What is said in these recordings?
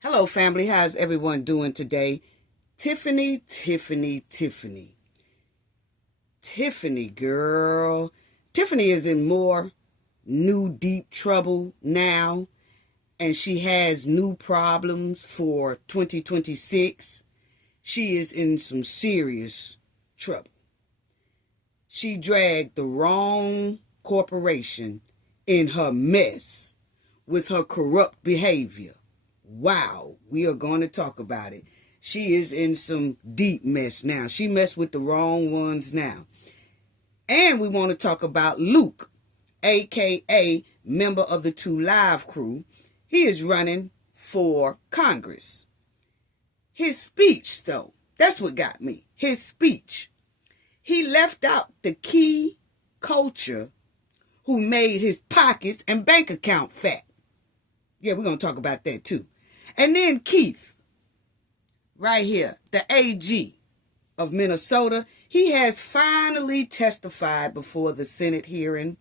Hello, family. How's everyone doing today? Tiffany. Tiffany, girl. Tiffany is in more new deep trouble now, and she has new problems for 2026. She is in some serious trouble. She dragged the wrong corporation in her mess with her corrupt behavior. Wow, we are going to talk about it. She is in some deep mess now. She messed with the wrong ones now. And we want to talk about Luke, aka member of the 2 Live crew. He is running for Congress. His speech, though, that's what got me. His speech. He left out the key culture who made his pockets and bank account fat. Yeah, we're going to talk about that too. And then Keith, right here, the AG of Minnesota, he has finally testified before the Senate hearing.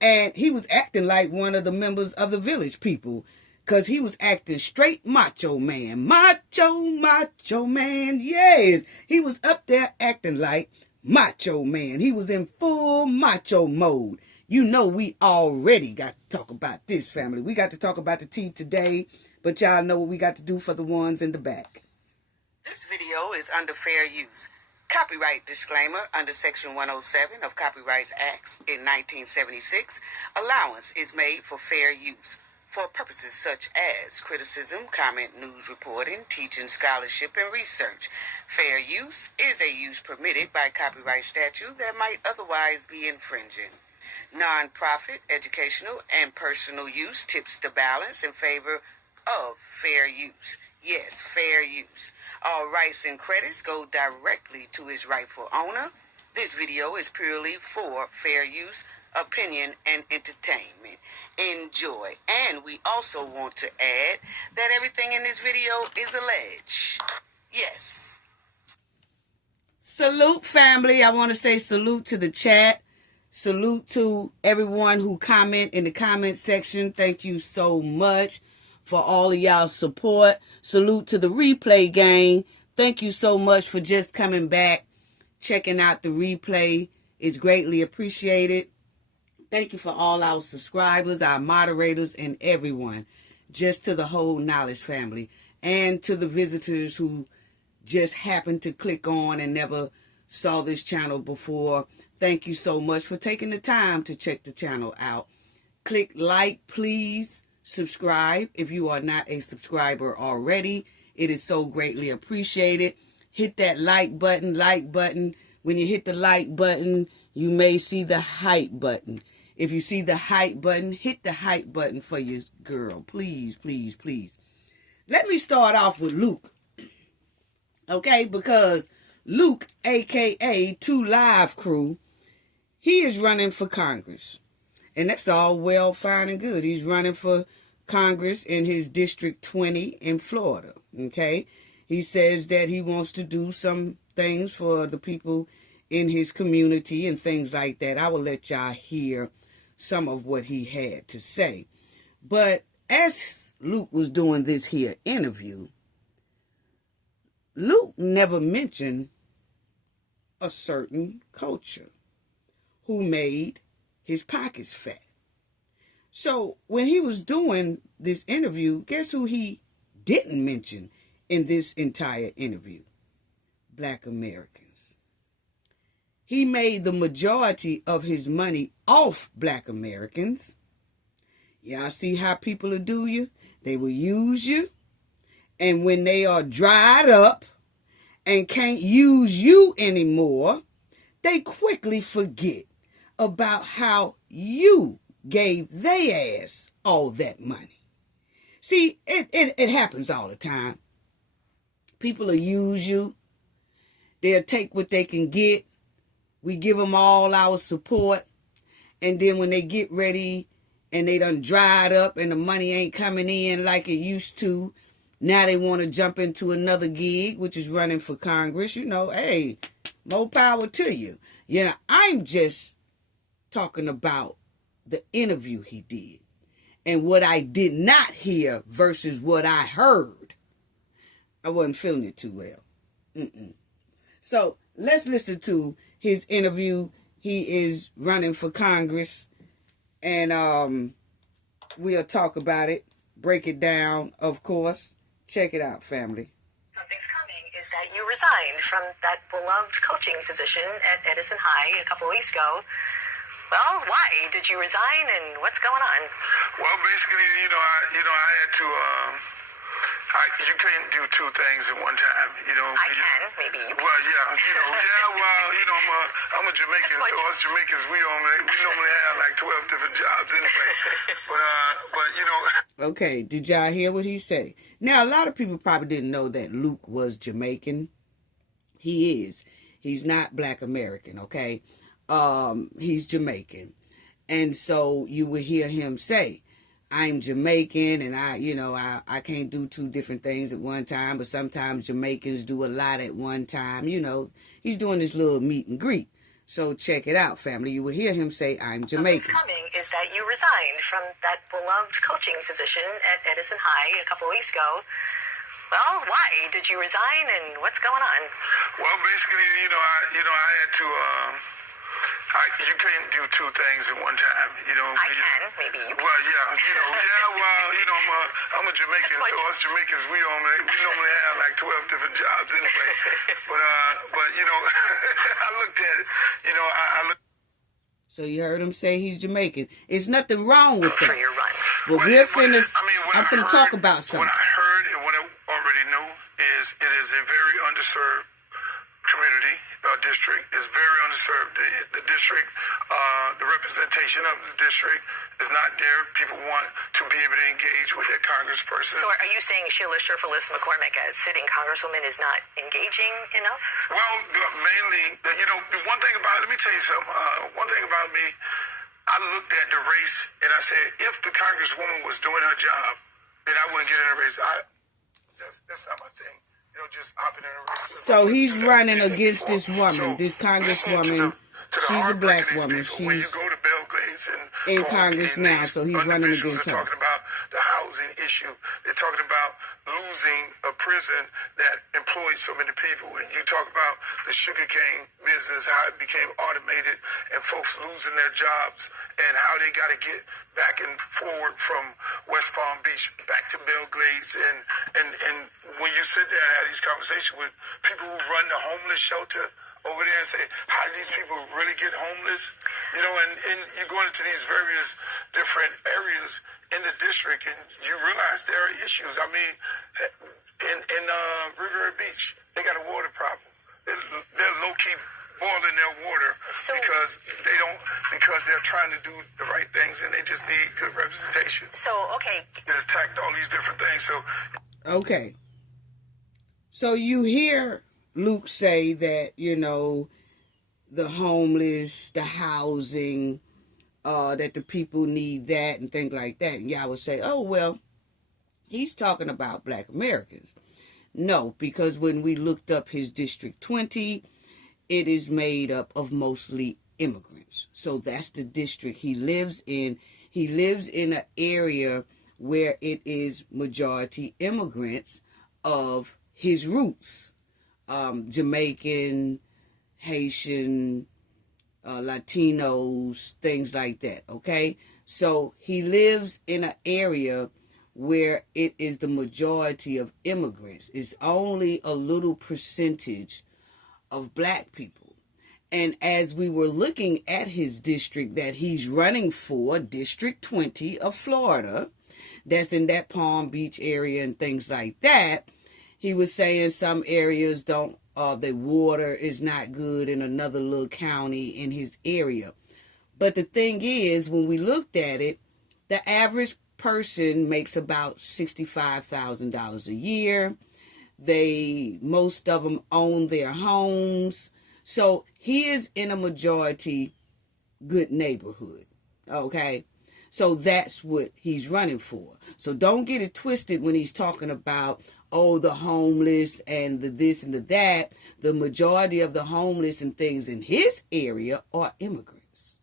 And he was acting like one of the members of the Village People, because he was acting straight macho man. Macho man, yes. He was up there acting like macho man. He was in full macho mode. You know we already got to talk about this, family. We got to talk about the tea today, but y'all know what we got to do for the ones in the back. This video is under fair use. Copyright disclaimer under Section 107 of Copyright Acts in 1976. Allowance is made for fair use for purposes such as criticism, comment, news reporting, teaching, scholarship, and research. Fair use is a use permitted by copyright statute that might otherwise be infringing. Non-profit, educational, and personal use tips the balance in favor of fair use. Yes, fair use. All rights and credits go directly to its rightful owner. This video is purely for fair use, opinion, and entertainment. Enjoy. And we also want to add that everything in this video is alleged. Yes. Salute, family. I want to say salute to the chat. Salute to everyone who comment in the comment section. Thank you so much for all of y'all's support. Salute to the replay gang. Thank you so much for just coming back, checking out the replay. It's greatly appreciated. Thank you for all our subscribers, our moderators, and everyone. Just to the whole Knowledge family. And to the visitors who just happened to click on and never saw this channel before. Thank you so much for taking the time to check the channel out. Click like, please. Subscribe if you are not a subscriber already. It is so greatly appreciated. Hit that like button. When you hit the like button, you may see the hype button. If you see the hype button, hit the hype button for your girl. Please. Let me start off with Luke. Okay, because Luke, aka 2 Live crew, he is running for Congress. And that's all well, fine, and good. He's running for Congress in his District 20 in Florida, okay? He says that he wants to do some things for the people in his community and things like that. I will let y'all hear some of what he had to say. But as Luke was doing this here interview, Luke never mentioned a certain culture who made his pockets fat. So when he was doing this interview, guess who he didn't mention in this entire interview? Black Americans. He made the majority of his money off Black Americans. Y'all see how people will do you? They will use you. And when they are dried up and can't use you anymore, they quickly forget about how you gave they ass all that money. See, it happens all the time. People will use you. They'll take what they can get. We give them all our support. And then when they get ready and they done dried up and the money ain't coming in like it used to, now they want to jump into another gig, which is running for Congress. You know, hey, more power to you. You know, I'm just talking about the interview he did. and what I did not hear versus what I heard, I wasn't feeling it too well. So let's listen to his interview. He is running for Congress, and we'll talk about it, break it down, of course. Check it out, family. Something's coming is that you resigned from that beloved coaching position at Edison High a couple of weeks ago. Well, why did you resign, and what's going on? Well, basically, I had to. You can't do two things at one time. I can, maybe you can. Well, I'm a Jamaican, so us Jamaicans, we normally have like 12 different jobs anyway. but. Okay, did y'all hear what he said? Now, a lot of people probably didn't know that Luke was Jamaican. He is. He's not Black American, okay? He's Jamaican. And so you would hear him say, I'm Jamaican, and I can't do two different things at one time, but sometimes Jamaicans do a lot at one time. He's doing this little meet and greet. So check it out, family. You will hear him say, I'm Jamaican. Something's coming is that you resigned from that beloved coaching position at Edison High a couple of weeks ago. Well, why did you resign, and what's going on? Well, basically, I had to. You can't do two things at one time. I can, maybe you can. Well, I'm a Jamaican, so us Jamaicans, we normally have like 12 different jobs anyway. but I looked at it. I looked. So you heard him say he's Jamaican. There's nothing wrong with that. For your run. But I'm finna talk about something. What I heard and what I already knew is it is a very underserved community. District is very underserved. The district, the representation of the district is not there. People want to be able to engage with their congressperson. So are you saying Sheila Sherfilis McCormick as sitting congresswoman is not engaging enough? Well, mainly, one thing about, let me tell you something. One thing about me, I looked at the race and I said, if the congresswoman was doing her job, then I wouldn't get in the race. That's not my thing. Just hopping in a race. So he's running against this woman, this congresswoman. She's a Black woman. When you go to Belgrade in Congress now, so he's running against her. They're talking about the housing issue. They're talking about losing a prison that employed so many people. And you talk about the sugarcane business, how it became automated, and folks losing their jobs, and how they got to get back and forward from West Palm Beach back to Belgrade. And when you sit there and have these conversations with people who run the homeless shelter over there and say, how do these people really get homeless? And you go into these various different areas in the district and you realize there are issues. I mean, in Riviera Beach, they got a water problem. They're low-key boiling their water because they're trying to do the right things and they just need good representation. So, okay. It's attacked all these different things. Okay. So you hear Luke say that, the homeless, the housing, that the people need that and things like that. And y'all would say, oh, well, he's talking about Black Americans. No, because when we looked up his District 20, it is made up of mostly immigrants. So that's the district he lives in. He lives in an area where it is majority immigrants of his roots. Jamaican, Haitian, Latinos, things like that, okay? So he lives in an area where it is the majority of immigrants. It's only a little percentage of Black people. And as we were looking at his district that he's running for, District 20 of Florida, that's in that Palm Beach area and things like that, he was saying some areas the water is not good in another little county in his area. But the thing is, when we looked at it, the average person makes about $65,000 a year. Most of them own their homes. So he is in a majority good neighborhood. Okay. So that's what he's running for. So don't get it twisted when he's talking about, the homeless and the this and the that. The majority of the homeless and things in his area are immigrants.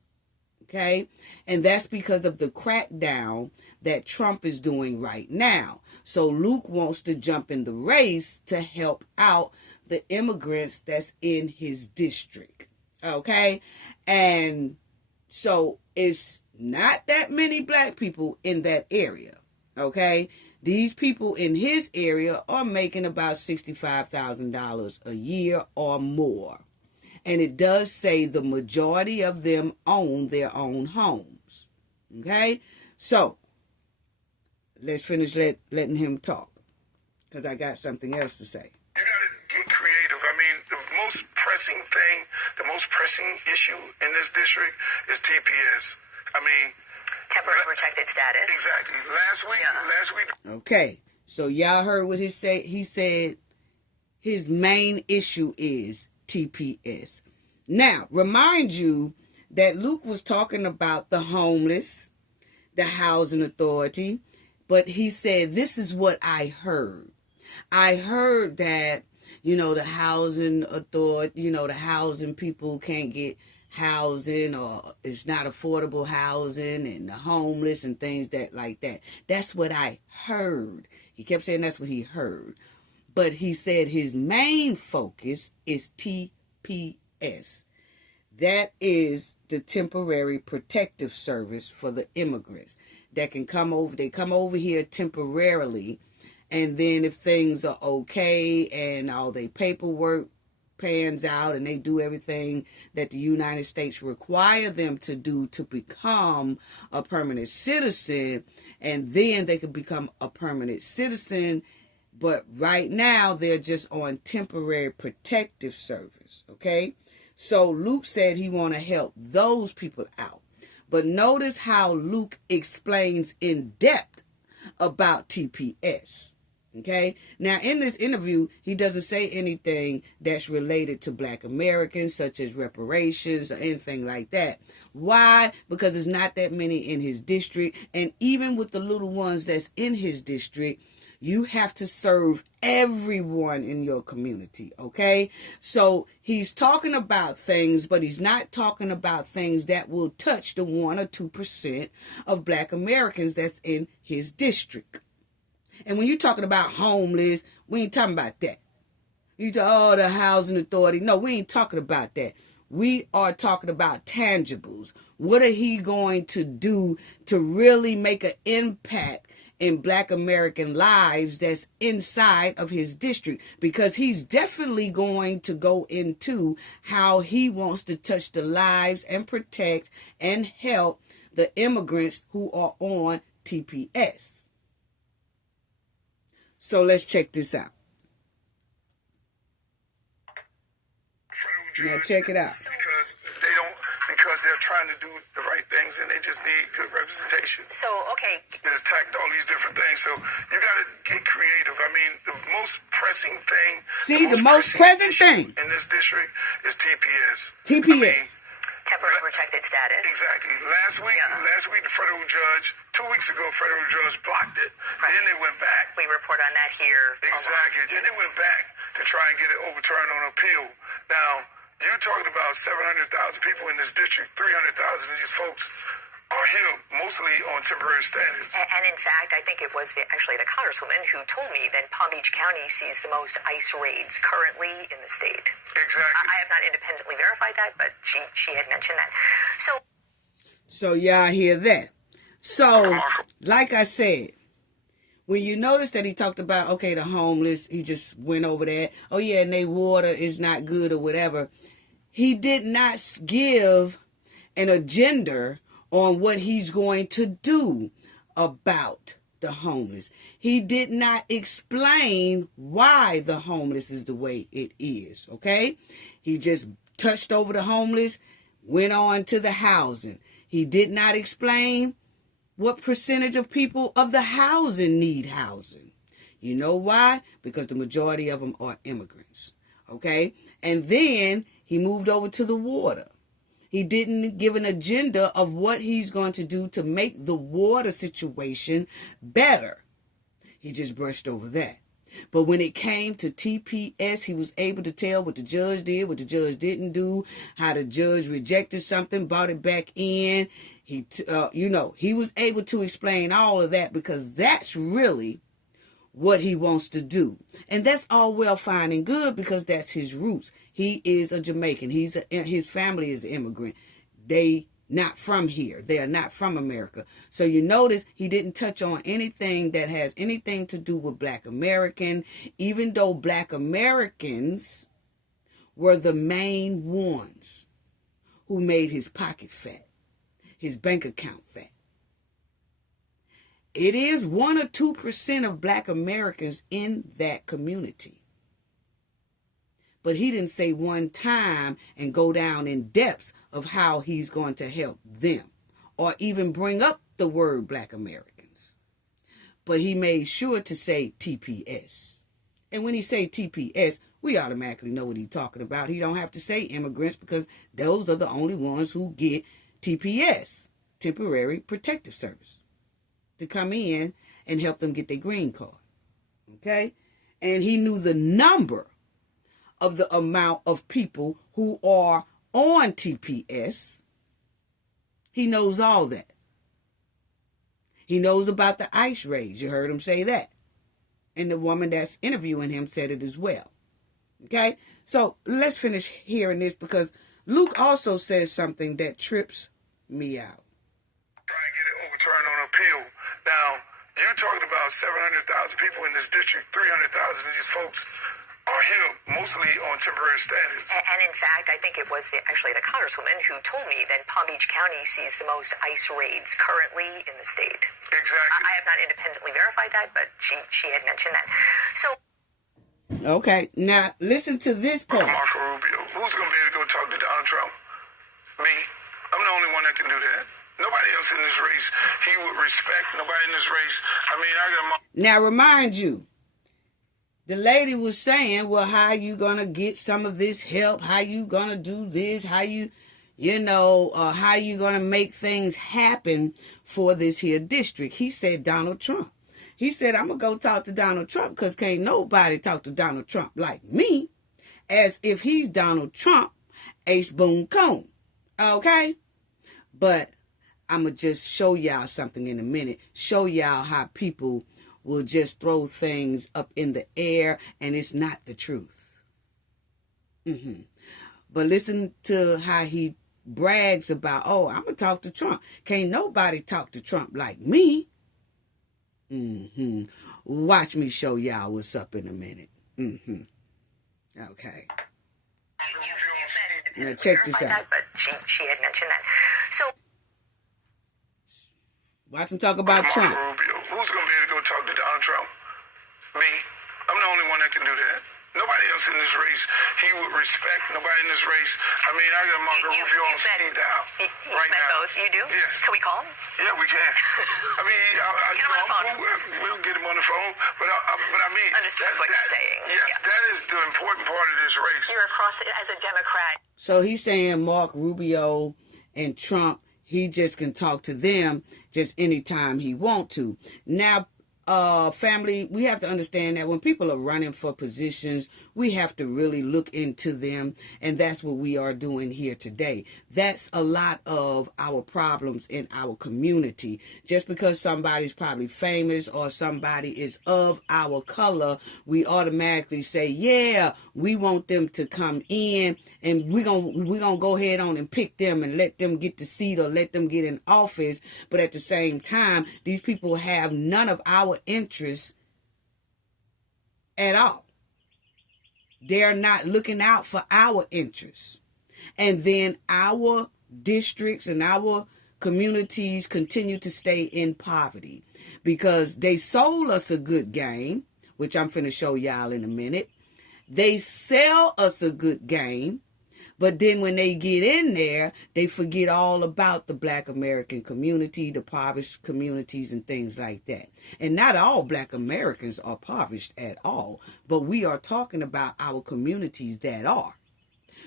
Okay? And that's because of the crackdown that Trump is doing right now. So Luke wants to jump in the race to help out the immigrants that's in his district. Okay? And so it's not that many black people in that area. Okay? These people in his area are making about $65,000 a year or more. And it does say the majority of them own their own homes. Okay? So, let's finish letting him talk. Because I got something else to say. You got to get creative. I mean, the most pressing thing, the most pressing issue in this district is TPS. I mean... temporary protected status. Exactly. Last week. Okay. So, y'all heard what he said. He said his main issue is TPS. Now, remind you that Luke was talking about the homeless, the housing authority, but he said, this is what I heard. I heard that, the housing authority, the housing people can't get housing, or it's not affordable housing, and the homeless and things like that. That's what I heard. He kept saying that's what he heard. But he said his main focus is TPS. That is the temporary protective service for the immigrants that can come over. They come over here temporarily, and then if things are okay and all their paperwork pans out and they do everything that the United States require them to do to become a permanent citizen, and then they can become a permanent citizen. But right now, they're just on temporary protective service, okay? So Luke said he want to help those people out. But notice how Luke explains in depth about TPS, okay? Now, in this interview, he doesn't say anything that's related to Black Americans, such as reparations or anything like that. Why? Because there's not that many in his district. And even with the little ones that's in his district, you have to serve everyone in your community, okay? So he's talking about things, but he's not talking about things that will touch the 1 or 2% of Black Americans that's in his district. And when you're talking about homeless, we ain't talking about that. You talk, the housing authority. No, we ain't talking about that. We are talking about tangibles. What are he going to do to really make an impact in Black American lives that's inside of his district? Because he's definitely going to go into how he wants to touch the lives and protect and help the immigrants who are on TPS. So let's check this out. Now check it out. Because they're trying to do the right things and they just need good representation. So, okay. It's attacked all these different things. So you got to get creative. I mean, the most pressing thing. The most pressing thing in this district is TPS. TPS. Temporary protected status. Exactly. Last week, the federal judge, 2 weeks ago, federal judge blocked it. Right. Then they went back. We report on that here. Exactly. Then they went back to try and get it overturned on appeal. Now, you're talking about 700,000 people in this district. 300,000 of these folks are here mostly on temporary status. And in fact, I think it was actually the congresswoman who told me that Palm Beach County sees the most ICE raids currently in the state. Exactly. I have not independently verified that, but she had mentioned that. So y'all hear that. So, like I said, when you notice that he talked about, okay, the homeless, he just went over that. Oh, yeah, and their water is not good or whatever. He did not give an agenda on what he's going to do about the homeless. He did not explain why the homeless is the way it is, okay? He just touched over the homeless, went on to the housing. He did not explain what percentage of people of the housing need housing. You know why? Because the majority of them are immigrants, okay? And then he moved over to the water. He didn't give an agenda of what he's going to do to make the water situation better. He just brushed over that. But when it came to TPS, he was able to tell what the judge did, what the judge didn't do, how the judge rejected something, brought it back in. He was able to explain all of that because that's really what he wants to do. And that's all well, fine, and good because that's his roots. He is a Jamaican. His family is immigrant. They not from here. They are not from America. So you notice he didn't touch on anything that has anything to do with Black American, even though Black Americans were the main ones who made his pocket fat, his bank account fat. It is 1 or 2% of Black Americans in that community. But he didn't say one time and go down in depths of how he's going to help them or even bring up the word Black Americans. But he made sure to say TPS. And when he say TPS, we automatically know what he's talking about. He don't have to say immigrants because those are the only ones who get TPS, Temporary Protective Service, to come in and help them get their green card. Okay? And he knew the number of the amount of people who are on TPS. He knows all that. He knows about the ICE raids. You heard him say that. And the woman that's interviewing him said it as well. Okay? So let's finish hearing this because Luke also says something that trips me out. Try and get it overturned on appeal. Now, you're talking about 700,000 people in this district, 300,000 of these folks are here mostly on temporary status. And in fact, I think it was actually the congresswoman who told me that Palm Beach County sees the most ICE raids currently in the state. Exactly. I have not independently verified that, but she had mentioned that. So. Okay, now listen to this part. Marco Rubio, who's going to be able to go talk to Donald Trump? Me. I'm the only one that can do that. Nobody else in this race he would respect. Nobody in this race. I mean, I got. Now remind you. The lady was saying, well, how you going to get some of this help? How you going to do this? How you going to make things happen for this here district? He said Donald Trump. He said, I'm going to go talk to Donald Trump because can't nobody talk to Donald Trump like me as if he's Donald Trump, ace boom cone. Okay? But I'm going to just show y'all something in a minute. Show y'all how people will just throw things up in the air and it's not the truth. But listen to how he brags about, oh, I'm going to talk to Trump. Can't nobody talk to Trump like me. Watch me show y'all what's up in a minute. Okay. Now check this out. But she had mentioned that. So. Watch him talk about Trump. Rubio. Who's going to be able to go talk to Donald Trump? Me. I'm the only one that can do that. Nobody else in this race he would respect. Nobody in this race. I mean, I got Marco Rubio on speed dial right now. Both. You do? Yes. Can we call him? Yeah, we can. I mean, get him on the phone. We'll get him on the phone. But I mean, understood what you're saying. Yes, yeah. That is the important part of this race. You're across as a Democrat. So he's saying Mark Rubio and Trump. He just can talk to them just anytime he want to. Now, family, we have to understand that when people are running for positions, we have to really look into them. And that's what we are doing here today. That's a lot of our problems in our community. Just because somebody's probably famous or somebody is of our color, we automatically say, yeah, we want them to come in and we're gonna go ahead on and pick them and let them get the seat or let them get in office. But at the same time, these people have none of our interests at all. They're not looking out for our interests. And then our districts and our communities continue to stay in poverty because they sold us a good game, which I'm finna show y'all in a minute. They sell us a good game, but then when they get in there, they forget all about the Black American community, the impoverished communities and things like that. And not all Black Americans are impoverished at all, but we are talking about our communities that are.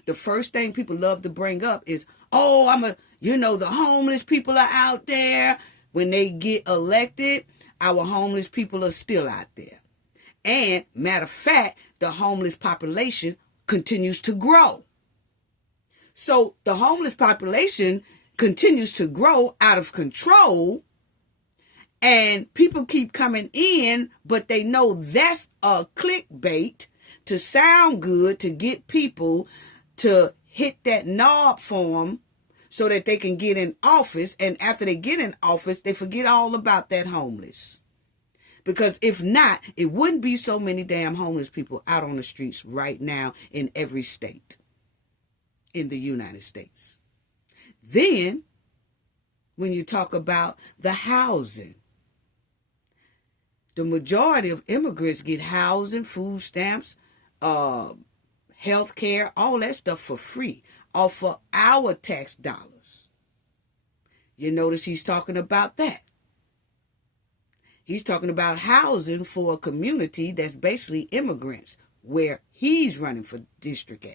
The first thing people love to bring up is, oh, the homeless people are out there. When they get elected, our homeless people are still out there. And matter of fact, the homeless population continues to grow. So the homeless population continues to grow out of control, and people keep coming in, but they know that's a clickbait to sound good, to get people to hit that knob for them so that they can get in office. And after they get in office, they forget all about that homeless. Because if not, it wouldn't be so many damn homeless people out on the streets right now in every state in the United States. Then, when you talk about the housing, the majority of immigrants get housing, food stamps, health care, all that stuff for free, all for our tax dollars. You notice he's talking about that. He's talking about housing for a community that's basically immigrants, where he's running for District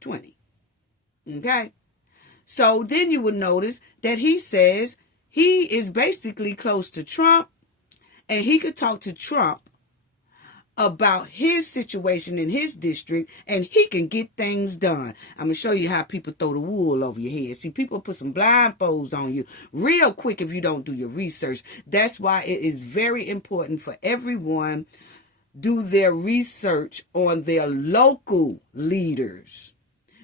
20. Okay? So then you would notice that he says he is basically close to Trump, and he could talk to Trump about his situation in his district, and he can get things done. I'm going to show you how people throw the wool over your head. See, people put some blindfolds on you real quick if you don't do your research. That's why it is very important for everyone do their research on their local leaders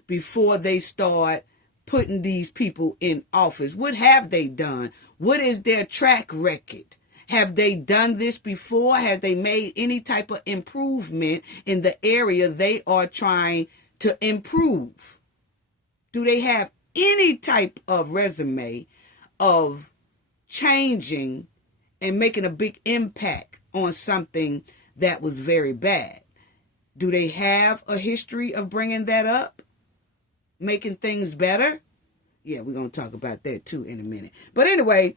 before they start putting these people in office. What have they done? What is their track record? Have they done this before? Have they made any type of improvement in the area they are trying to improve? Do they have any type of resume of changing and making a big impact on something that was very bad? Do they have a history of bringing that up? Making things better? Yeah, we're going to talk about that too in a minute. But anyway,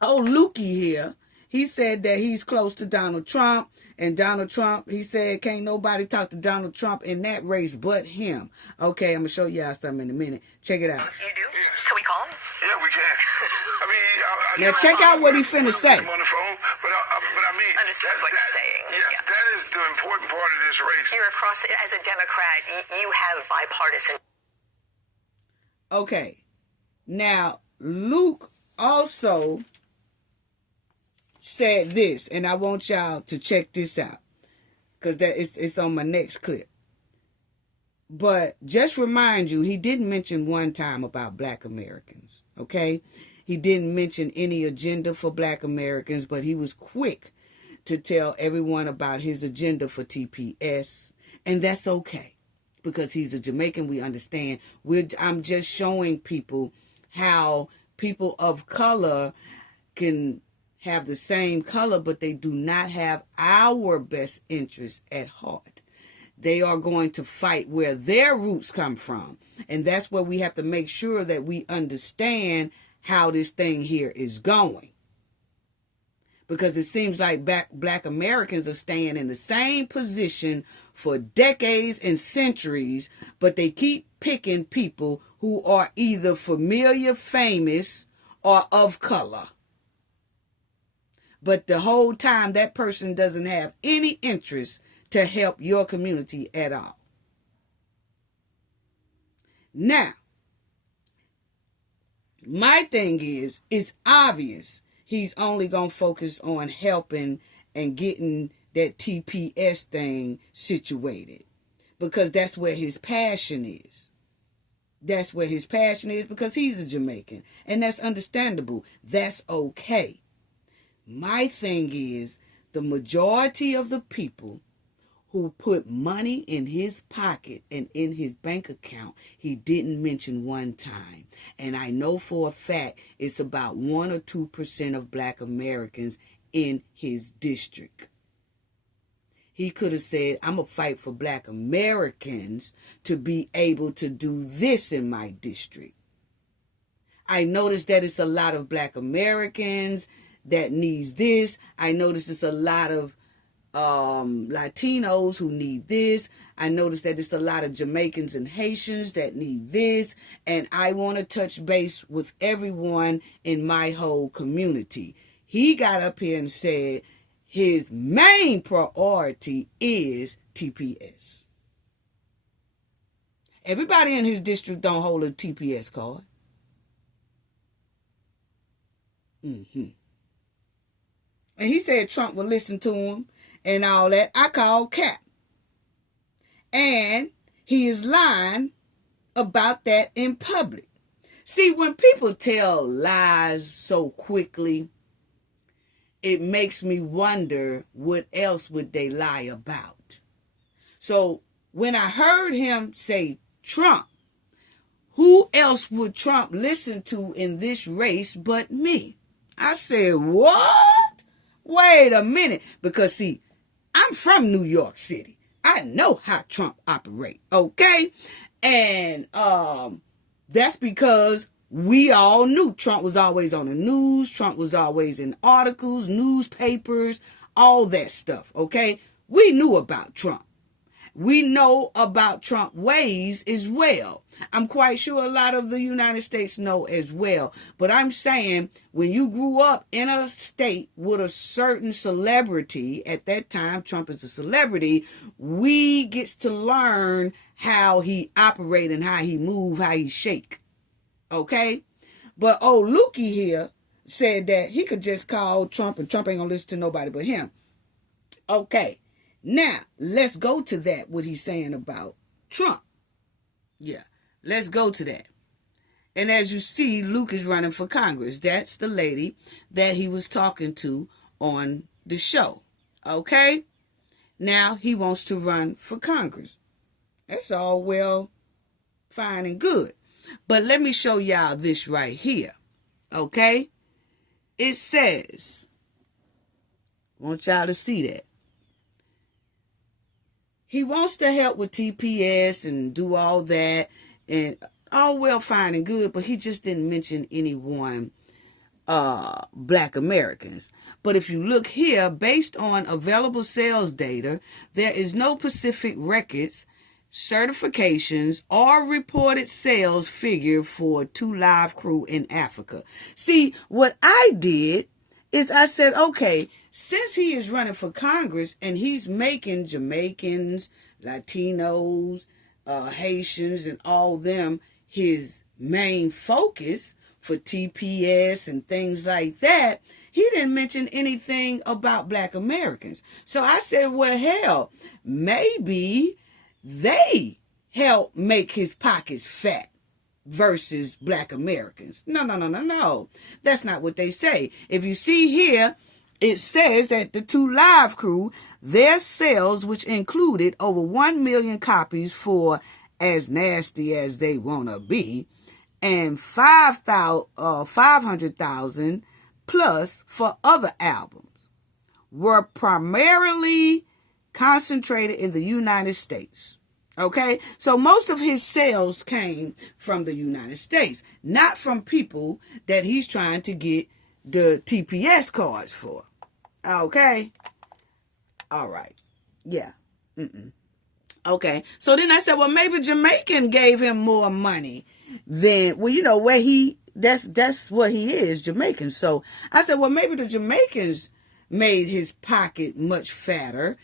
old Lukey here, he said that he's close to Donald Trump. And Donald Trump, he said, can't nobody talk to Donald Trump in that race but him. Okay, I'm going to show y'all something in a minute. Check it out. You do? Yes. Can we call him? Yeah, we can. I mean, Now check out what he finna say. On the phone, but I mean, Understood what you're saying. Yes, Yeah. that is the important part of this race. You're across, as a Democrat, you have bipartisan. Okay. Now, Luke also said this, and I want y'all to check this out, because it's on my next clip. But just remind you, he didn't mention one time about Black Americans, okay? He didn't mention any agenda for Black Americans, but he was quick to tell everyone about his agenda for TPS, and that's okay, because he's a Jamaican. We understand. I'm just showing people how people of color can have the same color, but they do not have our best interests at heart. They are going to fight where their roots come from. And that's where we have to make sure that we understand how this thing here is going. Because it seems like Black Americans are staying in the same position for decades and centuries, but they keep picking people who are either familiar, famous, or of color. But the whole time, that person doesn't have any interest to help your community at all. Now, my thing is, it's obvious he's only going to focus on helping and getting that TPS thing situated, because that's where his passion is. That's where his passion is, because he's a Jamaican, and that's understandable. That's okay. My thing is, the majority of the people who put money in his pocket and in his bank account, he didn't mention one time. And I know for a fact it's about 1 or 2% of Black Americans in his district. He could have said, I'm going to fight for Black Americans to be able to do this in my district. I noticed that it's a lot of Black Americans that needs this. I noticed it's a lot of Latinos who need this. I noticed that it's a lot of Jamaicans and Haitians that need this. And I want to touch base with everyone in my whole community. He got up here and said his main priority is TPS. Everybody in his district don't hold a TPS card. And he said Trump would listen to him and all that. I called cap. And he is lying about that in public. See, when people tell lies so quickly, it makes me wonder what else would they lie about. So when I heard him say Trump, who else would Trump listen to in this race but me? I said, what? Wait a minute. Because see, I'm from New York City. I know how Trump operates, okay? And that's because we all knew Trump was always on the news. Trump was always in articles, newspapers, all that stuff, okay? We knew about Trump. We know about Trump ways as well. I'm quite sure a lot of the United States know as well. But I'm saying when you grew up in a state with a certain celebrity, at that time Trump is a celebrity, we get to learn how he operate and how he move, how he shake. Okay? But old Lukey here said that he could just call Trump and Trump ain't gonna listen to nobody but him. Okay. Now, let's go to that, what he's saying about Trump. Yeah, let's go to that. And as you see, Luke is running for Congress. That's the lady that he was talking to on the show. Okay? Now, he wants to run for Congress. That's all well, fine and good. But let me show y'all this right here. Okay? It says, I want y'all to see that. He wants to help with TPS and do all that, and all well, fine and good, but he just didn't mention anyone, Black Americans. But if you look here, based on available sales data, there is no Pacific records, certifications, or reported sales figure for 2 Live Crew in Africa. See, what I did is I said, okay, since he is running for Congress and he's making Jamaicans, Latinos, Haitians, and all them his main focus for TPS and things like that, he didn't mention anything about Black Americans. So I said, well, hell, maybe they help make his pockets fat versus Black Americans. No. That's not what they say. If you see here, it says that the 2 Live Crew, their sales, which included over 1 million copies for As Nasty As They Wanna Be, and 500,000 plus for other albums, were primarily concentrated in the United States. Okay, so most of his sales came from the United States, not from people that he's trying to get the TPS cards for. Okay, all right, yeah, okay. So then I said, well, maybe Jamaican gave him more money than, well, you know, where that's what he is, Jamaican. So I said, well, maybe the Jamaicans made his pocket much fatter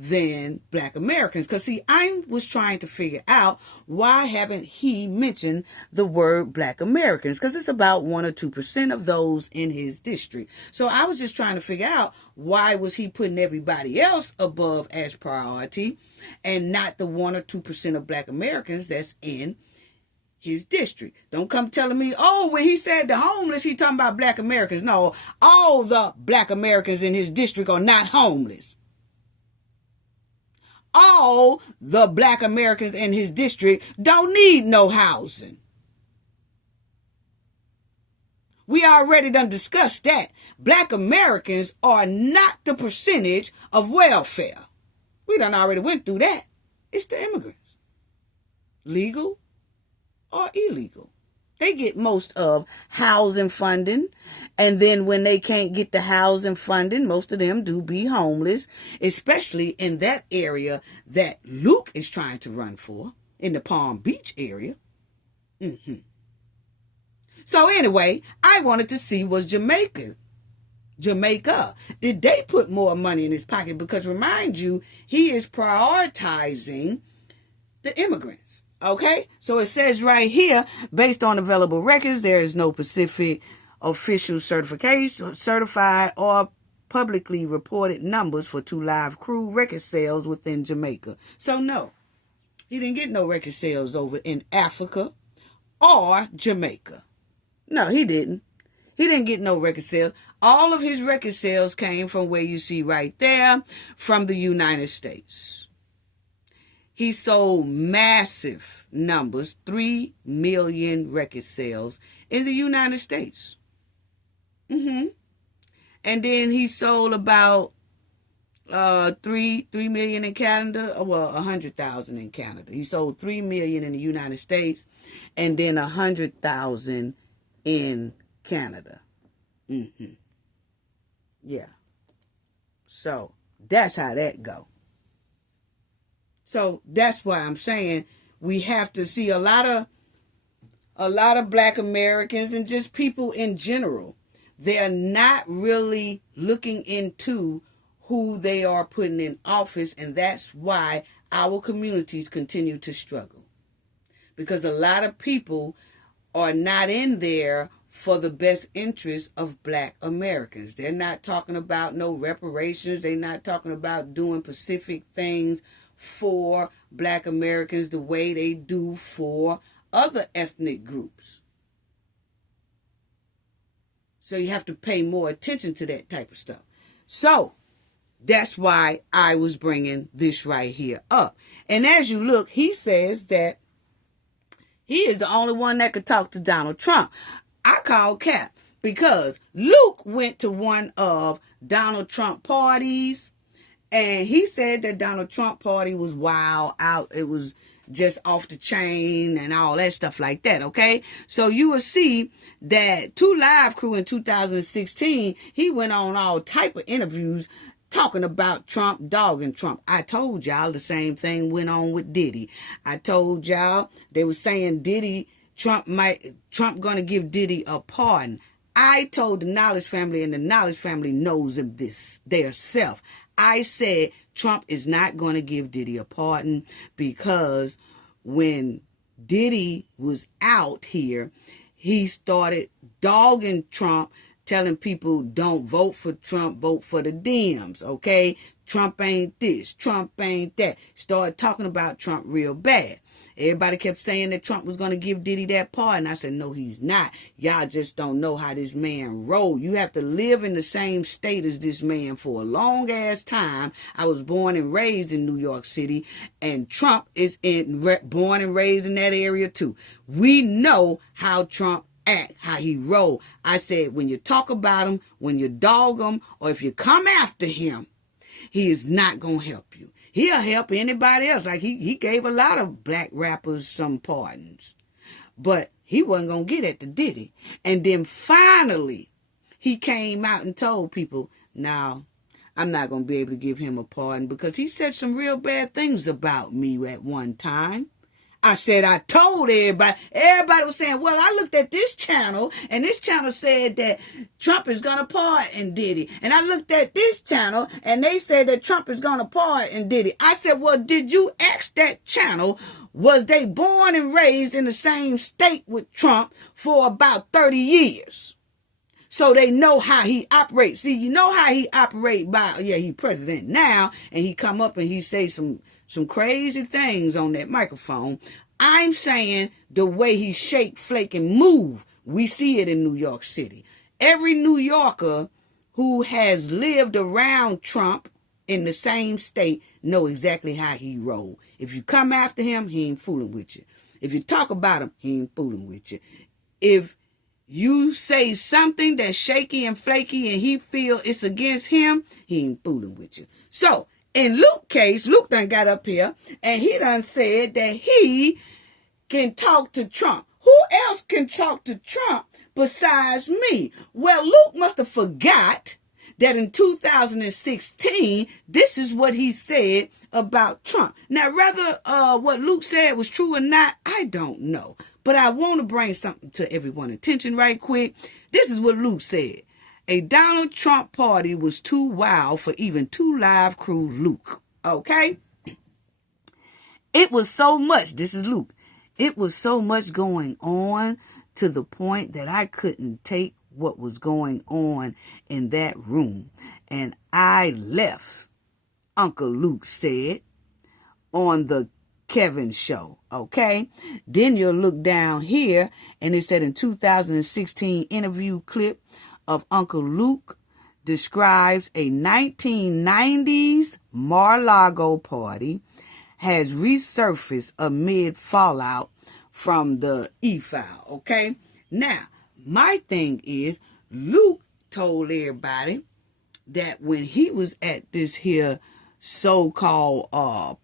than Black Americans. Because, see, I was trying to figure out why haven't he mentioned the word Black Americans? Because it's about 1 or 2% of those in his district. So I was just trying to figure out why was he putting everybody else above as priority and not the 1 or 2% of Black Americans that's in his district. Don't come telling me, oh, when he said the homeless, he talking about Black Americans. No, all the Black Americans in his district are not homeless. All the Black Americans in his district don't need no housing. We already done discussed that. Black Americans are not the percentage of welfare. We done already went through that. It's the immigrants. Legal or illegal. They get most of housing funding. And then when they can't get the housing funding, most of them do be homeless, especially in that area that Luke is trying to run for, in the Palm Beach area. So anyway, I wanted to see was Jamaica Jamaica? Did they put more money in his pocket? Because remind you, he is prioritizing the immigrants. Okay? So it says right here, based on available records, there is no Pacific official certified or publicly reported numbers for 2 Live Crew record sales within Jamaica. So no, he didn't get no record sales over in Africa or Jamaica. No, he didn't. He didn't get no record sales. All of his record sales came from where you see right there, from the United States. He sold massive numbers, 3 million record sales in the United States. And then he sold about 3 million in Canada, well, 100,000 in Canada. He sold 3 million in the United States, and then 100,000 in Canada. Yeah. So that's how that go. So that's why I'm saying we have to see a lot of Black Americans and just people in general. They're not really looking into who they are putting in office, and that's why our communities continue to struggle. Because a lot of people are not in there for the best interest of Black Americans. They're not talking about no reparations. They're not talking about doing specific things for Black Americans the way they do for other ethnic groups. So you have to pay more attention to that type of stuff. So that's why I was bringing this right here up. And as you look, he says that he is the only one that could talk to Donald Trump. I call cap, because Luke went to one of Donald Trump parties, and he said that Donald Trump party was wild out. It was just off the chain and all that stuff like that, okay? So you will see that 2 Live Crew in 2016, he went on all type of interviews talking about Trump, dogging Trump. I told y'all the same thing went on with Diddy. I told y'all they were saying Trump gonna give Diddy a pardon. I told the Knowledge family, and the Knowledge family knows of this their self. I said Trump is not going to give Diddy a pardon, because when Diddy was out here, he started dogging Trump, telling people don't vote for Trump, vote for the Dems, okay? Trump ain't this, Trump ain't that. Started talking about Trump real bad. Everybody kept saying that Trump was going to give Diddy that pardon. I said, no, he's not. Y'all just don't know how this man rolled. You have to live in the same state as this man for a long ass time. I was born and raised in New York City, and Trump is born and raised in that area too. We know how Trump act, how he roll. I said, when you talk about him, when you dog him, or if you come after him, he is not going to help you. He'll help anybody else. Like he gave a lot of Black rappers some pardons, but he wasn't going to get at the Diddy. And then finally, he came out and told people, now, I'm not going to be able to give him a pardon because he said some real bad things about me at one time. I said, I told everybody. Everybody was saying, well, I looked at this channel, and this channel said that Trump is going to pardon Diddy. And I looked at this channel, and they said that Trump is going to pardon Diddy. I said, well, did you ask that channel, was they born and raised in the same state with Trump for about 30 years? So they know how he operates. See, you know how he operates he president now, and he come up and he say some crazy things on that microphone. I'm saying the way he shake, flake, and move, we see it in New York City. Every New Yorker who has lived around Trump in the same state know exactly how he roll. If you come after him, he ain't fooling with you. If you talk about him, he ain't fooling with you. If you say something that's shaky and flaky and he feel it's against him, he ain't fooling with you. So, in Luke's case, Luke done got up here and he done said that he can talk to Trump. Who else can talk to Trump besides me? Well, Luke must have forgot that in 2016, this is what he said about Trump. Now, whether what Luke said was true or not, I don't know. But I want to bring something to everyone's attention right quick. This is what Luke said. A Donald Trump party was too wild for even 2 Live Crew Luke. Okay? It was so much, this is Luke, it was so much going on to the point that I couldn't take what was going on in that room. And I left, Uncle Luke said on the Kevin show. Okay? Then you'll look down here and it said in 2016 interview clip of Uncle Luke describes a 1990s Mar-a-Lago party has resurfaced amid fallout from the e-file. Okay? Now, my thing is, Luke told everybody that when he was at this here so-called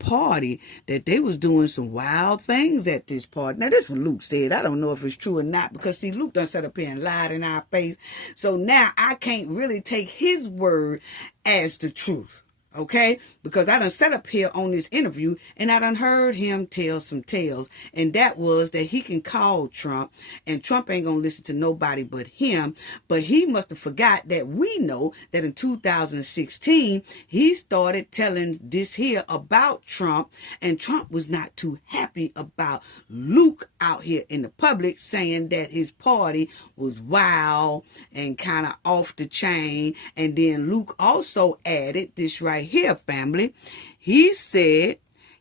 party, that they was doing some wild things at this party. Now, this is what Luke said. I don't know if it's true or not, because, see, Luke done sat up here and lied in our face. So now I can't really take his word as the truth. Okay? Because I done sat up here on this interview and I done heard him tell some tales. And that was that he can call Trump and Trump ain't gonna listen to nobody but him. But he must have forgot that we know that in 2016, he started telling this here about Trump, and Trump was not too happy about Luke out here in the public saying that his party was wild and kind of off the chain. And then Luke also added this right here, family. He said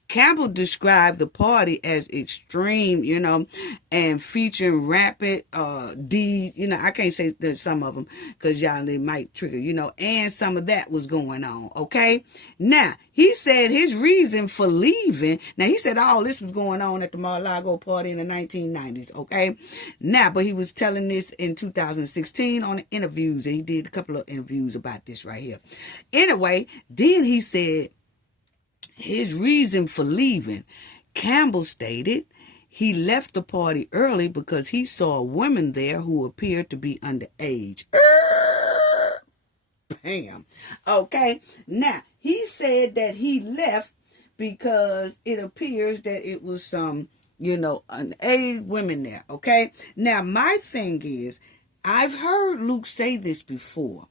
Campbell described the party as extreme, and featuring rapid deeds. I can't say that some of them because y'all, they might trigger, and some of that was going on. Okay. Now, he said his reason for leaving. Now, he said all this was going on at the Mar-a-Lago party in the 1990s. Okay. Now, but he was telling this in 2016 on the interviews, and he did a couple of interviews about this right here. Anyway, then he said his reason for leaving. Campbell stated he left the party early because he saw women there who appeared to be underage. Bam. Okay. Now, he said that he left because it appears that it was some, underage women there. Okay. Now, my thing is, I've heard Luke say this before.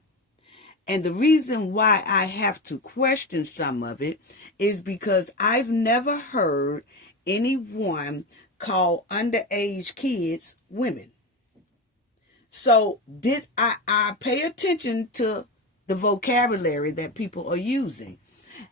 And the reason why I have to question some of it is because I've never heard anyone call underage kids women. So this, I pay attention to the vocabulary that people are using.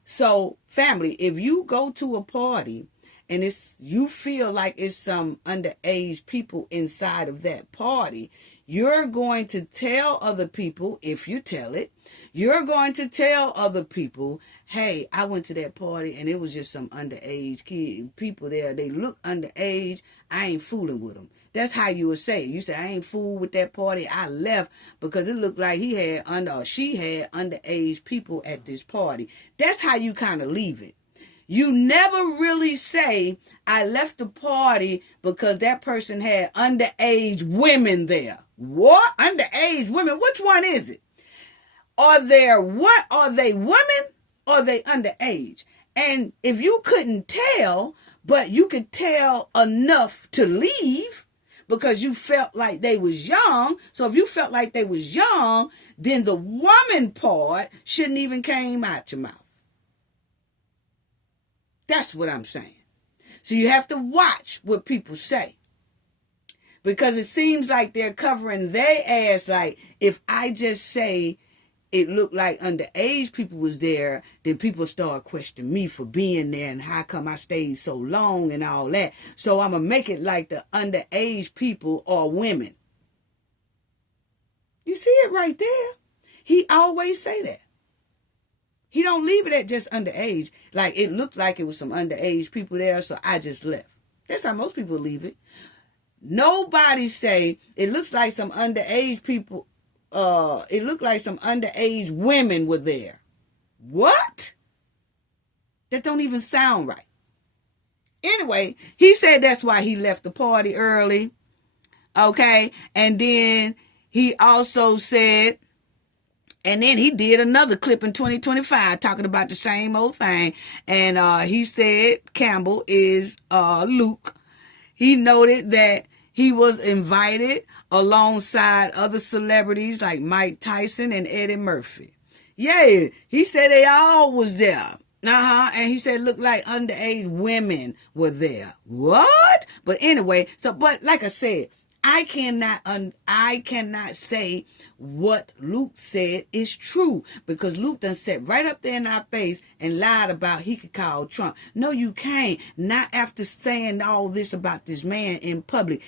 So, family, if you go to a party and you feel like it's some underage people inside of that party, you're going to tell other people, if you tell it, you're going to tell other people, hey, I went to that party and it was just some underage people there. They look underage. I ain't fooling with them. That's how you would say it. You say, I ain't fooled with that party. I left because it looked like she had underage people at this party. That's how you kind of leave it. You never really say, I left the party because that person had underage women there. What? Underage women? Which one is it? Are they women or are they underage? And if you couldn't tell, but you could tell enough to leave because you felt like they was young. So if you felt like they was young, then the woman part shouldn't even came out your mouth. That's what I'm saying. So you have to watch what people say. Because it seems like they're covering their ass. Like, if I just say it looked like underage people was there, then people start questioning me for being there and how come I stayed so long and all that. So I'm going to make it like the underage people are women. You see it right there. He always say that. He don't leave it at just underage. Like, it looked like it was some underage people there, so I just left. That's how most people leave it. Nobody say, it looks like some underage people, it looked like some underage women were there. What? That don't even sound right. Anyway, he said that's why he left the party early. Okay? And then he also said, and then he did another clip in 2025 talking about the same old thing. And he said Campbell is Luke. He noted that He was invited alongside other celebrities like Mike Tyson and Eddie Murphy. Yeah, he said they all was there. And he said looked like underage women were there. What? But anyway, but like I said, I cannot say what Luke said is true, because Luke done sat right up there in our face and lied about he could call Trump. No, you can't. Not after saying all this about this man in public.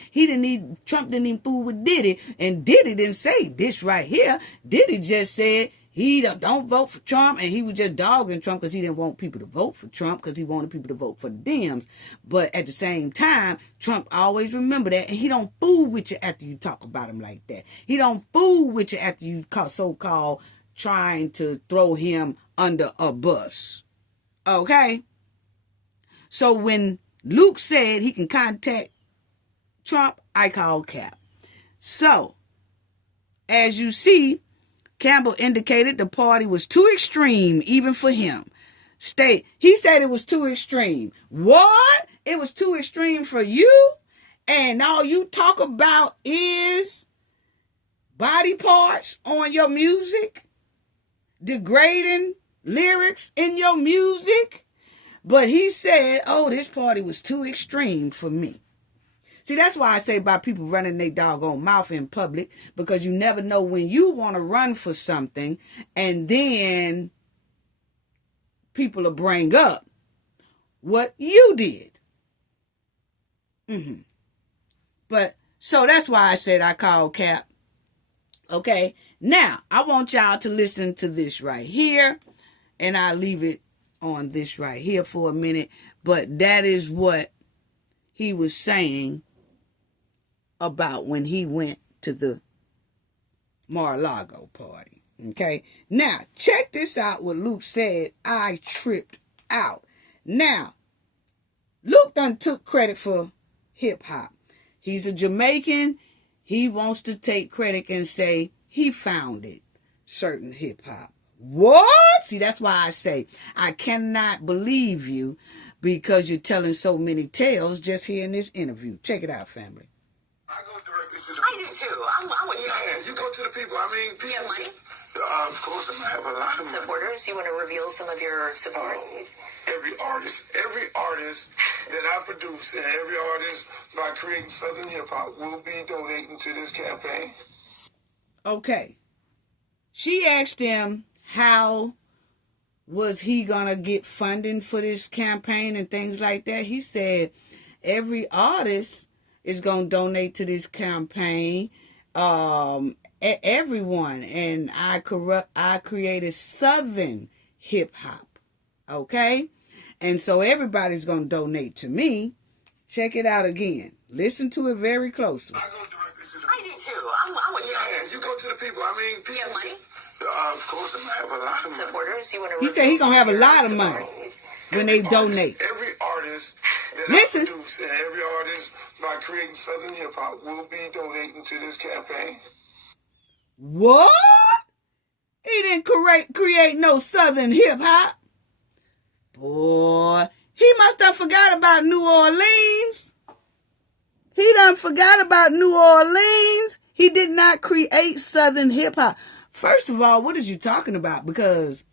Trump didn't even fool with Diddy, and Diddy didn't say this right here. Diddy just said he don't vote for Trump, and he was just dogging Trump because he didn't want people to vote for Trump, because he wanted people to vote for the Dems. But at the same time, Trump always remember that, and he don't fool with you after you talk about him like that. He don't fool with you after you so-called trying to throw him under a bus. Okay? So when Luke said he can contact Trump, I call cap. So, as you see, Campbell indicated the party was too extreme even for him. He said it was too extreme. What? It was too extreme for you? And all you talk about is body parts on your music? Degrading lyrics in your music? But he said, this party was too extreme for me. See, that's why I say about people running their doggone mouth in public, because you never know when you want to run for something, and then people will bring up what you did. But, so that's why I said I call cap. Okay, now, I want y'all to listen to this right here, and I'll leave it on this right here for a minute, but that is what he was saying about when he went to the Mar-a-Lago party. Okay. Now, check this out what Luke said. I tripped out. Now, Luke done took credit for hip-hop. He's a Jamaican. He wants to take credit and say he founded certain hip-hop. What? See, that's why I say I cannot believe you, because you're telling so many tales just here in this interview. Check it out, family. I go directly to the I do too. I'm with you. Yeah, you go to the people. I mean, people. You have money? Of course, I have a lot of money. Supporters? You want to reveal some of your support? Every artist that I produce, and every artist by creating Southern hip hop will be donating to this campaign. Okay. She asked him how was he gonna get funding for this campaign and things like that. He said every artist is going to donate to this campaign. Everyone. And I created Southern hip hop. Okay? And so everybody's going to donate to me. Check it out again. Listen to it very closely. I go directly to the people. I do too. I'm with you. Yeah, you go to the people. I mean, people. You have money? Of course, I have a lot of money. Supporters? You want to He said he's going to have a lot of money when they donate. Every artist that Listen. I produce, and every artist by creating Southern hip hop will be donating to this campaign. What? He didn't create no Southern hip hop. Boy, he must have forgot about New Orleans. He done forgot about New Orleans. He did not create Southern hip hop. First of all, what is you talking about? Because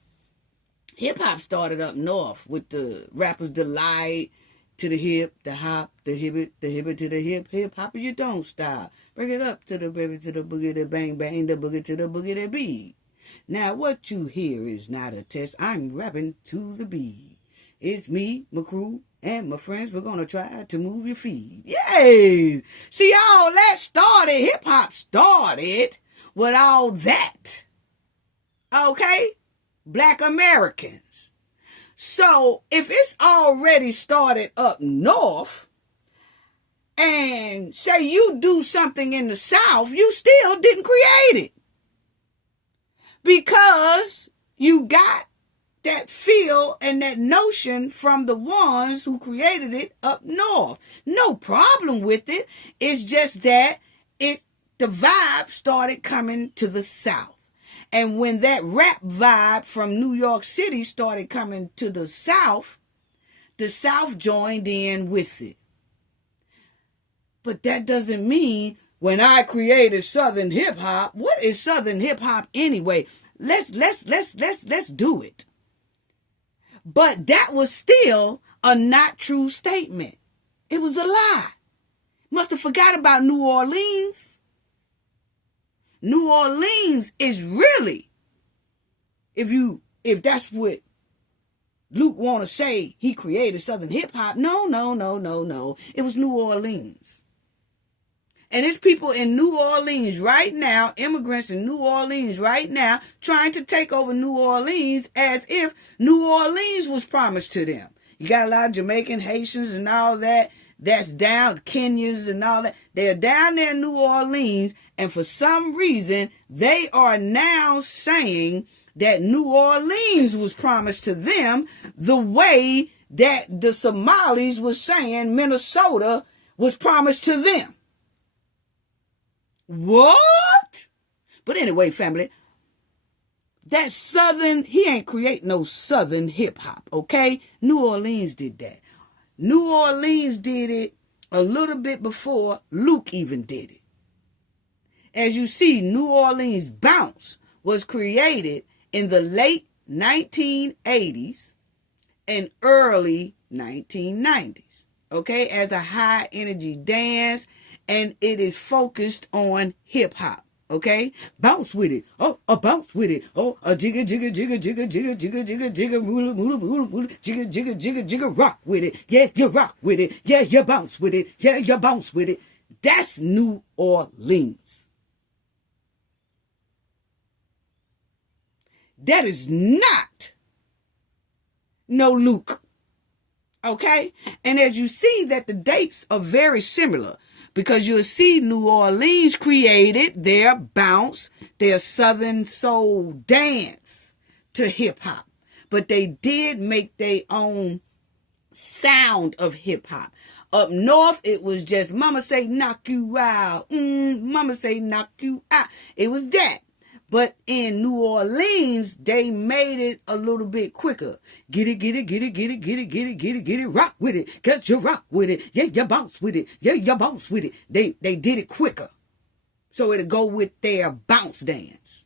hip-hop started up north with the rappers Delight, to the hip, the hop, the hibbit to the hip, hop you don't stop. Bring it up to the baby, to the boogie, the bang, bang, the boogie to the boogie, the beat. Now what you hear is not a test. I'm rapping to the beat. It's me, my crew, and my friends. We're going to try to move your feet. Yay! See, all that started, hip-hop started with all that. Okay? Black Americans. So, if it's already started up north, and say you do something in the South, you still didn't create it. Because you got that feel and that notion from the ones who created it up north. No problem with it. It's just that the vibe started coming to the South. And when that rap vibe from New York City started coming to the South joined in with it. But that doesn't mean when I created Southern hip hop, what is Southern hip hop anyway? Let's do it. But that was still a not true statement. It was a lie. Must have forgot about New Orleans. New Orleans is really, if that's what Luke want to say, he created Southern hip hop. No. It was New Orleans. And it's people in New Orleans right now, immigrants in New Orleans right now, trying to take over New Orleans as if New Orleans was promised to them. You got a lot of Jamaican, Haitians and all that. That's down, Kenyans and all that. They're down there in New Orleans. And for some reason, they are now saying that New Orleans was promised to them the way that the Somalis was saying Minnesota was promised to them. What? But anyway, family, that Southern, he ain't create no Southern hip hop, okay? New Orleans did that. New Orleans did it a little bit before Luke even did it. As you see, New Orleans bounce was created in the late 1980s and early 1990s, okay, as a high energy dance, and it is focused on hip hop. Okay, bounce with it. Oh, a bounce with it. Oh, a jigga, jigga, jigga, jigga, jigga, jigga, jigga, jigga, moola, moola, moola, moola, jigga, jigga, jigga, jigga, rock with it. Yeah, you rock with it. Yeah, you bounce with it. Yeah, you bounce with it. That's New Orleans. That is not no Luke. Okay, and as you see that the dates are very similar. Because you'll see New Orleans created their bounce, their Southern soul dance to hip hop. But they did make their own sound of hip hop. Up north, it was just mama say knock you out. Mama say knock you out. It was that. But in New Orleans, they made it a little bit quicker. Get it, get it, get it, get it, get it, get it, get it, get it, rock with it. Get your rock with it. Yeah, you bounce with it. Yeah, you bounce with it. They did it quicker. So it'll go with their bounce dance.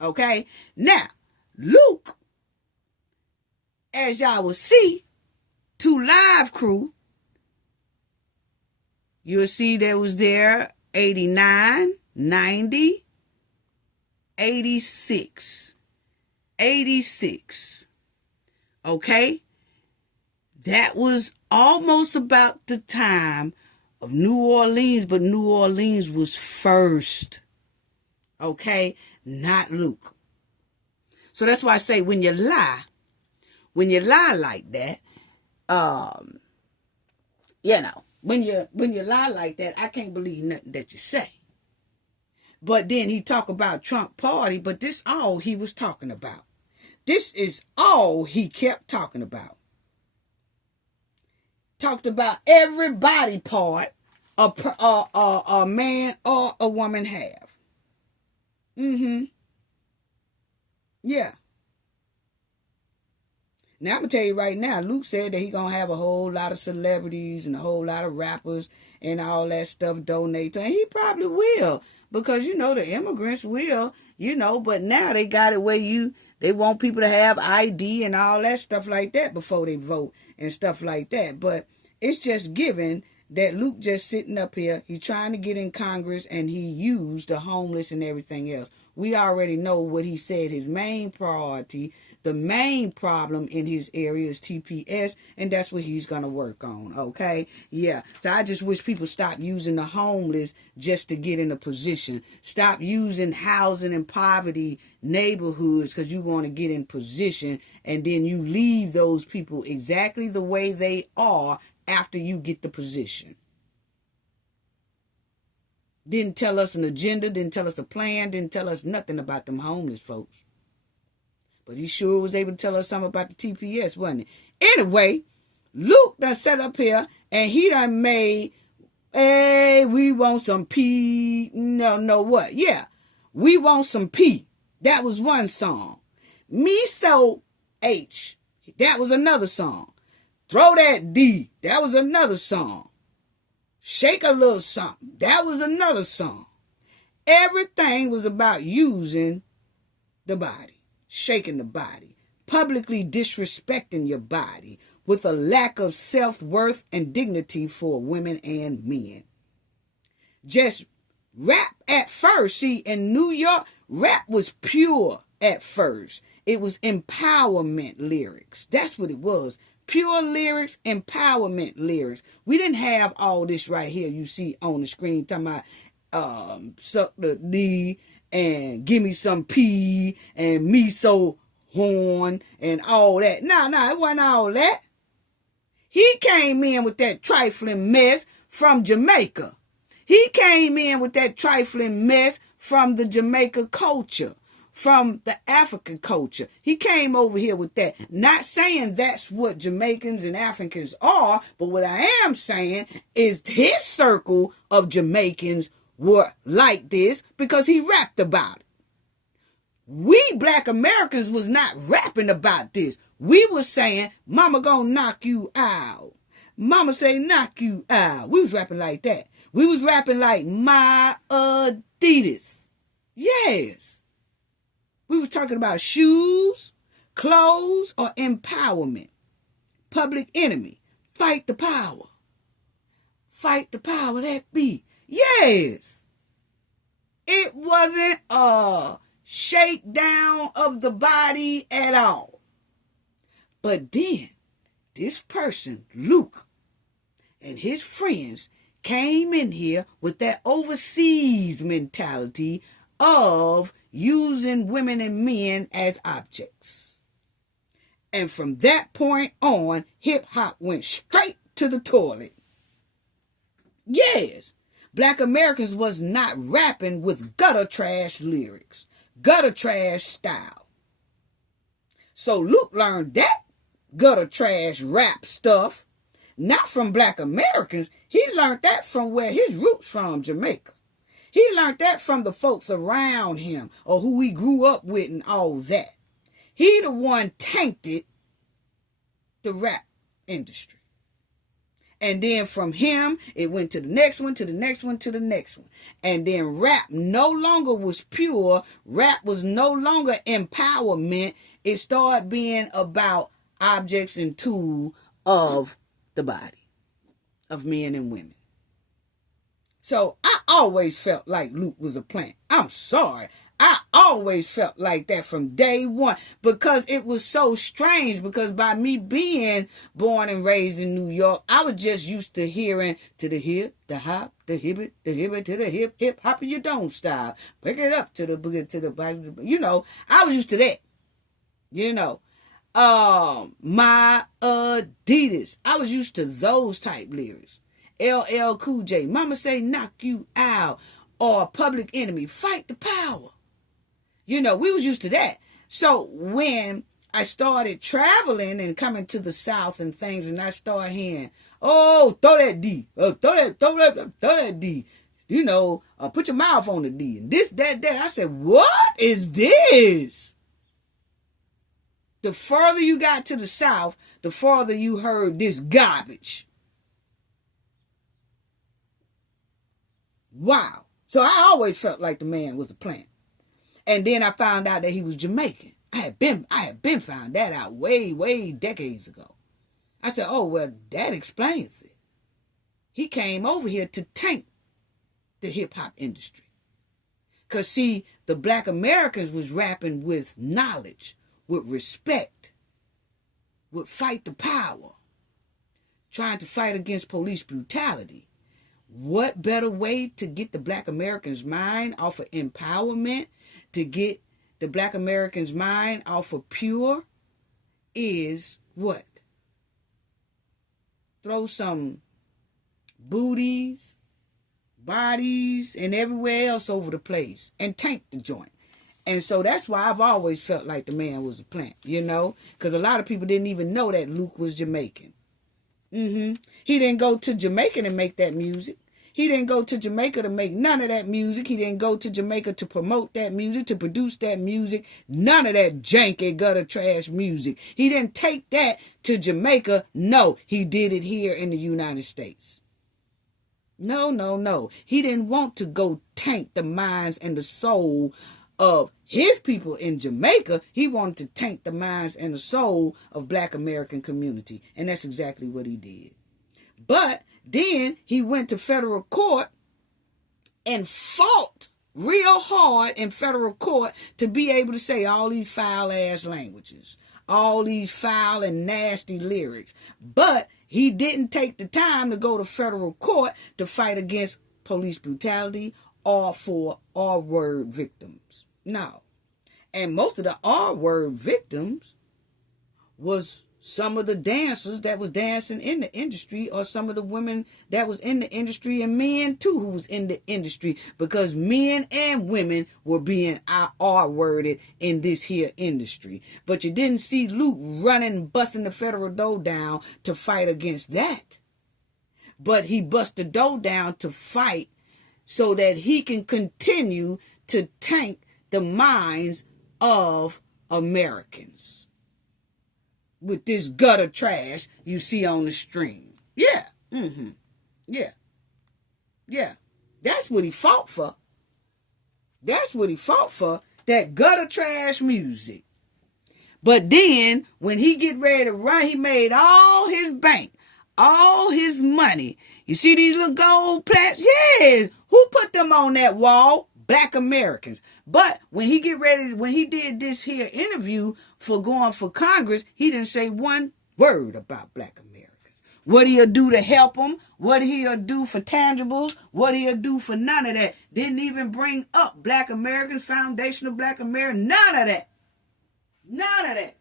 Okay? Now, Luke, as y'all will see, to Live Crew, you'll see there was there 89, 90, 86. Okay? That was almost about the time of New Orleans, but New Orleans was first. Okay? Not Luke. So that's why I say when you lie like that, when you lie like that, I can't believe nothing that you say. But then he talk about Trump party, but this all he was talking about. This is all he kept talking about. Talked about every body part a man or a woman have. Yeah. Now, I'm going to tell you right now, Luke said that he going to have a whole lot of celebrities and a whole lot of rappers and all that stuff donate to him. He probably will. Because, the immigrants will, but now they got it where they want people to have ID and all that stuff like that before they vote and stuff like that. But it's just given that Luke just sitting up here, he's trying to get in Congress and he used the homeless and everything else. We already know what he said his main priority, the main problem in his area is TPS, and that's what he's going to work on, okay? Yeah, so I just wish people stop using the homeless just to get in a position. Stop using housing and poverty neighborhoods because you want to get in position, and then you leave those people exactly the way they are after you get the position. Didn't tell us an agenda, didn't tell us a plan, didn't tell us nothing about them homeless folks. But he sure was able to tell us something about the TPS, wasn't he? Anyway, Luke done sat up here and he done made, hey, we want some P. No, what? Yeah, we want some P. That was one song. Me So H. That was another song. Throw that D. That was another song. Shake a little something. That was another song. Everything was about using the body, shaking the body, publicly disrespecting your body with a lack of self-worth and dignity for women and men. Just rap at first. See, in New York, rap was pure at first. It was empowerment lyrics. That's what it was. Pure lyrics, empowerment lyrics. We didn't have all this right here you see on the screen talking about suck the D and give me some P and me so horn and all that. No, it wasn't all that. He came in with that trifling mess from Jamaica. He came in with that trifling mess from the Jamaica culture, from the African culture. He came over here with that. Not saying that's what Jamaicans and Africans are, but what I am saying is his circle of Jamaicans were like this because he rapped about it. We black Americans was not rapping about this. We was saying, mama gonna knock you out. Mama say knock you out. We was rapping like that. We was rapping like my Adidas. Yes. We were talking about shoes, clothes, or empowerment. Public enemy. Fight the power. Fight the power that be. Yes. It wasn't a shakedown of the body at all. But then, this person, Luke, and his friends came in here with that overseas mentality of using women and men as objects. And from that point on, hip-hop went straight to the toilet. Yes, black Americans was not rapping with gutter trash lyrics, gutter trash style. So Luke learned that gutter trash rap stuff, not from black Americans. He learned that from where his roots from, Jamaica. He learned that from the folks around him or who he grew up with and all that. He the one tainted the rap industry. And then from him, it went to the next one, to the next one, to the next one. And then rap no longer was pure. Rap was no longer empowerment. It started being about objects and tools of the body, of men and women. So I always felt like Luke was a plant. I'm sorry. I always felt like that from day one because it was so strange, because by me being born and raised in New York, I was just used to hearing to the hip, the hop, the hibbit, to the hip, hip, hop, you don't stop. Pick it up to the boogie, to the body. You know, I was used to that. You know, my Adidas. I was used to those type lyrics. LL Cool J, mama say knock you out, or Public Enemy, fight the power. You know, we was used to that. So when I started traveling and coming to the South and things, and I started hearing, oh, throw that D, throw that D, you know, put your mouth on the D, and this, that. I said, what is this? The further you got to the South, the farther you heard this garbage. Wow. So I always felt like the man was a plant. And then I found out that he was Jamaican. I had been found that out way decades ago. I said, oh, well, that explains it. He came over here to tank the hip-hop industry. Because, see, the black Americans was rapping with knowledge, with respect, with fight the power, trying to fight against police brutality. What better way to get the black Americans' mind off of empowerment, to get the black Americans' mind off of pure, is what? Throw some booties, bodies, and everywhere else over the place and tank the joint. And so that's why I've always felt like the man was a plant, you know, because a lot of people didn't even know that Luke was Jamaican. He didn't go to Jamaica to make that music. He didn't go to Jamaica to make none of that music. He didn't go to Jamaica to promote that music, to produce that music. None of that janky gutter trash music. He didn't take that to Jamaica. No, he did it here in the United States. No, no, no. He didn't want to go tank the minds and the soul of his people in Jamaica. He wanted to tank the minds and the soul of Black American community. And that's exactly what he did. But then he went to federal court and fought real hard in federal court to be able to say all these foul ass languages, all these foul and nasty lyrics. But he didn't take the time to go to federal court to fight against police brutality or for R-word victims. No. And most of the R-word victims was some of the dancers that was dancing in the industry, or some of the women that was in the industry, and men too who was in the industry, because men and women were being R-worded in this here industry. But you didn't see Luke running, busting the federal door down to fight against that. But he bust the door down to fight so that he can continue to tank the minds of Americans with this gutter trash you see on the stream. Yeah. Yeah. Yeah. That's what he fought for. That's what he fought for. That gutter trash music. But then, when he get ready to run, he made all his bank, all his money. You see these little gold plaques? Yes. Who put them on that wall? Black Americans. But when he did this here interview for going for Congress, he didn't say one word about Black Americans. What he'll do to help them, what he'll do for tangibles, what he'll do for none of that. Didn't even bring up Black Americans, Foundation of Black Americans, none of that. None of that.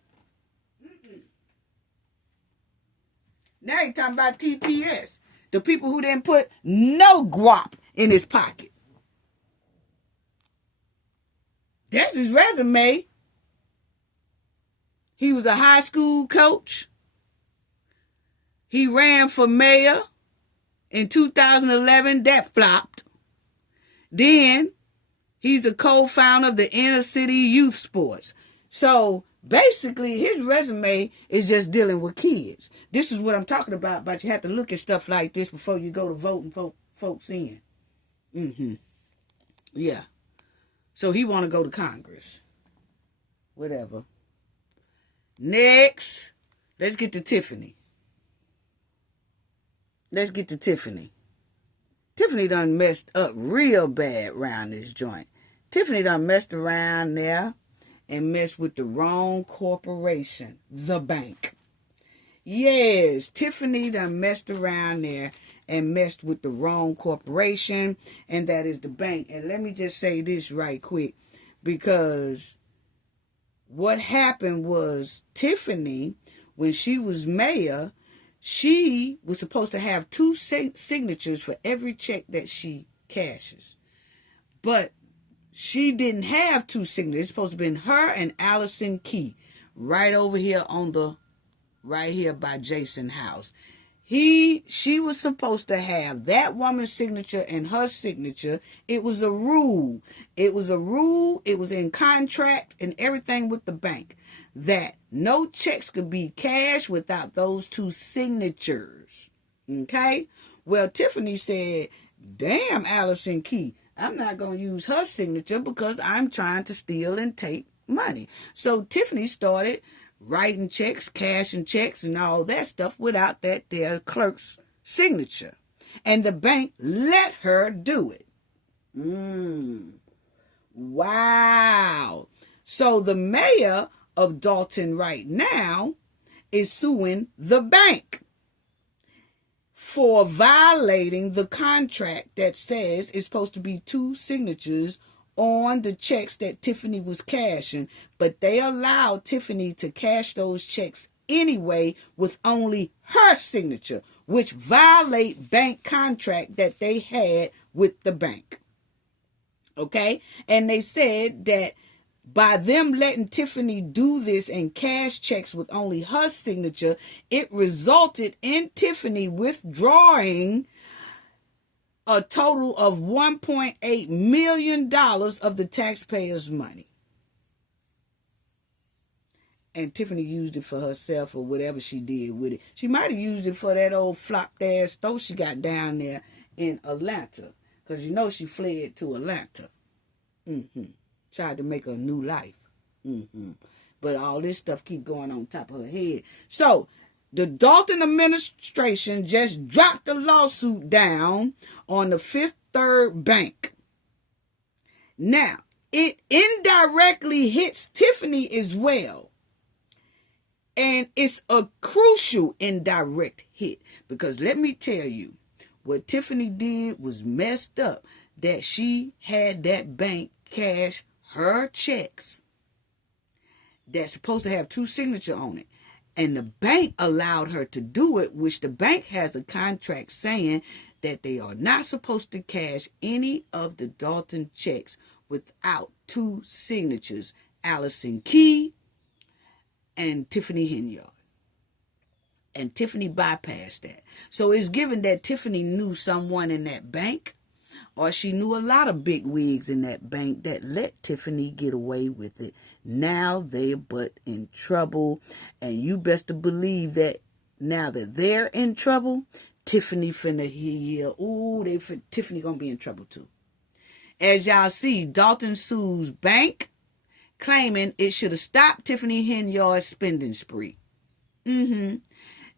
Now he's talking about TPS, the people who didn't put no guap in his pocket. That's his resume. He was a high school coach. He ran for mayor in 2011. That flopped. Then he's a co-founder of the Inner City Youth Sports. So basically, his resume is just dealing with kids. This is what I'm talking about. But you have to look at stuff like this before you go to vote and vote folks in. Yeah. So he want to go to Congress. Whatever. Next, let's get to Tiffany. Tiffany done messed up real bad around this joint. Tiffany done messed around there and messed with the wrong corporation, the bank. Yes, Tiffany done messed around there and messed with the wrong corporation, and that is the bank. And let me just say this right quick, because what happened was Tiffany, when she was mayor, she was supposed to have 2 signatures for every check that she cashes. But she didn't have 2 signatures. It's supposed to be her and Allison Key, right over here right here by Jason's house. She was supposed to have that woman's signature and her signature. It was a rule. It was in contract and everything with the bank that no checks could be cashed without those 2 signatures. Okay? Well, Tiffany said, damn, Allison Key, I'm not going to use her signature because I'm trying to steal and take money. So Tiffany started writing checks, cashing checks, and all that stuff without that there clerk's signature. And the bank let her do it. Wow. So the mayor of Dalton right now is suing the bank for violating the contract that says it's supposed to be 2 signatures on the checks that Tiffany was cashing, but they allowed Tiffany to cash those checks anyway with only her signature, which violate bank contract that they had with the bank. Okay? And they said that by them letting Tiffany do this and cash checks with only her signature, it resulted in Tiffany withdrawing a total of $1.8 million of the taxpayers' money. And Tiffany used it for herself or whatever she did with it. She might have used it for that old flopped ass stove she got down there in Atlanta. Because you know she fled to Atlanta. Tried to make a new life. But all this stuff keep going on top of her head. So, the Dalton administration just dropped the lawsuit down on the Fifth Third Bank. Now, it indirectly hits Tiffany as well. And it's a crucial indirect hit. Because let me tell you, what Tiffany did was messed up. That she had that bank cash her checks that's supposed to have 2 signatures on it. And the bank allowed her to do it, which the bank has a contract saying that they are not supposed to cash any of the Dalton checks without 2 signatures, Allison Key and Tiffany Henyard. And Tiffany bypassed that. So it's given that Tiffany knew someone in that bank, or she knew a lot of big wigs in that bank that let Tiffany get away with it. Now they're but in trouble. And you best to believe that now that they're in trouble, Tiffany finna hear. Ooh, Tiffany gonna be in trouble too. As y'all see, Dalton sues bank, claiming it should have stopped Tiffany Henyard's spending spree.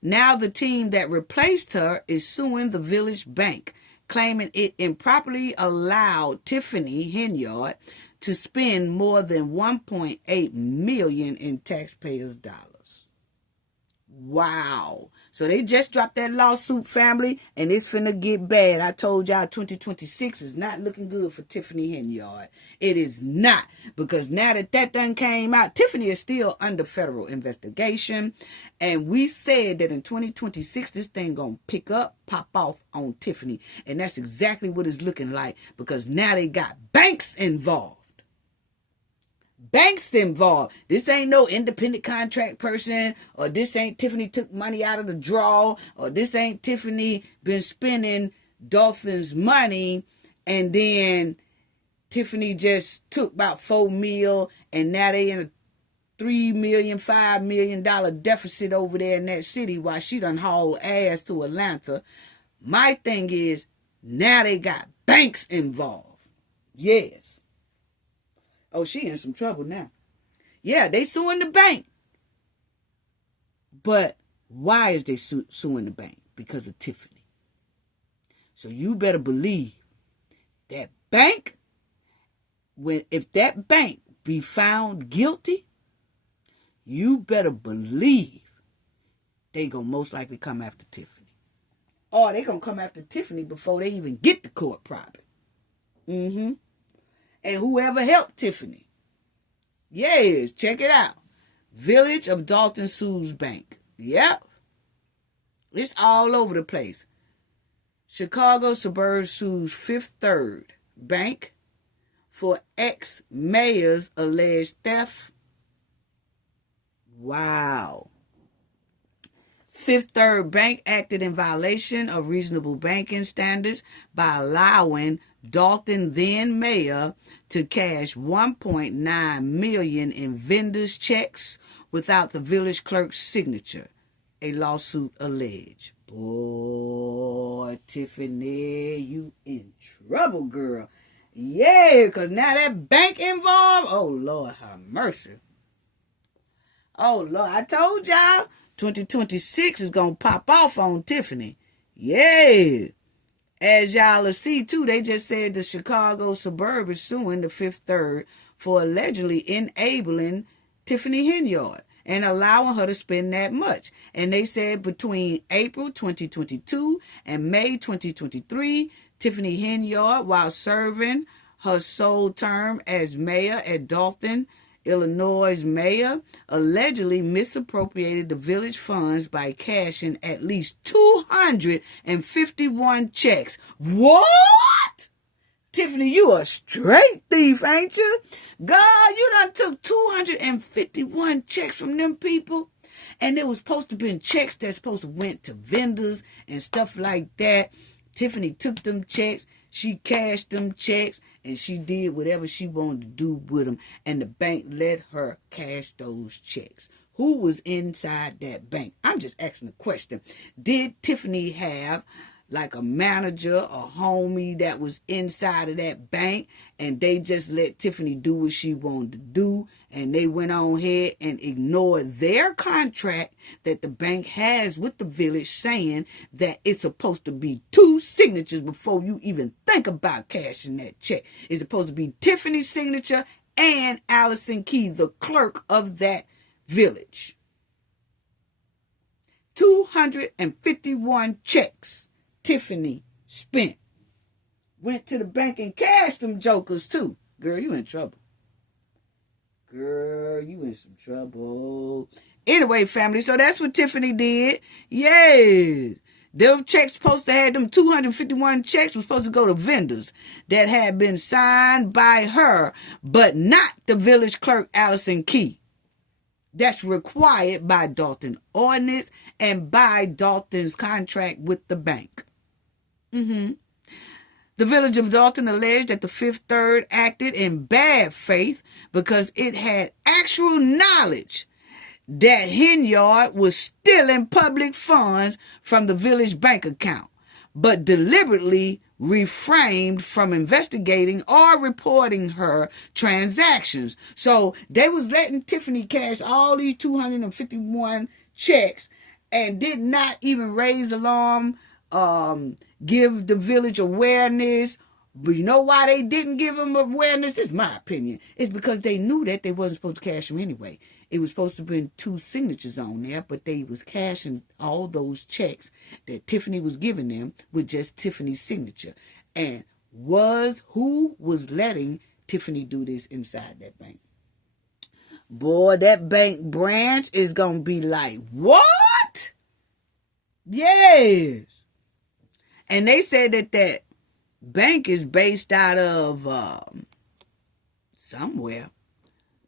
Now the team that replaced her is suing the Village Bank, claiming it improperly allowed Tiffany Henyard to spend more than $1.8 million in taxpayers' dollars. Wow. So they just dropped that lawsuit, family, and it's finna get bad. I told y'all 2026 is not looking good for Tiffany Henyard. It is not. Because now that thing came out, Tiffany is still under federal investigation. And we said that in 2026, this thing gonna pick up, pop off on Tiffany. And that's exactly what it's looking like. Because now they got banks involved. Banks involved. This ain't no independent contract person, or this ain't Tiffany took money out of the draw, or this ain't Tiffany been spending Dolphin's money and then Tiffany just took about $4 million and now they in a $3 million, $5 million deficit over there in that city while she done hauled ass to Atlanta. My thing is, now they got banks involved. Yes. Oh, she in some trouble now. Yeah, they suing the bank. But why is they suing the bank? Because of Tiffany. So you better believe that bank, if that bank be found guilty, you better believe they gonna most likely come after Tiffany. Or they gonna come after Tiffany before they even get to court probably. And whoever helped Tiffany. Yes, check it out. Village of Dalton sues bank. Yep. It's all over the place. Chicago suburbs sues Fifth Third Bank for ex-mayor's alleged theft. Wow. Fifth Third Bank acted in violation of reasonable banking standards by allowing Dalton then mayor to cash $1.9 million in vendors' checks without the village clerk's signature, a lawsuit alleged. Boy, Tiffany, you in trouble, girl. Yeah, because now that bank involved, oh, Lord, have mercy. Oh, Lord, I told y'all, 2026 is going to pop off on Tiffany. Yeah. As y'all will see, too, they just said the Chicago suburb is suing the Fifth Third for allegedly enabling Tiffany Henyard and allowing her to spend that much. And they said between April 2022 and May 2023, Tiffany Henyard, while serving her sole term as mayor at Dalton, Illinois' mayor, allegedly misappropriated the village funds by cashing at least 251 checks. What? Tiffany, you a straight thief, ain't you? God, you done took 251 checks from them people. And it was supposed to be checks that supposed to went to vendors and stuff like that. Tiffany took them checks. She cashed them checks and she did whatever she wanted to do with them. And the bank let her cash those checks. Who was inside that bank? I'm just asking a question. Did Tiffany have like a manager, a homie that was inside of that bank, and they just let Tiffany do what she wanted to do, and they went on ahead and ignored their contract that the bank has with the village, saying that it's supposed to be 2 signatures before you even think about cashing that check. It's supposed to be Tiffany's signature and Allison Key, the clerk of that village. 251 checks Tiffany spent. Went to the bank and cashed them jokers too. Girl, you in trouble. Girl, you in some trouble. Anyway, family, so that's what Tiffany did. Yes. Them checks supposed to have them 251 checks was supposed to go to vendors that had been signed by her, but not the village clerk, Allison Key. That's required by Dalton ordinance and by Dalton's contract with the bank. The village of Dalton alleged that the Fifth Third acted in bad faith because it had actual knowledge that Henyard was stealing public funds from the village bank account, but deliberately refrained from investigating or reporting her transactions. So they was letting Tiffany cash all these 251 checks and did not even raise alarm, give the village awareness. But you know why they didn't give them awareness? This is my opinion. It's because they knew that they wasn't supposed to cash them anyway. It was supposed to have been 2 signatures on there, but they was cashing all those checks that Tiffany was giving them with just Tiffany's signature. And who was letting Tiffany do this inside that bank? Boy, that bank branch is going to be like, what? Yes. And they said that bank is based out of somewhere,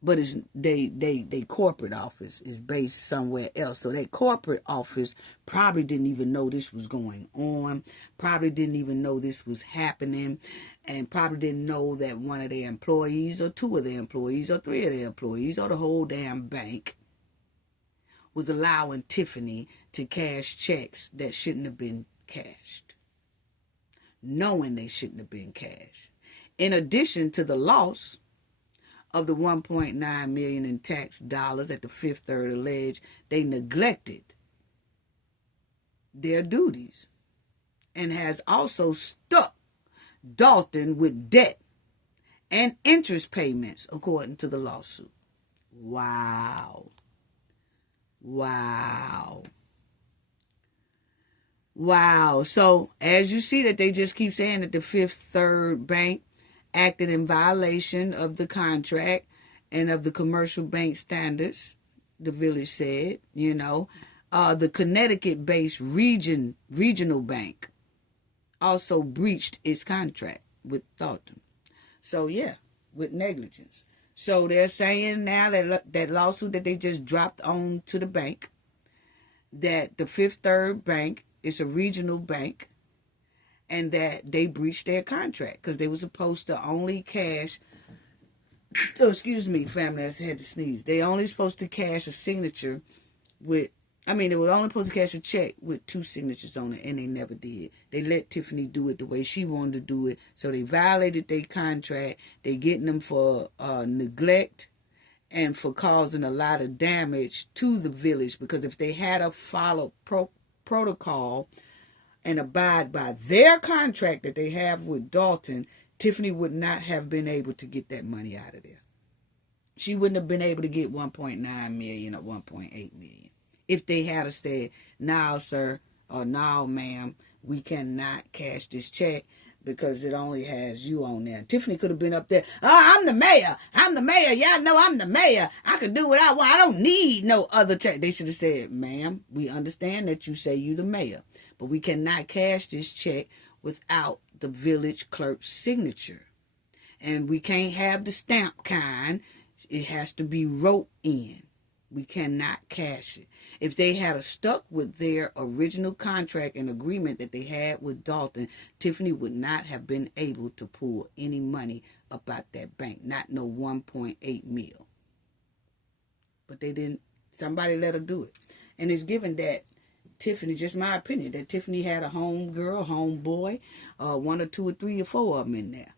but it's they corporate office is based somewhere else. So that corporate office probably didn't even know this was going on, probably didn't even know this was happening, and probably didn't know that one of their employees or 2 of their employees or 3 of their employees or the whole damn bank was allowing Tiffany to cash checks that shouldn't have been cashed, knowing they shouldn't have been cashed. In addition to the loss of the $1.9 million in tax dollars that the Fifth Third alleged, they neglected their duties and has also stuck Dalton with debt and interest payments, according to the lawsuit. Wow. So as you see that they just keep saying that the Fifth Third Bank acted in violation of the contract and of the commercial bank standards, the village said, the Connecticut-based regional bank also breached its contract with Dalton. So yeah, with negligence. So they're saying now that lawsuit that they just dropped on to the bank, that the Fifth Third Bank is a regional bank, and that they breached their contract because they were supposed to only cash, excuse me, family, I had to sneeze. They only supposed to cash a signature they were only supposed to cash a check with 2 signatures on it, and they never did. They let Tiffany do it the way she wanted to do it, so they violated their contract. They getting them for neglect and for causing a lot of damage to the village, because if they had a follow protocol and abide by their contract that they have with Dalton, Tiffany would not have been able to get that money out of there. She wouldn't have been able to get $1.9 million or $1.8 million if they had said, "Now, sir," or "Now, ma'am, we cannot cash this check because it only has you on there." Tiffany could have been up there, "Oh, I'm the mayor. Y'all know I'm the mayor. I can do what I want. I don't need no other check." They should have said, "Ma'am, we understand that you say you the mayor, but we cannot cash this check without the village clerk's signature. And we can't have the stamp kind. It has to be wrote in. We cannot cash it." If they had stuck with their original contract and agreement that they had with Dalton, Tiffany would not have been able to pull any money up out that bank. Not no 1.8 mil. But they didn't. Somebody let her do it. And it's given that Tiffany, just my opinion, that Tiffany had a home girl, home boy, one or two or three or four of them in there.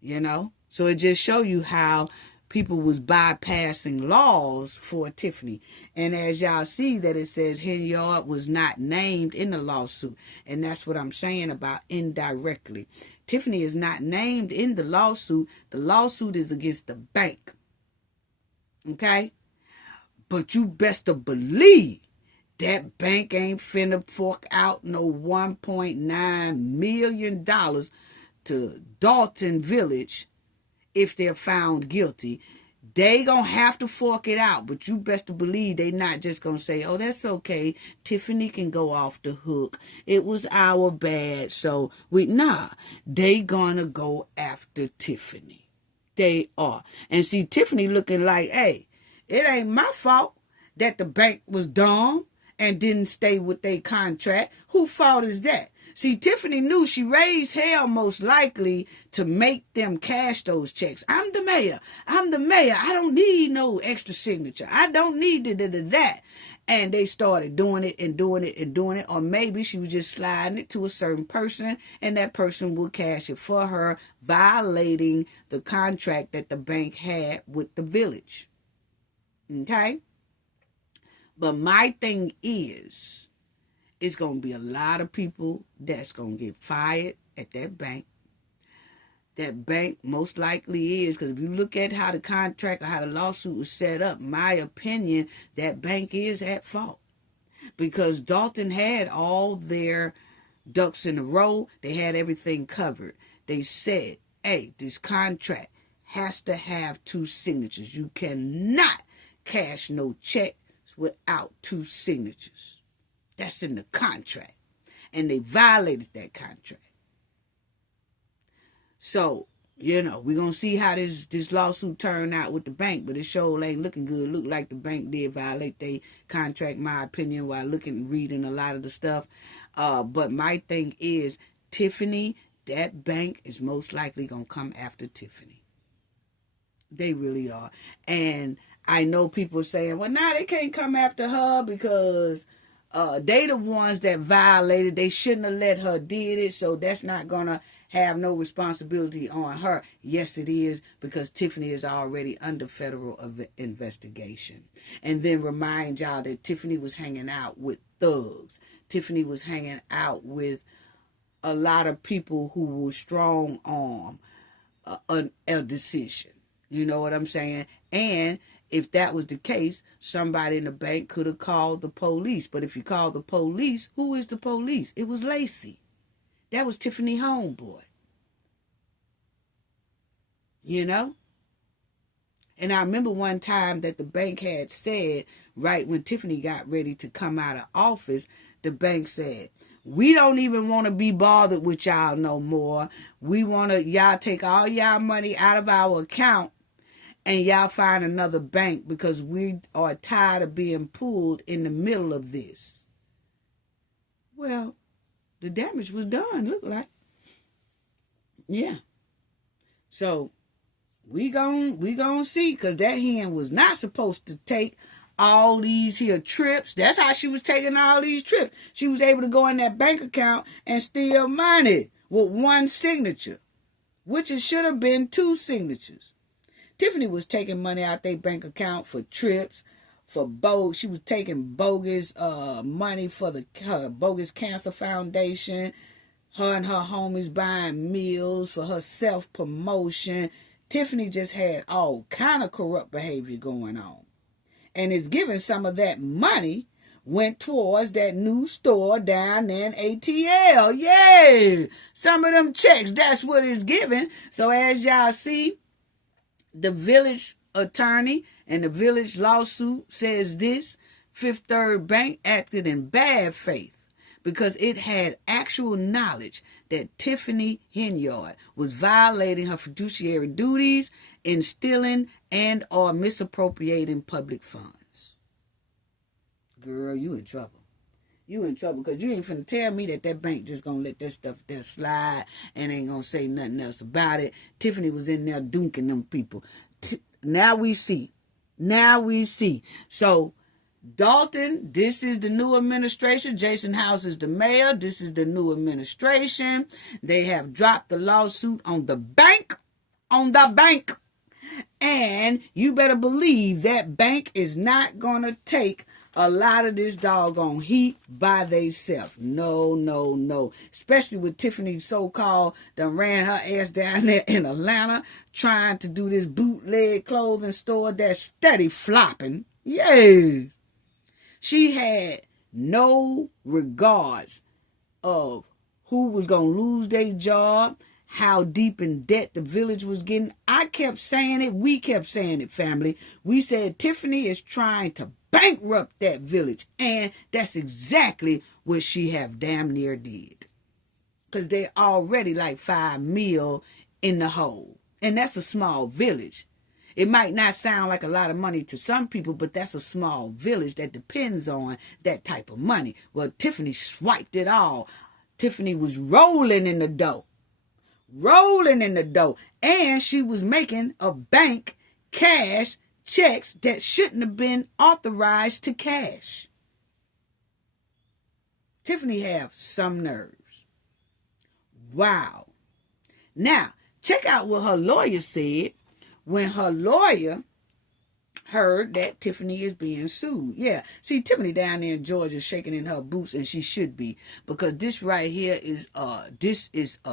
You know? So it just show you how people was bypassing laws for Tiffany. And as y'all see that it says Henyard was not named in the lawsuit. And that's what I'm saying about indirectly. Tiffany is not named in the lawsuit. The lawsuit is against the bank. Okay? But you best to believe that bank ain't finna fork out no $1.9 million to Dalton Village if they're found guilty. They gonna have to fork it out, but you best to believe they not just gonna say, oh, that's okay, Tiffany can go off the hook, it was our bad, so they gonna go after Tiffany. They are. And see, Tiffany looking like, hey, it ain't my fault that the bank was dumb and didn't stay with their contract. Whose fault is that? See, Tiffany knew she raised hell most likely to make them cash those checks. I'm the mayor. I don't need no extra signature. I don't need that. And they started doing it and doing it and doing it. Or maybe she was just sliding it to a certain person and that person would cash it for her, violating the contract that the bank had with the village. Okay? But my thing is, it's going to be a lot of people that's going to get fired at that bank. That bank most likely is, because if you look at how the contract or how the lawsuit was set up, my opinion, that bank is at fault. Because Dalton had all their ducks in a row. They had everything covered. They said, hey, this contract has to have 2 signatures. You cannot cash no checks without 2 signatures. That's in the contract. And they violated that contract. So, we're going to see how this lawsuit turned out with the bank. But it sure ain't looking good. Look like the bank did violate their contract, my opinion, while reading a lot of the stuff. But my thing is, Tiffany, that bank is most likely going to come after Tiffany. They really are. And I know people saying, well, now they can't come after her because they the ones that violated. They shouldn't have let her did it, so that's not going to have no responsibility on her. Yes, it is, because Tiffany is already under federal investigation. And then remind y'all that Tiffany was hanging out with thugs. Tiffany was hanging out with a lot of people who were strong arm a decision. You know what I'm saying? And if that was the case, somebody in the bank could have called the police. But if you call the police, who is the police? It was Lacey. That was Tiffany homeboy. And I remember one time that the bank had said, right when Tiffany got ready to come out of office, the bank said, we don't even want to be bothered with y'all no more. We want to, y'all take all y'all money out of our account and y'all find another bank because we are tired of being pulled in the middle of this. Well, the damage was done, look like. Yeah. So, we gon' see, because that hen was not supposed to take all these here trips. That's how she was taking all these trips. She was able to go in that bank account and steal money with 1 signature, which it should have been 2 signatures. Tiffany was taking money out their bank account for trips, for bogus. She was taking bogus money for her bogus cancer foundation. Her and her homies buying meals for her self-promotion. Tiffany just had all kind of corrupt behavior going on. And it's giving some of that money went towards that new store down there in ATL. Yay! Some of them checks, that's what it's giving. So as y'all see, the village attorney and the village lawsuit says this: Fifth Third Bank acted in bad faith because it had actual knowledge that Tiffany Henyard was violating her fiduciary duties in stealing and or misappropriating public funds. Girl, you in trouble. You in trouble, because you ain't finna tell me that bank just gonna let that stuff there slide and ain't gonna say nothing else about it. Tiffany was in there dunking them people. Now we see. So Dalton, this is the new administration. Jason House is the mayor. This is the new administration. They have dropped the lawsuit on the bank. On the bank. And you better believe that bank is not going to take a lot of this doggone heat by theyself. No, no, no. Especially with Tiffany so-called done ran her ass down there in Atlanta trying to do this bootleg clothing store that's steady flopping. Yes. She had no regards of who was going to lose their job, how deep in debt the village was getting. I kept saying it. We kept saying it, family. We said Tiffany is trying to bankrupt that village. And that's exactly what she have damn near did. Because they already like $5 million in the hole. And that's a small village. It might not sound like a lot of money to some people, but that's a small village that depends on that type of money. Well, Tiffany swiped it all. Tiffany was rolling in the dough. Rolling in the dough. And she was making a bank cash checks that shouldn't have been authorized to cash. Tiffany have some nerves. Wow. Now, check out what her lawyer said when her lawyer heard that Tiffany is being sued. Yeah, see, Tiffany down there in Georgia shaking in her boots, and she should be, because this right here is a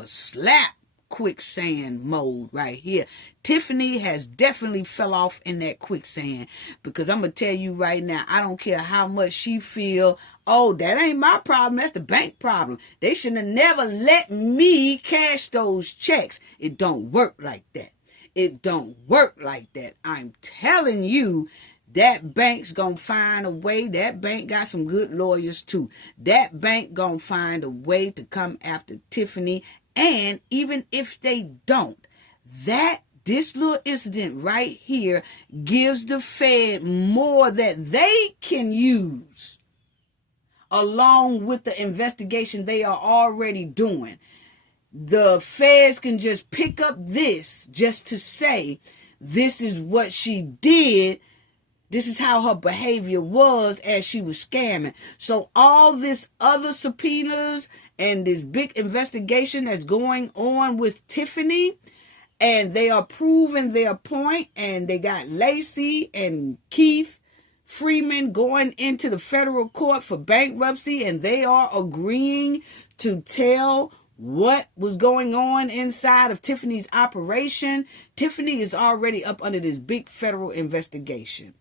slap quicksand mode right here. Tiffany has definitely fell off in that quicksand, because I'm gonna tell you right now, I don't care how much she feel, oh, that ain't my problem, that's the bank problem. They should have never let me cash those checks. It don't work like that. It don't work like that. I'm telling you, that bank's gonna find a way. That bank got some good lawyers too. That bank gonna find a way to come after Tiffany. And even if they don't, this little incident right here gives the Fed more that they can use along with the investigation they are already doing. The feds can just pick up this just to say, this is what she did. This is how her behavior was as she was scamming. So all this other subpoenas and this big investigation that's going on with Tiffany, and they are proving their point, and they got Lacey and Keith Freeman going into the federal court for bankruptcy, and they are agreeing to tell what was going on inside of Tiffany's operation. Tiffany is already up under this big federal investigation.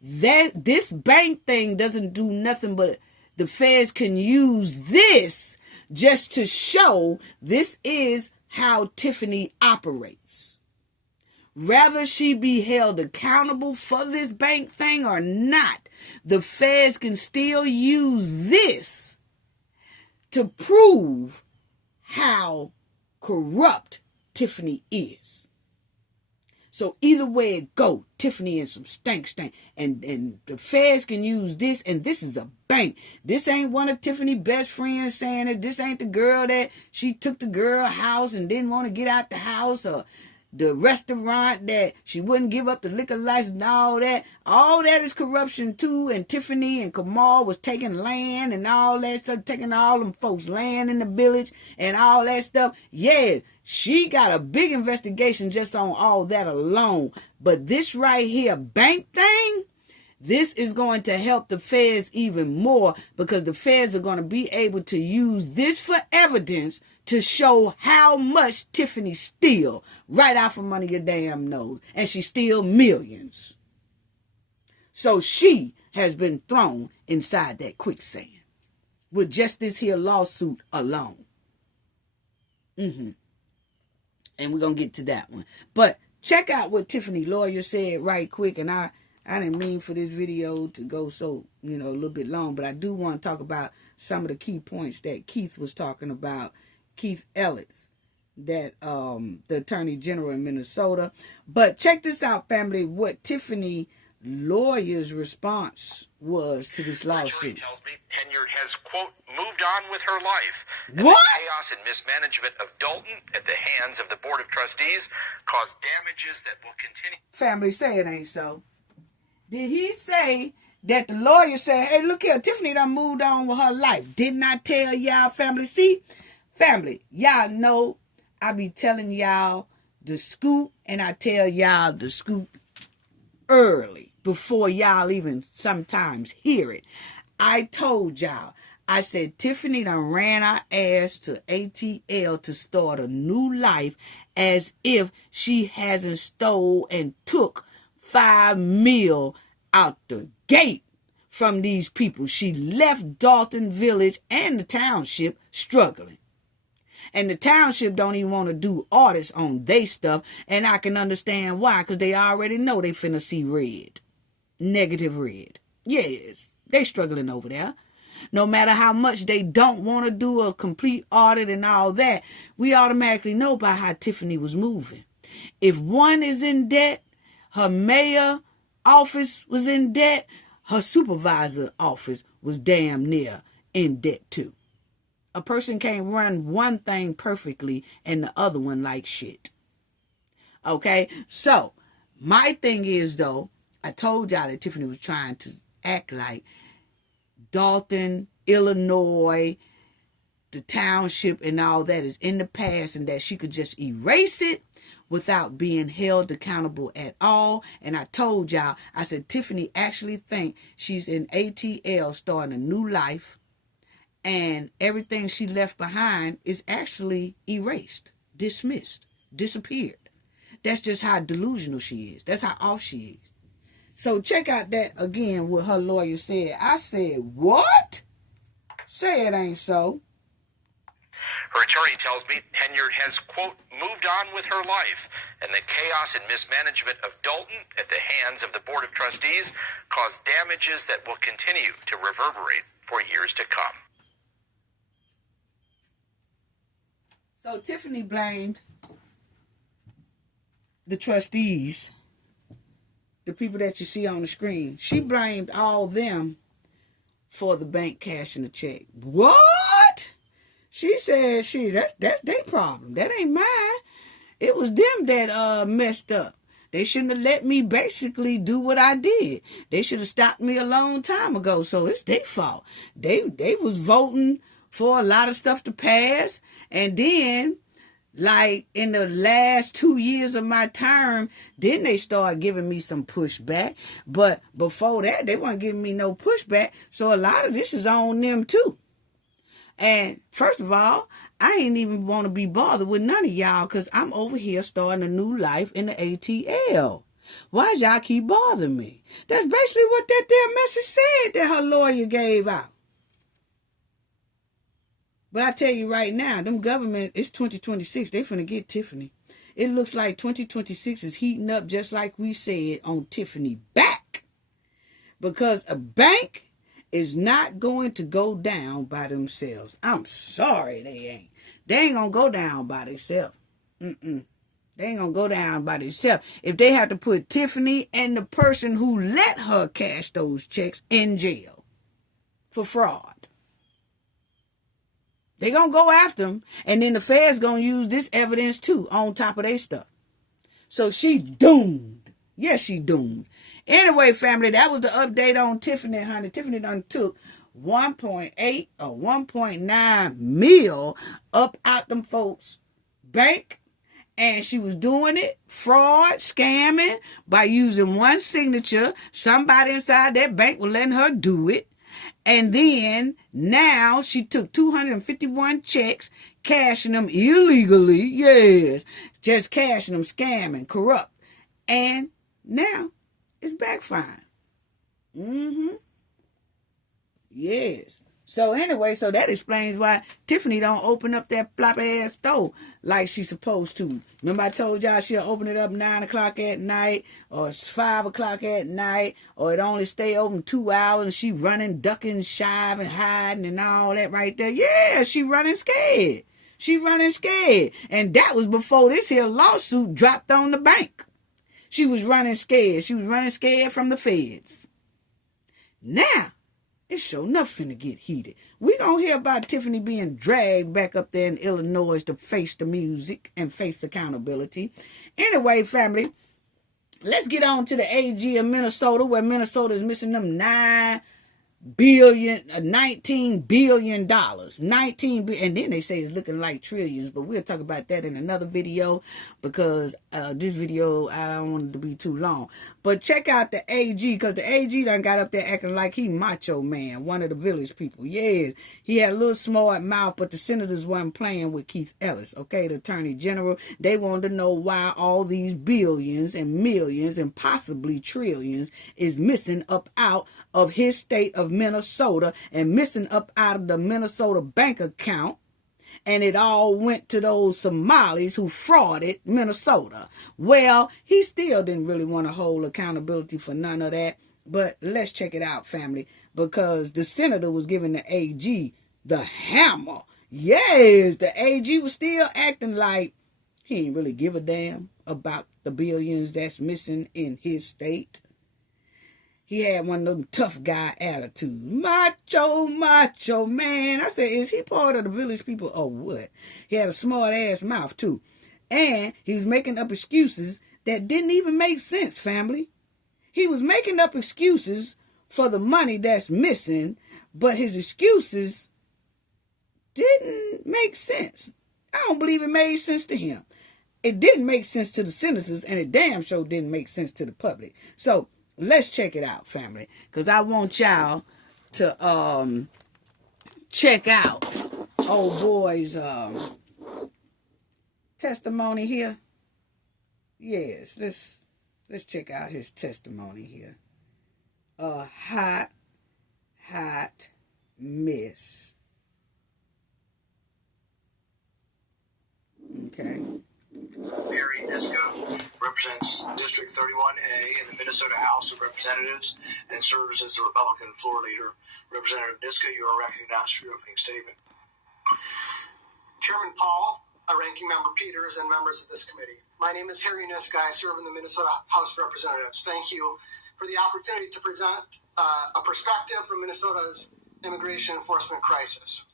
This bank thing doesn't do nothing but the feds can use this just to show this is how Tiffany operates. Rather she be held accountable for this bank thing or not, the feds can still use this to prove how corrupt Tiffany is. So either way it go, Tiffany and some stank. And the feds can use this, and this is a bank. This ain't one of Tiffany's best friends saying it. This ain't the girl that she took the girl house and didn't want to get out the house, or the restaurant that she wouldn't give up the liquor license and all that. All that is corruption too. And Tiffany and Kamal was taking land and all that stuff, taking all them folks' land in the village and all that stuff. Yeah, she got a big investigation just on all that alone. But this right here, bank thing, this is going to help the feds even more, because the feds are going to be able to use this for evidence to show how much Tiffany steal right out from under your damn nose. And she steal millions. So she has been thrown inside that quicksand with just this here lawsuit alone. And we're going to get to that one. But check out what Tiffany lawyer said right quick. And I didn't mean for this video to go so, a little bit long. But I do want to talk about some of the key points that Keith was talking about. Keith Ellis, that the Attorney General in Minnesota. But check this out, family, what Tiffany lawyer's response was to this lawsuit. Tells me Henyard has, quote, moved on with her life. And what? The chaos and mismanagement of Dalton at the hands of the Board of Trustees caused damages that will continue. Family, say it ain't so. Did he say that the lawyer said, hey, look here, Tiffany done moved on with her life. Didn't I tell y'all, family? See, family, y'all know I be telling y'all the scoop, and I tell y'all the scoop early before y'all even sometimes hear it. I told y'all, I said Tiffany done ran our ass to ATL to start a new life as if she hasn't stole and took $5 million out the gate from these people. She left Dalton Village and the township struggling. And the township don't even want to do audits on they stuff. And I can understand why, because they already know they finna see red. Negative red. Yes, they struggling over there. No matter how much they don't want to do a complete audit and all that, we automatically know by how Tiffany was moving. If one is in debt, her mayor office was in debt, her supervisor office was damn near in debt too. A person can't run one thing perfectly and the other one like shit. Okay? So, my thing is though, I told y'all that Tiffany was trying to act like Dalton, Illinois, the township and all that is in the past and that she could just erase it without being held accountable at all. And I told y'all, I said, Tiffany actually think she's in ATL starting a new life and everything she left behind is actually erased, dismissed, disappeared. That's just how delusional she is. That's how off she is. So check out that again what her lawyer said. I said, what? Say it ain't so. Her attorney tells me Henyard has, quote, moved on with her life, and the chaos and mismanagement of Dalton at the hands of the Board of Trustees caused damages that will continue to reverberate for years to come. So Tiffany blamed the trustees, the people that you see on the screen. She blamed all them for the bank cashing the check. What? She said that's their problem. That ain't mine. It was them that messed up. They shouldn't have let me basically do what I did. They should have stopped me a long time ago. So it's their fault. They was voting for a lot of stuff to pass, and then like in the last 2 years of my term, then they started giving me some pushback. But before that, they weren't giving me no pushback. So a lot of this is on them too. And first of all, I ain't even want to be bothered with none of y'all because I'm over here starting a new life in the ATL. Why y'all keep bothering me? That's basically what that damn message said that her lawyer gave out. But I tell you right now, them government, it's 2026. They finna get Tiffany. It looks like 2026 is heating up just like we said on Tiffany back. Because a bank is not going to go down by themselves. I'm sorry they ain't. They ain't gonna go down by themselves. They ain't gonna go down by themselves. If they have to put Tiffany and the person who let her cash those checks in jail for fraud. They gonna go after them, and then the feds gonna use this evidence too on top of their stuff. So she doomed. Yes, she doomed. Anyway, family, that was the update on Tiffany, honey. Tiffany done took 1.8 or 1.9 mil up out them folks' bank, and she was doing it fraud, scamming by using one signature. Somebody inside that bank was letting her do it. And then now she took 251 checks, cashing them illegally. Yes, just cashing them, scamming, corrupt. And now it's backfiring. Yes. So anyway, so that explains why Tiffany don't open up that floppy ass store like she's supposed to. Remember I told y'all she'll open it up 9 o'clock at night or 5 o'clock at night, or it only stay open 2 hours and she running, ducking, shiving, hiding and all that right there. Yeah, she running scared. She running scared. And that was before this here lawsuit dropped on the bank. She was running scared. She was running scared from the feds. Now, it's sure enough finna get heated. We gonna hear about Tiffany being dragged back up there in Illinois to face the music and face accountability. Anyway, family, Let's get on to the AG of Minnesota, where Minnesota is missing them $19 billion. 19 billion, and then they say it's looking like trillions, but we'll talk about that in another video, because this video, I don't want it to be too long. But check out the AG, because the AG done got up there acting like he macho man, one of the village people. Yes, he had a little smart mouth, but the senators wasn't playing with Keith Ellis, okay, the attorney general. They wanted to know why all these billions and millions and possibly trillions is missing up out of his state of Minnesota and missing up out of the Minnesota bank account. And it all went to those Somalis who frauded Minnesota. Well, he still didn't really want to hold accountability for none of that. But let's check it out, family, because the senator was giving the AG the hammer. Yes, the AG was still acting like he didn't really give a damn about the billions that's missing in his state. He had one of them tough guy attitudes. Macho, macho, man. I said, is he part of the village people or what? He had a smart ass mouth too. And he was making up excuses that didn't even make sense, family. He was making up excuses for the money that's missing, but his excuses didn't make sense. I don't believe it made sense to him. It didn't make sense to the senators, and it damn sure didn't make sense to the public. So, let's check it out, family, because I want y'all to check out old boy's testimony here. Yes, let's check out his testimony here. Hot miss. Okay. Barry Niska represents District 31A in the Minnesota House of Representatives and serves as the Republican floor leader. Representative Niska, you are recognized for your opening statement. Chairman Paul, Ranking Member Peters, and members of this committee. My name is Harry Niska. I serve in the Minnesota House of Representatives. Thank you for the opportunity to present a perspective from Minnesota's immigration enforcement crisis.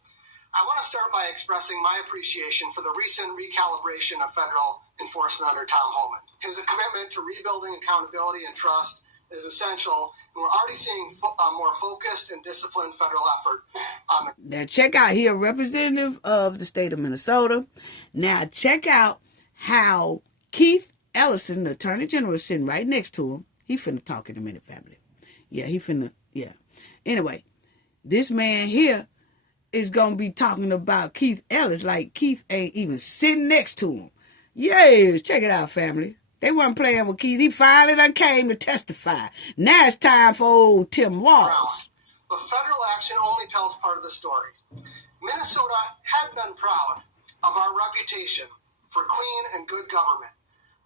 I want to start by expressing my appreciation for the recent recalibration of federal enforcement under Tom Homan. His commitment to rebuilding accountability and trust is essential, and we're already seeing a more focused and disciplined federal effort on the... Now check out here, representative of the state of Minnesota. Now check out how Keith Ellison, the attorney general, is sitting right next to him. He finna talk in a minute, family. Yeah. Anyway, this man here is going to be talking about Keith Ellis like Keith ain't even sitting next to him. Yes, check it out, family. They weren't playing with Keith. He finally done came to testify. Now it's time for old Tim Walls. But federal action only tells part of the story. Minnesota had been proud of our reputation for clean and good government,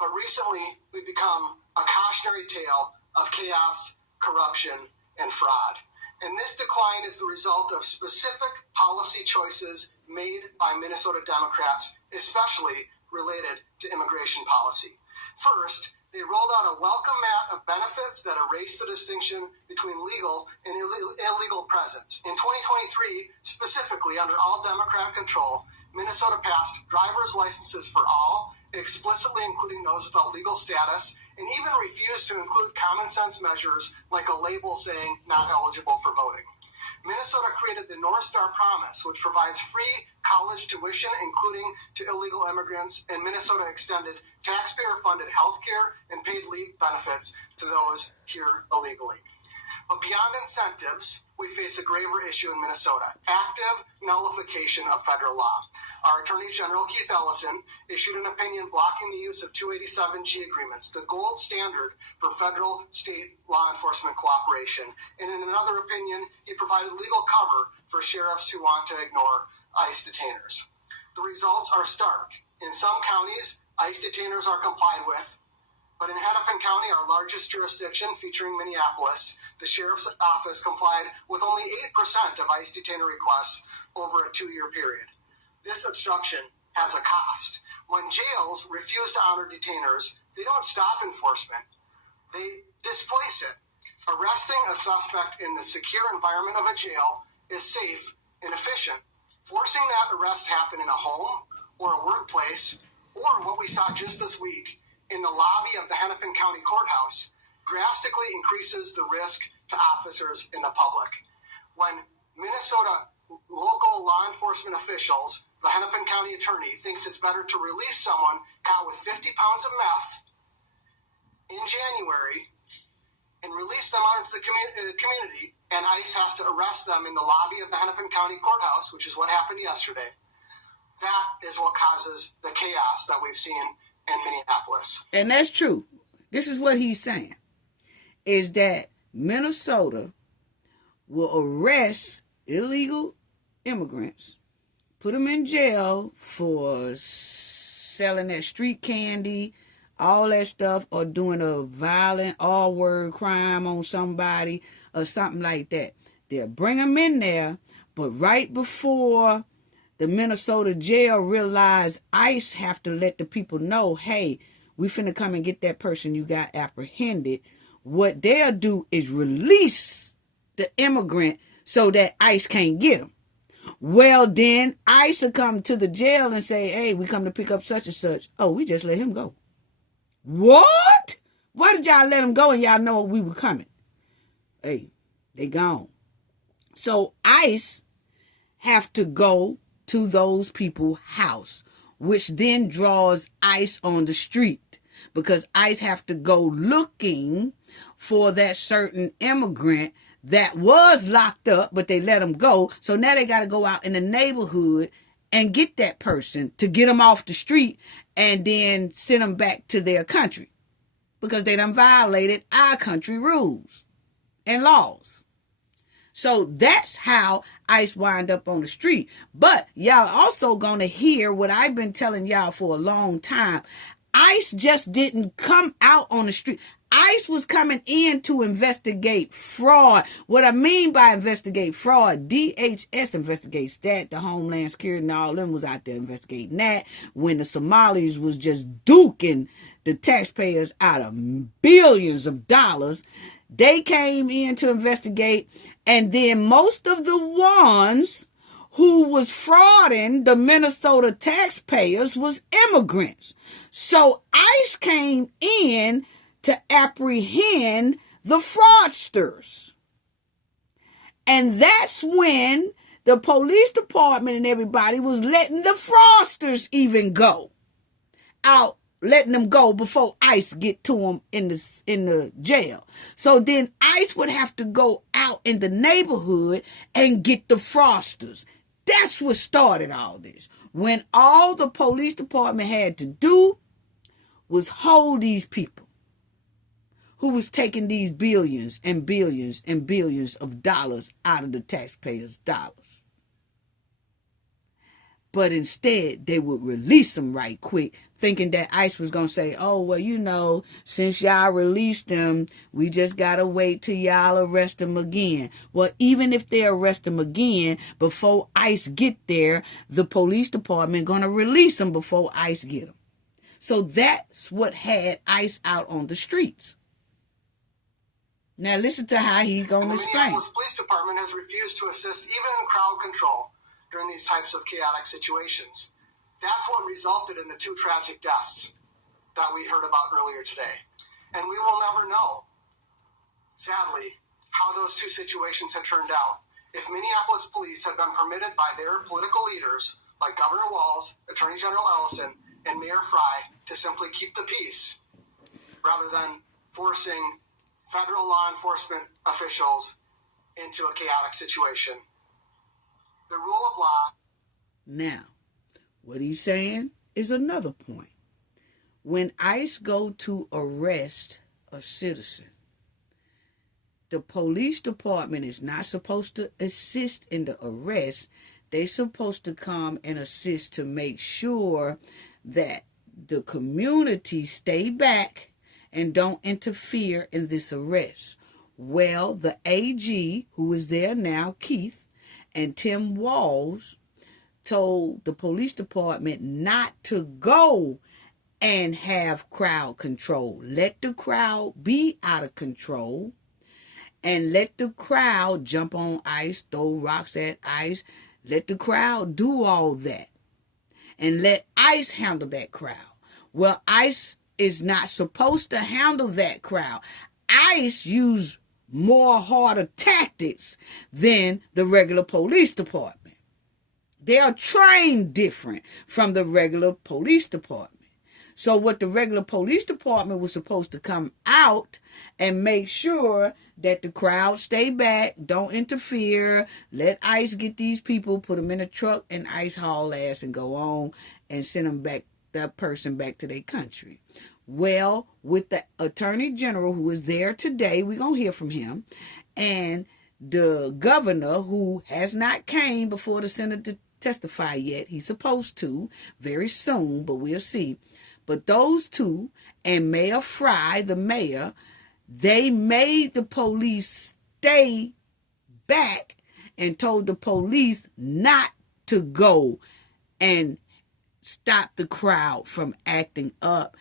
but recently we've become a cautionary tale of chaos, corruption, and fraud. And this decline is the result of specific policy choices made by Minnesota Democrats, especially related to immigration policy. First, they rolled out a welcome mat of benefits that erase the distinction between legal and illegal presence. In 2023, specifically under all Democrat control, Minnesota passed driver's licenses for all, explicitly including those without legal status, and even refused to include common sense measures like a label saying not eligible for voting. Minnesota created the North Star Promise, which provides free college tuition, including to illegal immigrants, and Minnesota extended taxpayer-funded health care and paid leave benefits to those here illegally. But beyond incentives, we face a graver issue in Minnesota: active nullification of federal law. Our Attorney General, Keith Ellison, issued an opinion blocking the use of 287G agreements, the gold standard for federal-state law enforcement cooperation. And in another opinion, he provided legal cover for sheriffs who want to ignore ICE detainers. The results are stark. In some counties, ICE detainers are complied with, but in Hennepin County, our largest jurisdiction featuring Minneapolis, the sheriff's office complied with only 8% of ICE detainer requests over a 2-year period. This obstruction has a cost. When jails refuse to honor detainers, they don't stop enforcement. They displace it. Arresting a suspect in the secure environment of a jail is safe and efficient. Forcing that arrest happen in a home or a workplace, or what we saw just this week in the lobby of the Hennepin County Courthouse drastically increases the risk to officers and the public. When Minnesota local law enforcement officials, the Hennepin County attorney, thinks it's better to release someone caught with 50 pounds of meth in January and release them out into the community, and ICE has to arrest them in the lobby of the Hennepin County Courthouse, which is what happened yesterday. That is what causes the chaos that we've seen in Minneapolis. And that's true. This is what he's saying, is that Minnesota will arrest illegal immigrants, put them in jail for selling that street candy, all that stuff, or doing a violent all-word crime on somebody or something like that. They'll bring them in there, but right before the Minnesota jail realize ICE have to let the people know, hey, we finna come and get that person you got apprehended. What they'll do is release the immigrant so that ICE can't get them. Well, then ICE will come to the jail and say, hey, we come to pick up such and such. Oh, we just let him go. What? Why did y'all let him go and y'all know we were coming? Hey, they gone. So ICE have to go to those people's house, which then draws ICE on the street, because ICE have to go looking for that certain immigrant that was locked up, but they let him go. So now they got to go out in the neighborhood and get that person to get them off the street and then send them back to their country, because they done violated our country rules and laws. So that's how ICE wind up on the street. But y'all also going to hear what I've been telling y'all for a long time. ICE just didn't come out on the street. ICE was coming in to investigate fraud. What I mean by investigate fraud, DHS investigates that. The Homeland Security and all them was out there investigating that. When the Somalis was just duking the taxpayers out of billions of dollars, they came in to investigate. And then most of the ones who was frauding the Minnesota taxpayers was immigrants. So ICE came in to apprehend the fraudsters. And that's when the police department and everybody was letting the fraudsters even go out, letting them go before ICE get to them in the jail. So then ICE would have to go out in the neighborhood and get the fraudsters. That's what started all this. When all the police department had to do was hold these people who was taking these billions and billions and billions of dollars out of the taxpayers' dollars. But instead, they would release them right quick, thinking that ICE was going to say, oh, well, you know, since y'all released them, we just got to wait till y'all arrest them again. Well, even if they arrest them again, before ICE get there, the police department going to release them before ICE get them. So that's what had ICE out on the streets. Now listen to how he's going to explain. The Minneapolis Police Department has refused to assist even in crowd control during these types of chaotic situations. That's what resulted in the two tragic deaths that we heard about earlier today. And we will never know, sadly, how those two situations had turned out if Minneapolis police had been permitted by their political leaders, like Governor Walz, Attorney General Ellison, and Mayor Fry, to simply keep the peace, rather than forcing federal law enforcement officials into a chaotic situation. The rule of law. Now, what he's saying is another point. When ICE go to arrest a citizen, the police department is not supposed to assist in the arrest. They're supposed to come and assist to make sure that the community stay back and don't interfere in this arrest. Well, the AG, who is there now, Keith, and Tim Walz, told the police department not to go and have crowd control. Let the crowd be out of control and let the crowd jump on ICE, throw rocks at ICE. Let the crowd do all that and let ICE handle that crowd. Well, ICE is not supposed to handle that crowd. ICE use more harder tactics than the regular police department. They are trained different from the regular police department. So what the regular police department was supposed to come out and make sure that the crowd stay back, don't interfere, let ICE get these people, put them in a truck, and ICE haul ass and go on and send them back, that person back to their country. Well, with the Attorney General who is there today, we're going to hear from him, and the governor who has not came before the Senate to testify yet. He's supposed to very soon, but we'll see. But those two and Mayor Fry, the mayor, they made the police stay back and told the police not to go and stop the crowd from acting up.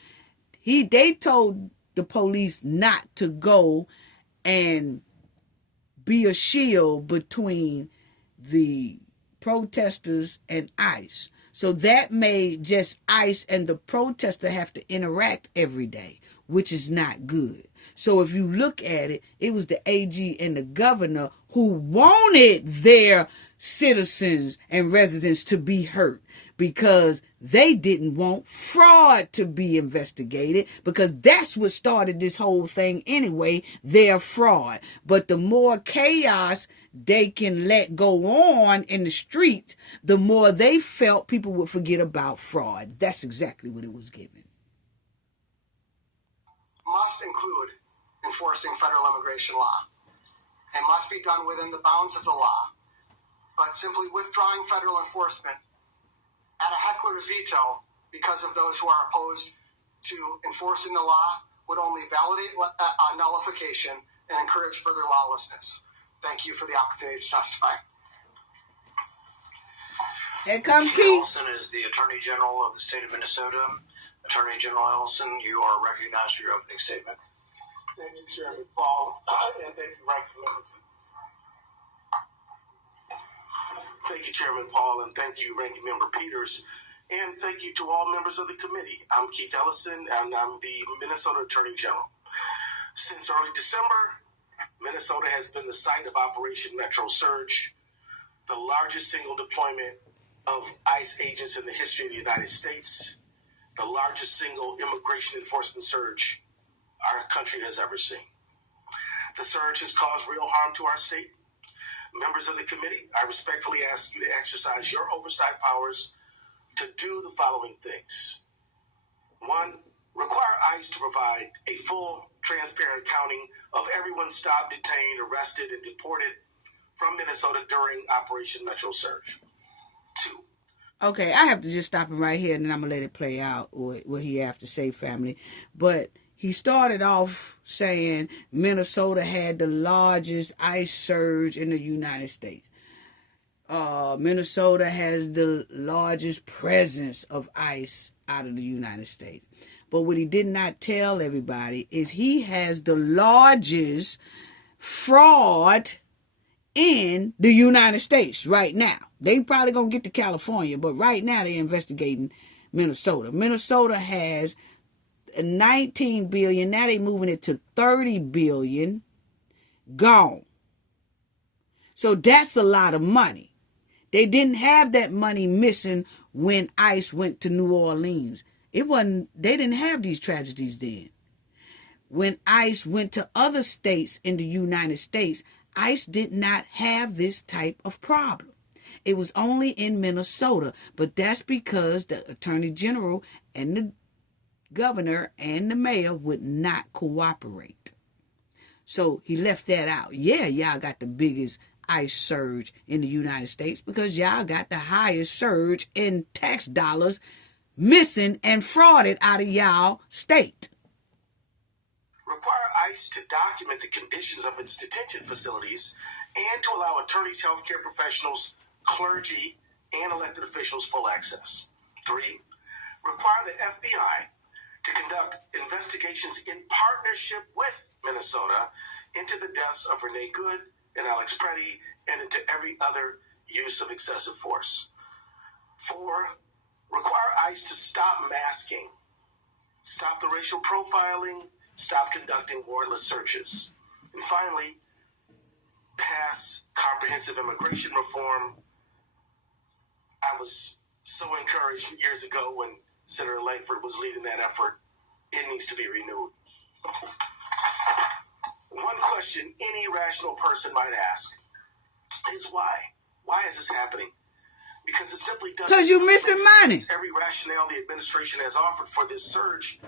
They told the police not to go and be a shield between the protesters and ICE. So that made just ICE and the protester have to interact every day, which is not good. So if you look at it, it was the AG and the governor who wanted their citizens and residents to be hurt because they didn't want fraud to be investigated, because that's what started this whole thing anyway, their fraud. But the more chaos they can let go on in the street, the more they felt people would forget about fraud. That's exactly what it was given. Must include enforcing federal immigration law and must be done within the bounds of the law. But simply withdrawing federal enforcement at a heckler's veto because of those who are opposed to enforcing the law would only validate nullification and encourage further lawlessness. Thank you for the opportunity to testify. Here comes Keith Ellison is the Attorney General of the state of Minnesota. Attorney General Ellison, you are recognized for your opening statement. Thank you, Chairman Paul, and thank you, Ranking Member. Thank you, Chairman Paul, and thank you, Ranking Member Peters, and thank you to all members of the committee. I'm Keith Ellison, and I'm the Minnesota Attorney General. Since early December, Minnesota has been the site of Operation Metro Surge, the largest single deployment of ICE agents in the history of the United States, the largest single immigration enforcement surge our country has ever seen. The surge has caused real harm to our state. Members of the committee, I respectfully ask you to exercise your oversight powers to do the following things. 1, require ICE to provide a full, transparent counting of everyone stopped, detained, arrested, and deported from Minnesota during Operation Metro Surge. 2. Okay, I have to just stop him right here, and then I'm going to let it play out what he have to say, family. But he started off saying Minnesota had the largest ICE surge in the United States. Minnesota has the largest presence of ICE out of the United States. But what he did not tell everybody is he has the largest fraud in the United States right now. They probably going to get to California, but right now they're investigating Minnesota. Minnesota has 19 billion. Now they're moving it to 30 billion gone. So that's a lot of money. They didn't have that money missing when ICE went to New Orleans. They didn't have these tragedies then. When ICE went to other states in the United States, ICE did not have this type of problem. It was only in Minnesota, but that's because the Attorney General and the governor and the mayor would not cooperate. So he left that out. Yeah, y'all got the biggest ICE surge in the United States because y'all got the highest surge in tax dollars missing and frauded out of y'all state. Require ICE to document the conditions of its detention facilities and to allow attorneys, healthcare professionals, clergy, and elected officials full access. 3, require the FBI to conduct investigations in partnership with Minnesota into the deaths of Renee Good and Alex Preddy and into every other use of excessive force. 4, require ICE to stop masking stop the racial profiling, stop conducting warrantless searches, and finally, pass comprehensive immigration reform. I was so encouraged years ago when Senator Langford was leading that effort. It needs to be renewed. One question any rational person might ask is why? Why is this happening? Because it simply doesn't. Because you're missing money. Every rationale the administration has offered for this surge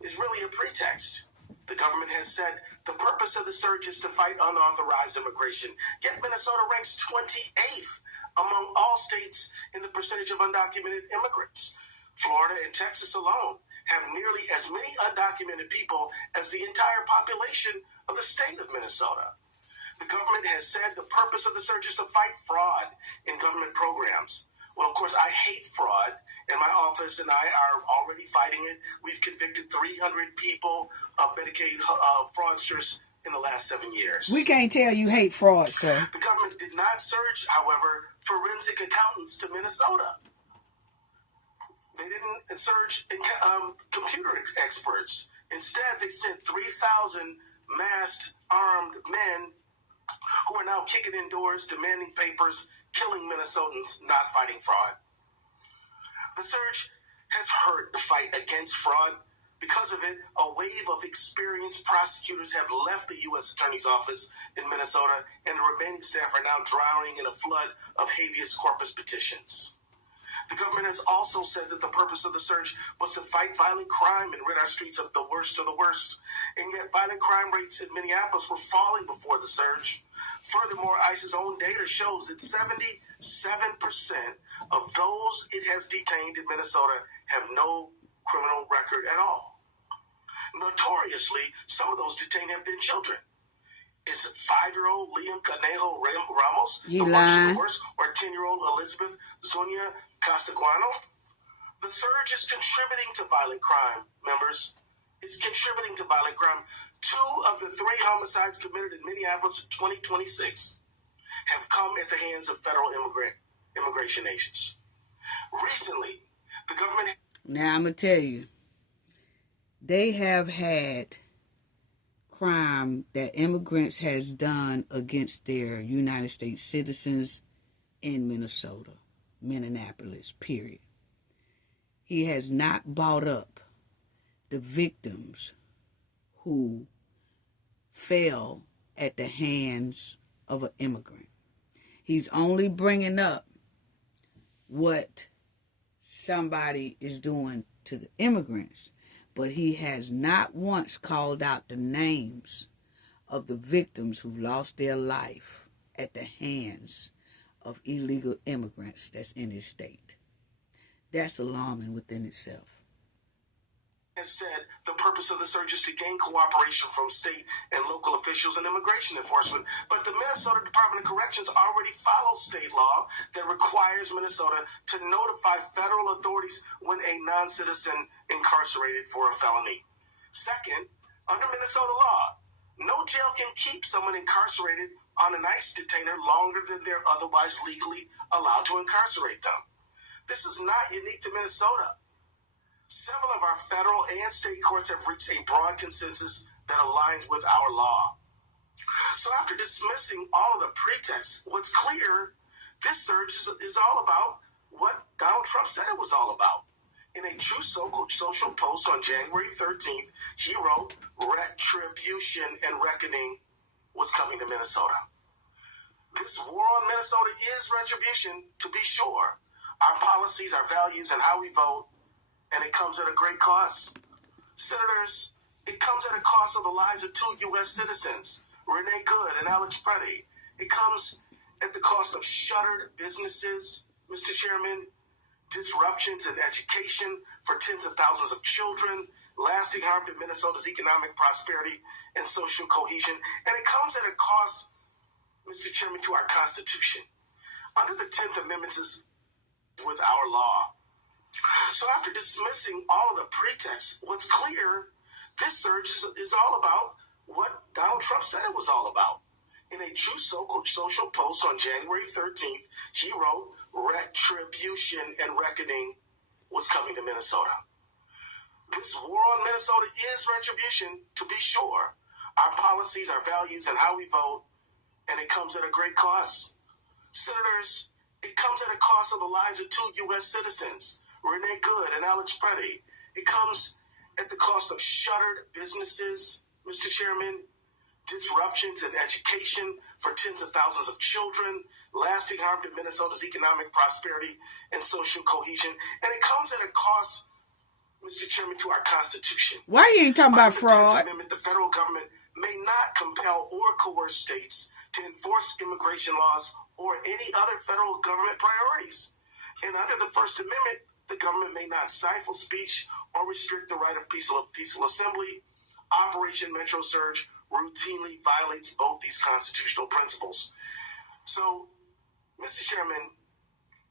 is really a pretext. The government has said the purpose of the surge is to fight unauthorized immigration. Yet Minnesota ranks 28th among all states in the percentage of undocumented immigrants. Florida and Texas alone have nearly as many undocumented people as the entire population of the state of Minnesota. The government has said the purpose of the surge is to fight fraud in government programs. Well, of course, I hate fraud, and my office and I are already fighting it. We've convicted 300 people of Medicaid fraudsters in the last 7 years. We can't tell you hate fraud, sir. The government did not surge, however, forensic accountants to Minnesota. They didn't surge computer experts. Instead, they sent 3,000 masked, armed men who are now kicking in doors, demanding papers, killing Minnesotans, not fighting fraud. The surge has hurt the fight against fraud. Because of it, a wave of experienced prosecutors have left the U.S. Attorney's Office in Minnesota, and the remaining staff are now drowning in a flood of habeas corpus petitions. The government has also said that the purpose of the surge was to fight violent crime and rid our streets of the worst of the worst. And yet violent crime rates in Minneapolis were falling before the surge. Furthermore, ICE's own data shows that 77% of those it has detained in Minnesota have no criminal record at all. Notoriously, some of those detained have been children. Is it 5-year-old Liam Canejo Ramos, the worst of the worst, or 10-year-old Elizabeth Sonia Casaguano? The surge is contributing to violent crime, members. It's contributing to violent crime. 2 of the 3 homicides committed in Minneapolis in 2026 have come at the hands of federal immigration agents. Recently, the government... Now, I'm going to tell you, they have had crime that immigrants has done against their United States citizens in Minnesota, Minneapolis, period. He has not brought up the victims who fell at the hands of an immigrant. He's only bringing up what somebody is doing to the immigrants, but he has not once called out the names of the victims who lost their life at the hands of illegal immigrants that's in his state. That's alarming within itself. Has said the purpose of the surge is to gain cooperation from state and local officials and immigration enforcement. But the Minnesota Department of Corrections already follows state law that requires Minnesota to notify federal authorities when a non-citizen incarcerated for a felony. Second, under Minnesota law, no jail can keep someone incarcerated on an ICE detainer longer than they're otherwise legally allowed to incarcerate them. This is not unique to Minnesota. Several of our federal and state courts have reached a broad consensus that aligns with our law. So after dismissing all of the pretexts, what's clear, this surge is all about what Donald Trump said it was all about. In a true social post on January 13th, he wrote, "Retribution and reckoning was coming to Minnesota." This war on Minnesota is retribution, to be sure. Our policies, our values, and how we vote, and it comes at a great cost. Senators, it comes at a cost of the lives of 2 U.S. citizens, Renee Good and Alex Preddy. It comes at the cost of shuttered businesses, Mr. Chairman, disruptions in education for tens of thousands of children, lasting harm to Minnesota's economic prosperity and social cohesion. And it comes at a cost, Mr. Chairman, to our Constitution. Under the 10th Amendment is with our law. So after dismissing all of the pretexts, what's clear, this surge is all about what Donald Trump said it was all about. In a true social post on January 13th, he wrote, "Retribution and reckoning was coming to Minnesota." This war on Minnesota is retribution, to be sure. Our policies, our values, and how we vote, and it comes at a great cost. Senators, it comes at a cost of the lives of 2 U.S. citizens, Renee Good and Alex Preddy. It comes at the cost of shuttered businesses, Mr. Chairman, disruptions in education for tens of thousands of children, lasting harm to Minnesota's economic prosperity and social cohesion. And it comes at a cost, Mr. Chairman, to our Constitution. Why you ain't talking about fraud? Amendment, the federal government may not compel or coerce states to enforce immigration laws or any other federal government priorities. And under the First Amendment, the government may not stifle speech or restrict the right of peaceful assembly. Operation Metro Surge routinely violates both these constitutional principles. So, Mr. Chairman,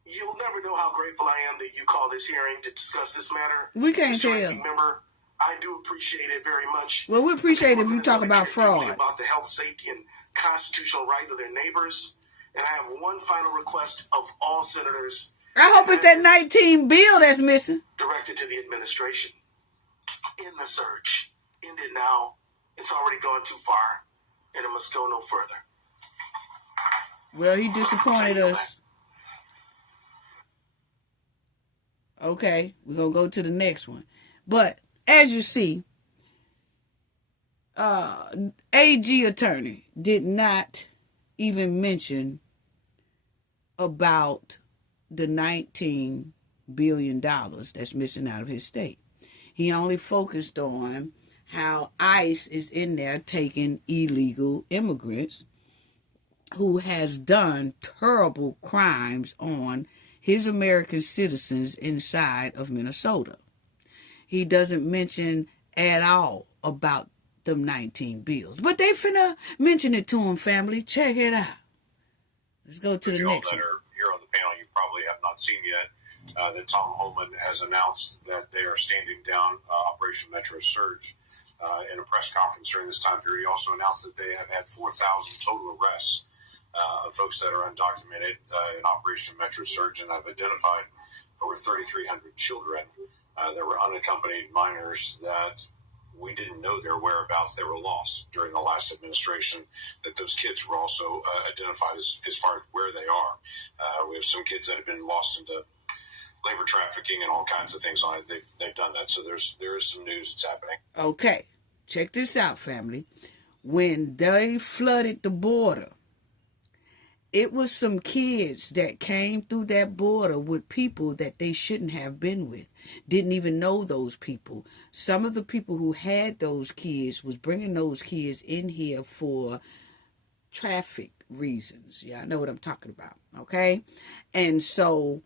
you'll never know how grateful I am that you called this hearing to discuss this matter. We can't Mr. tell. Ranking Member, I do appreciate it very much. Well, we appreciate it if you talk about fraud. About the health, safety, and constitutional right of their neighbors. And I have one final request of all senators. I hope it's that 19 bill that's missing. Directed to the administration. End the search. End it now. It's already gone too far, and it must go no further. Well, he disappointed us. Okay, we're going to go to the next one. But, as you see, AG attorney did not even mention about the $19 billion that's missing out of his state. He only focused on how ICE is in there taking illegal immigrants who has done terrible crimes on his American citizens inside of Minnesota. He doesn't mention at all about them 19 bills. But they finna mention it to him, family. Check it out. Let's go to the next one. Here on the panel, you probably have not seen yet that Tom Homan has announced that they are standing down Operation Metro Surge in a press conference during this time period. He also announced that they have had 4,000 total arrests of folks that are undocumented in Operation Metro Surge, and I've identified over 3,300 children that were unaccompanied minors that we didn't know their whereabouts. They were lost during the last administration, that those kids were also identified as far as where they are. We have some kids that have been lost into labor trafficking and all kinds of things on it. They've done that. So there is some news that's happening. Okay, check this out, family. When they flooded the border, it was some kids that came through that border with people that they shouldn't have been with. Didn't even know those people. Some of the people who had those kids was bringing those kids in here for traffic reasons. Yeah, I know what I'm talking about, okay? And so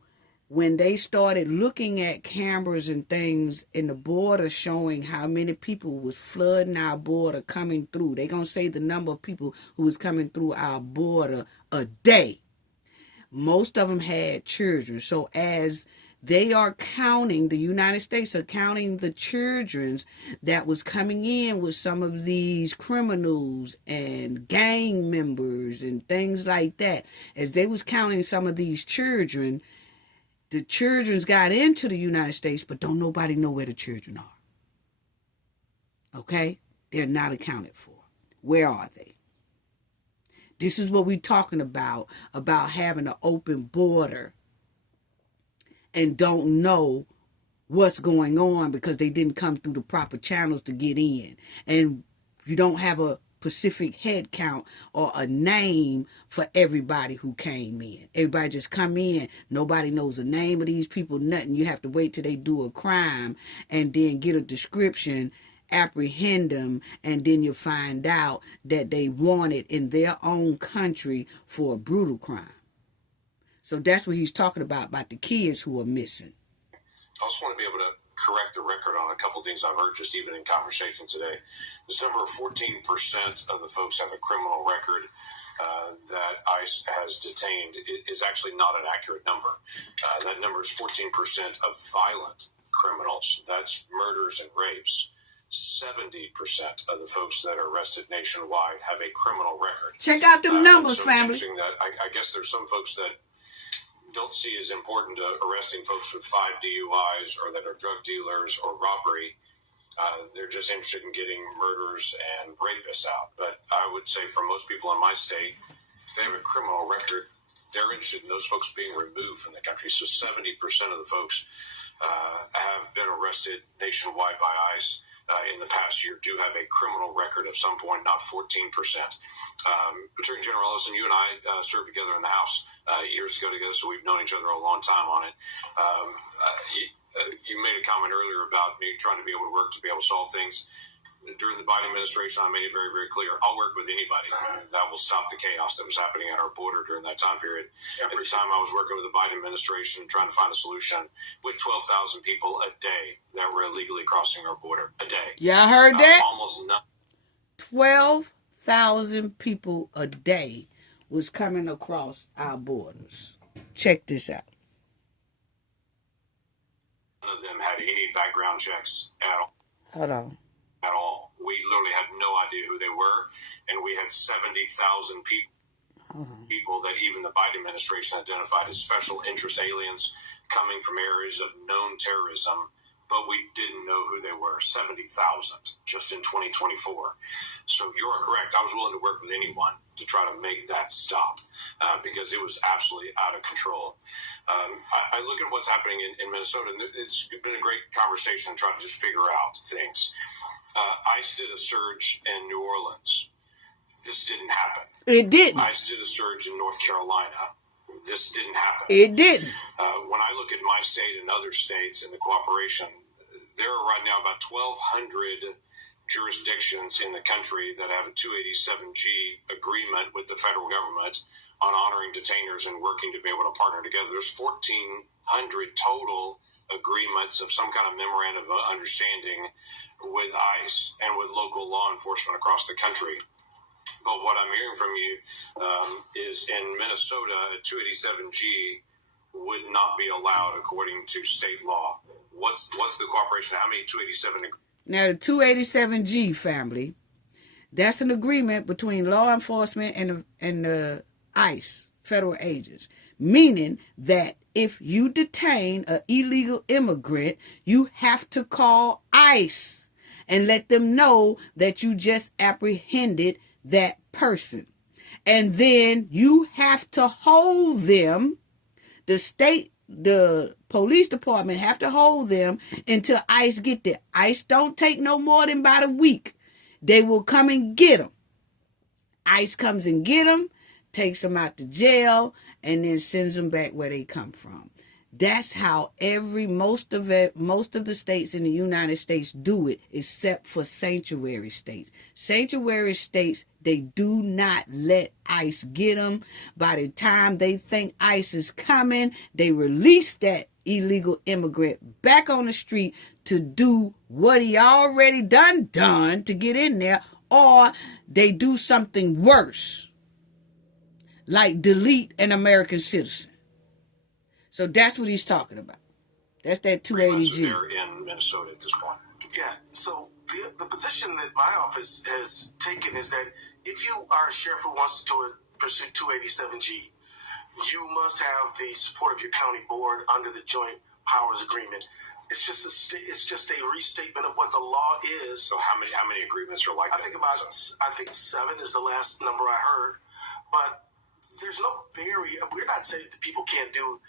when they started looking at cameras and things in the border showing how many people was flooding our border coming through, they going to say the number of people who was coming through our border a day. Most of them had children. So as they are counting, the United States are counting the children that was coming in with some of these criminals and gang members and things like that. As they was counting some of these children, the children's got into the United States, but don't nobody know where the children are. Okay? They're not accounted for. Where are they? This is what we're talking about having an open border and don't know what's going on because they didn't come through the proper channels to get in. And you don't have a specific head count or a name for everybody who came in. Everybody just come in. Nobody knows the name of these people, nothing. You have to wait till they do a crime and then get a description, apprehend them, and then you find out that they wanted in their own country for a brutal crime. So that's what he's talking about the kids who are missing. I also want to be able to correct the record on a couple things I've heard just even in conversation today. This number of 14% of the folks have a criminal record that ICE has detained is actually not an accurate number. That number is 14% of violent criminals. That's murders and rapes. 70% of the folks that are arrested nationwide have a criminal record. Check out them numbers, so family. It's interesting that I guess there's some folks that don't see as important to arresting folks with 5 DUIs or that are drug dealers or robbery. They're just interested in getting murderers and rapists out. But I would say for most people in my state, if they have a criminal record, they're interested in those folks being removed from the country. So 70% of the folks have been arrested nationwide by ICE in the past year do have a criminal record of some point, not 14%. Attorney General Ellison, you and I served together in the House years ago together, so we've known each other a long time on it. You made a comment earlier about me trying to be able to work to be able to solve things. During the Biden administration, I made it very, very clear. I'll work with anybody that will stop the chaos that was happening at our border during that time period. At the time, I was working with the Biden administration trying to find a solution with 12,000 people a day that were illegally crossing our border a day. Yeah, I heard that. Almost none. 12,000 people a day was coming across our borders. Check this out. None of them had any background checks at all. Hold on. At all. We literally had no idea who they were, and we had 70,000 people that even the Biden administration identified as special interest aliens coming from areas of known terrorism, but we didn't know who they were. 70,000 just in 2024. So you are correct. I was willing to work with anyone to try to make that stop because it was absolutely out of control. I look at what's happening in Minnesota, and it's been a great conversation trying to just figure out things. ICE did a surge in New Orleans. This didn't happen. It didn't. ICE did a surge in North Carolina. This didn't happen. It didn't. When I look at my state and other states in the cooperation, there are right now about 1,200 jurisdictions in the country that have a 287G agreement with the federal government on honoring detainers and working to be able to partner together. There's 1,400 total agreements of some kind of memorandum of understanding with ICE and with local law enforcement across the country. But what I'm hearing from you is in Minnesota, a 287G would not be allowed according to state law. What's the cooperation? How many 287? Now, the 287G family, that's an agreement between law enforcement and the ICE, federal agents, meaning that if you detain an illegal immigrant, you have to call ICE and let them know that you just apprehended that person. And then you have to hold them. The police department have to hold them until ICE get there. ICE don't take no more than about a week. They will come and get them. ICE comes and get them, takes them out to jail, and then sends them back where they come from. That's how most of the states in the United States do it, except for sanctuary states. Sanctuary states, they do not let ICE get them. By the time they think ICE is coming, they release that illegal immigrant back on the street to do what he already done to get in there, or they do something worse, like delete an American citizen. So that's what he's talking about. That's that 280G. They're in Minnesota at this point. Yeah, so the position that my office has taken is that if you are a sheriff who wants to pursue 287G, you must have the support of your county board under the Joint Powers Agreement. It's just a restatement of what the law is. So how many agreements are like that? I think 7 is the last number I heard. But there's no barrier. We're not saying that people can't do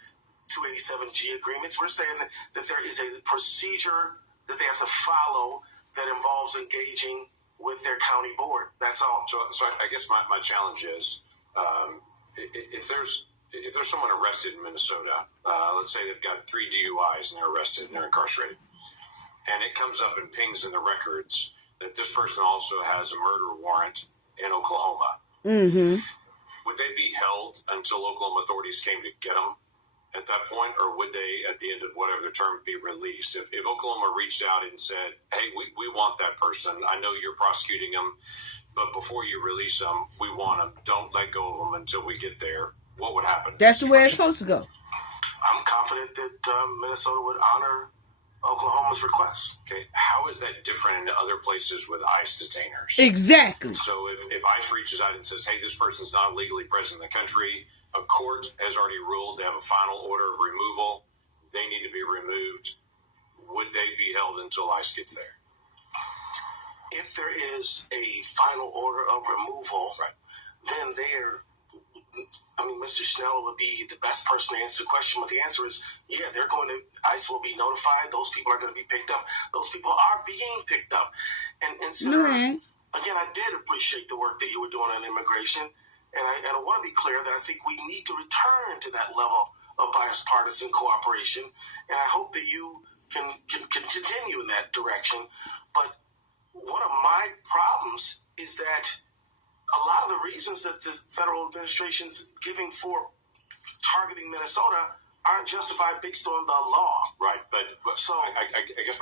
287G agreements. We're saying that there is a procedure that they have to follow that involves engaging with their county board. That's all. So I guess my challenge is if there's someone arrested in Minnesota, let's say they've got 3 DUIs and they're arrested and they're incarcerated, and it comes up and pings in the records that this person also has a murder warrant in Oklahoma. Mm-hmm. Would they be held until Oklahoma authorities came to get them at that point, or would they, at the end of whatever their term, be released? If Oklahoma reached out and said, hey, we want that person, I know you're prosecuting them, but before you release them, we want them, don't let go of them until we get there, what would happen? That's the way it's supposed to go. I'm confident that Minnesota would honor Oklahoma's request. Okay, how is that different in other places with ICE detainers? Exactly. So if ICE reaches out and says, hey, this person's not legally present in the country, A court has already ruled they have a final order of removal. They need to be removed. Would they be held until ICE gets there? If there is a final order of removal, right, then Mr. Schnell would be the best person to answer the question. But the answer is, yeah, ICE will be notified. Those people are going to be picked up. Those people are being picked up. And Senator, again, I did appreciate the work that you were doing on immigration. And I want to be clear that I think we need to return to that level of bipartisan cooperation. And I hope that you can continue in that direction. But one of my problems is that a lot of the reasons that the federal administration is giving for targeting Minnesota aren't justified based on the law. Right, but so I guess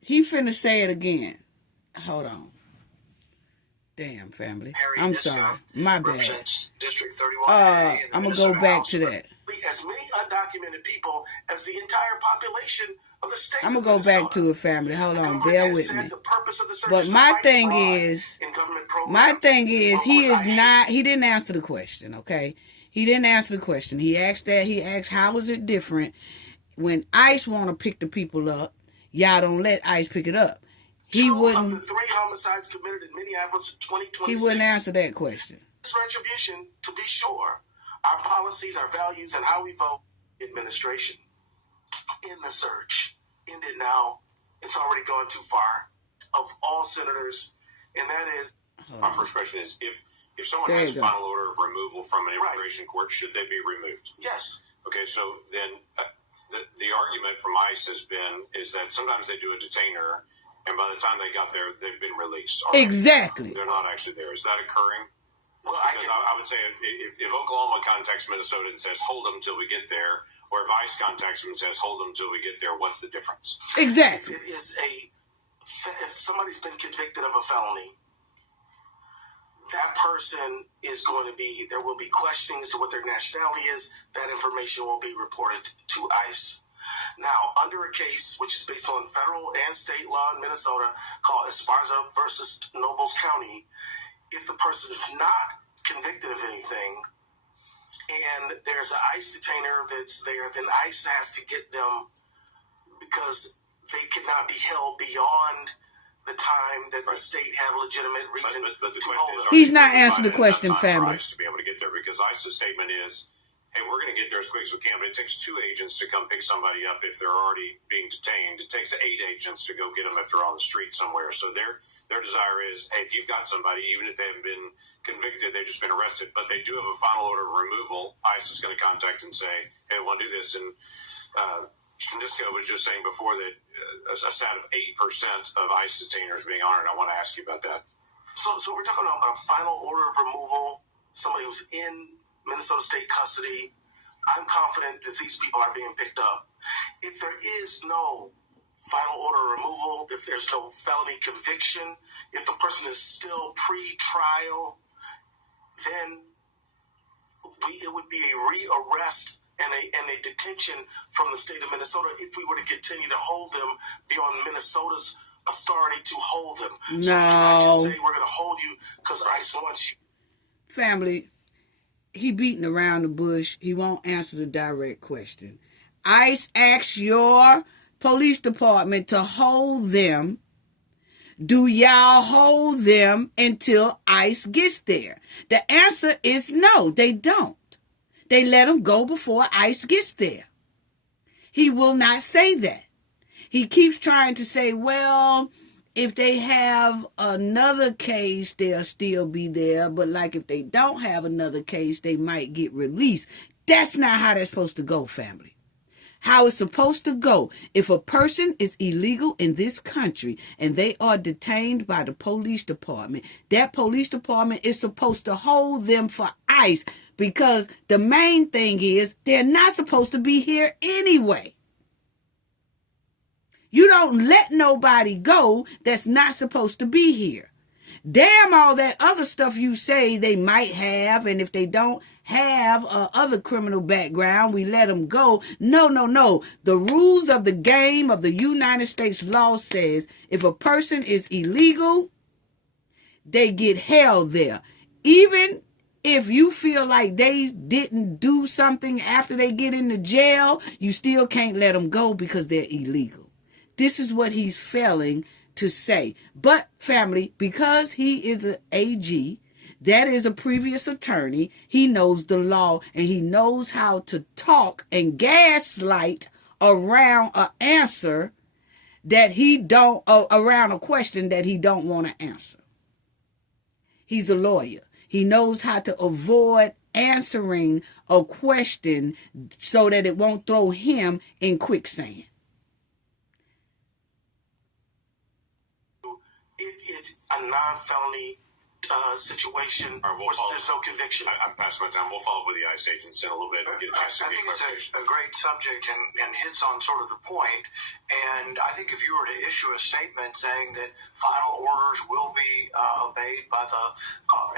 he finna say it again. Hold on. Damn, family. I'm sorry. My bad. District 31A I'm going to go back to that. As many undocumented people as the entire population of the state. I'm going to go back to it, family. Hold on. Bear with me. But my thing is, he didn't answer the question, okay? He didn't answer the question. He asked that. He asked, how is it different when ICE want to pick the people up? Y'all don't let ICE pick it up. He wouldn't. Of the 3 homicides committed in Minneapolis in 2026. He wouldn't answer that question. This retribution, to be sure, our policies, our values, and how we vote administration in the search ended now. It's already gone too far. Of all senators, and that is. My first question is, if someone has a final order of removal from an immigration court, should they be removed? Yes. Okay, so then the argument from ICE is that sometimes they do a detainer, and by the time they got there, they've been released. Already. Exactly. They're not actually there. Is that occurring? Well, because I would say if Oklahoma contacts Minnesota and says, hold them until we get there, or if ICE contacts them and says, hold them until we get there, what's the difference? Exactly. If somebody's been convicted of a felony, that person is going to be, there will be questioning as to what their nationality is. That information will be reported to ICE. Now, under a case which is based on federal and state law in Minnesota called Esparza versus Nobles County, if the person is not convicted of anything and there's an ICE detainer that's there, then ICE has to get them because they cannot be held beyond the time that the state have legitimate reason but the to question hold is, them. He's not answering the question, family. To be able to get there, because ICE's statement is, hey, we're going to get there as quick as we can, but it takes 2 agents to come pick somebody up if they're already being detained. It takes 8 agents to go get them if they're on the street somewhere. So their desire is, hey, if you've got somebody, even if they haven't been convicted, they've just been arrested, but they do have a final order of removal, ICE is going to contact and say, hey, I want to do this. And Shaniska was just saying before that a stat of 8% of ICE detainers being honored. I want to ask you about that. So we're talking about a final order of removal, somebody who's in Minnesota state custody. I'm confident that these people are being picked up. If there is no final order of removal, if there's no felony conviction, if the person is still pre-trial, then it would be a rearrest and a detention from the state of Minnesota if we were to continue to hold them beyond Minnesota's authority to hold them. No. So cannot just say we're going to hold you because ICE wants you. Family, he beating around the bush. He won't answer the direct question. ICE asks your police department to hold them. Do y'all hold them until ICE gets there? The answer is no, they don't. They let them go before ICE gets there. He will not say that. He keeps trying to say, well, if they have another case, they'll still be there. But like if they don't have another case, they might get released. That's not how that's supposed to go, family. How it's supposed to go. If a person is illegal in this country and they are detained by the police department, that police department is supposed to hold them for ICE because the main thing is they're not supposed to be here anyway. You don't let nobody go that's not supposed to be here. Damn all that other stuff you say they might have, and if they don't have other criminal background, we let them go. No. The rules of the game of the United States law says if a person is illegal, they get held there. Even If you feel like they didn't do something after they get into jail, you still can't let them go because they're illegal. This is what he's failing to say. But family, because he is an AG, that is a previous attorney, he knows the law and he knows how to talk and gaslight around an answer that he don't, around a question that he don't want to answer. He's a lawyer. He knows how to avoid answering a question so that it won't throw him in quicksand. If it's a non-felony situation, there's no conviction. I'm past my time. We'll follow up with the ICE agents in a little bit. I think it's a great subject and hits on sort of the point. And I think if you were to issue a statement saying that final orders will be obeyed by the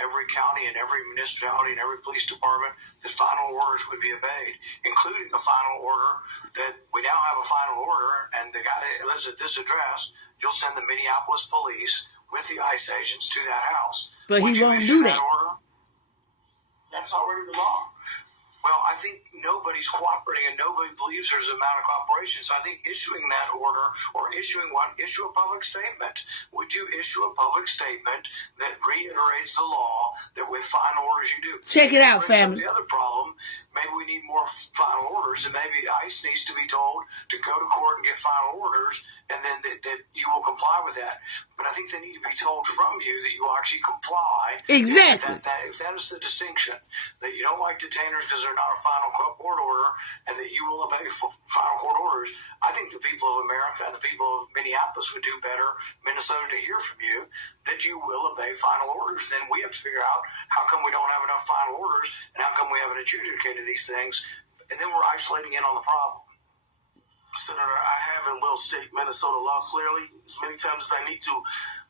every county and every municipality and every police department, that final orders would be obeyed, including the final order that we now have a final order, and the guy that lives at this address, you'll send the Minneapolis police with the ICE agents to that house. But Would he you won't issue do that. Order? That's already the law. Well, I think nobody's cooperating and nobody believes there's an amount of cooperation. So I think issuing that order or issue a public statement. Would you issue a public statement that reiterates the law that with final orders you do? Check it out, family. The other problem, maybe we need more final orders and maybe ICE needs to be told to go to court and get final orders and then that you will comply with that. But I think they need to be told from you that you will actually comply. Exactly. If that is the distinction, that you don't like detainers because they're not a final court order and that you will obey final court orders, I think the people of America and the people of Minneapolis would do better, Minnesota, to hear from you that you will obey final orders. Then we have to figure out how come we don't have enough final orders and how come we haven't adjudicated these things, and then we're isolating in on the problem. Senator, I have and will state Minnesota law clearly as many times as I need to,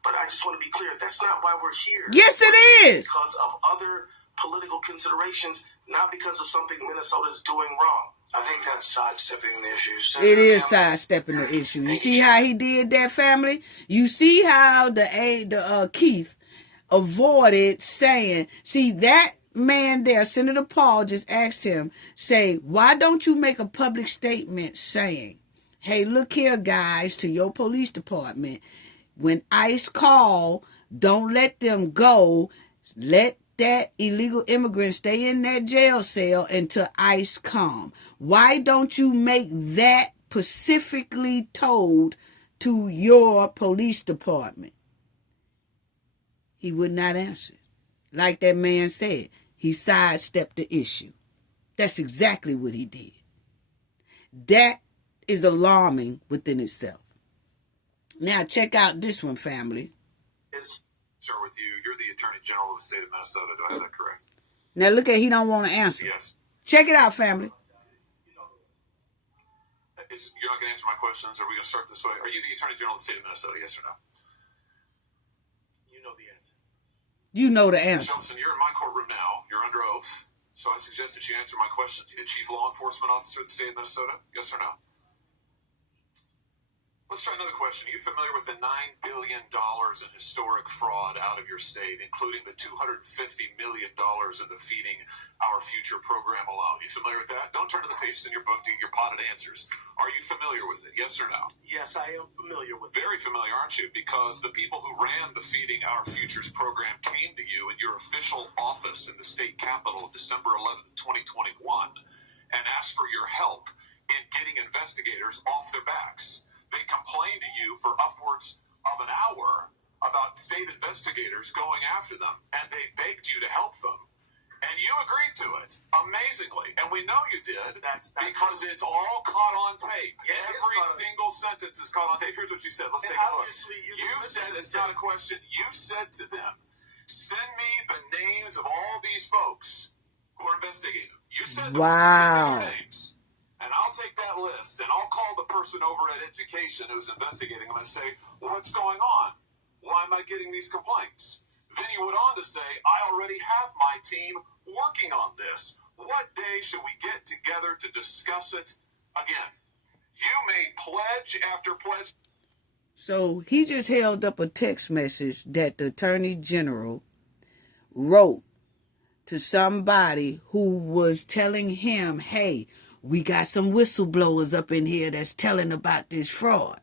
but I just want to be clear, that's not why we're here. Yes, it is. Because of other political considerations, not because of something Minnesota is doing wrong. I think that's sidestepping the issues. It is sidestepping the issue. You see how he did that, family? You see how the Keith avoided saying, see, that man there, Senator Paul, just asked him, say, why don't you make a public statement saying, hey, look here, guys, to your police department. When ICE call, don't let them go. Let that illegal immigrant stay in that jail cell until ICE come. Why don't you make that specifically told to your police department? He would not answer. Like that man said, he sidestepped the issue. That's exactly what he did. That is alarming within itself. Now check out this one, family. Sir, with you, you're the Attorney General of the state of Minnesota. Do I have that correct? Now look at, he don't want to answer. Yes. Check it out, family. You're not going to answer my questions. Are we going to start this way? Are you the Attorney General of the state of Minnesota? Yes or no? You know the answer. You know the answer. Johnson, you're in my courtroom now. You're under oath. So I suggest that you answer my question. To the Chief Law Enforcement Officer of the state of Minnesota? Yes or no? Let's try another question. Are you familiar with the $9 billion in historic fraud out of your state, including the $250 million in the Feeding Our Future program alone? Are you familiar with that? Don't turn to the pages in your book to get your potted answers. Are you familiar with it? Yes or no? Yes, I am familiar with it. Very familiar, aren't you? Because the people who ran the Feeding Our Futures program came to you in your official office in the state capitol December 11th, 2021, and asked for your help in getting investigators off their backs. They complained to you for upwards of an hour about state investigators going after them, and they begged you to help them, and you agreed to it, amazingly. And we know you did, because it's all caught on tape. Yeah, every single sentence is caught on tape. Here's what you said. Let's take a look. You said, it's not a question, you said to them, send me the names of all these folks who are investigating. You said to them, send me their names. And I'll take that list, and I'll call the person over at Education who's investigating them and say, what's going on? Why am I getting these complaints? Then he went on to say, I already have my team working on this. What day should we get together to discuss it again? You made pledge after pledge. So he just held up a text message that the Attorney General wrote to somebody who was telling him, hey, we got some whistleblowers up in here that's telling about this fraud.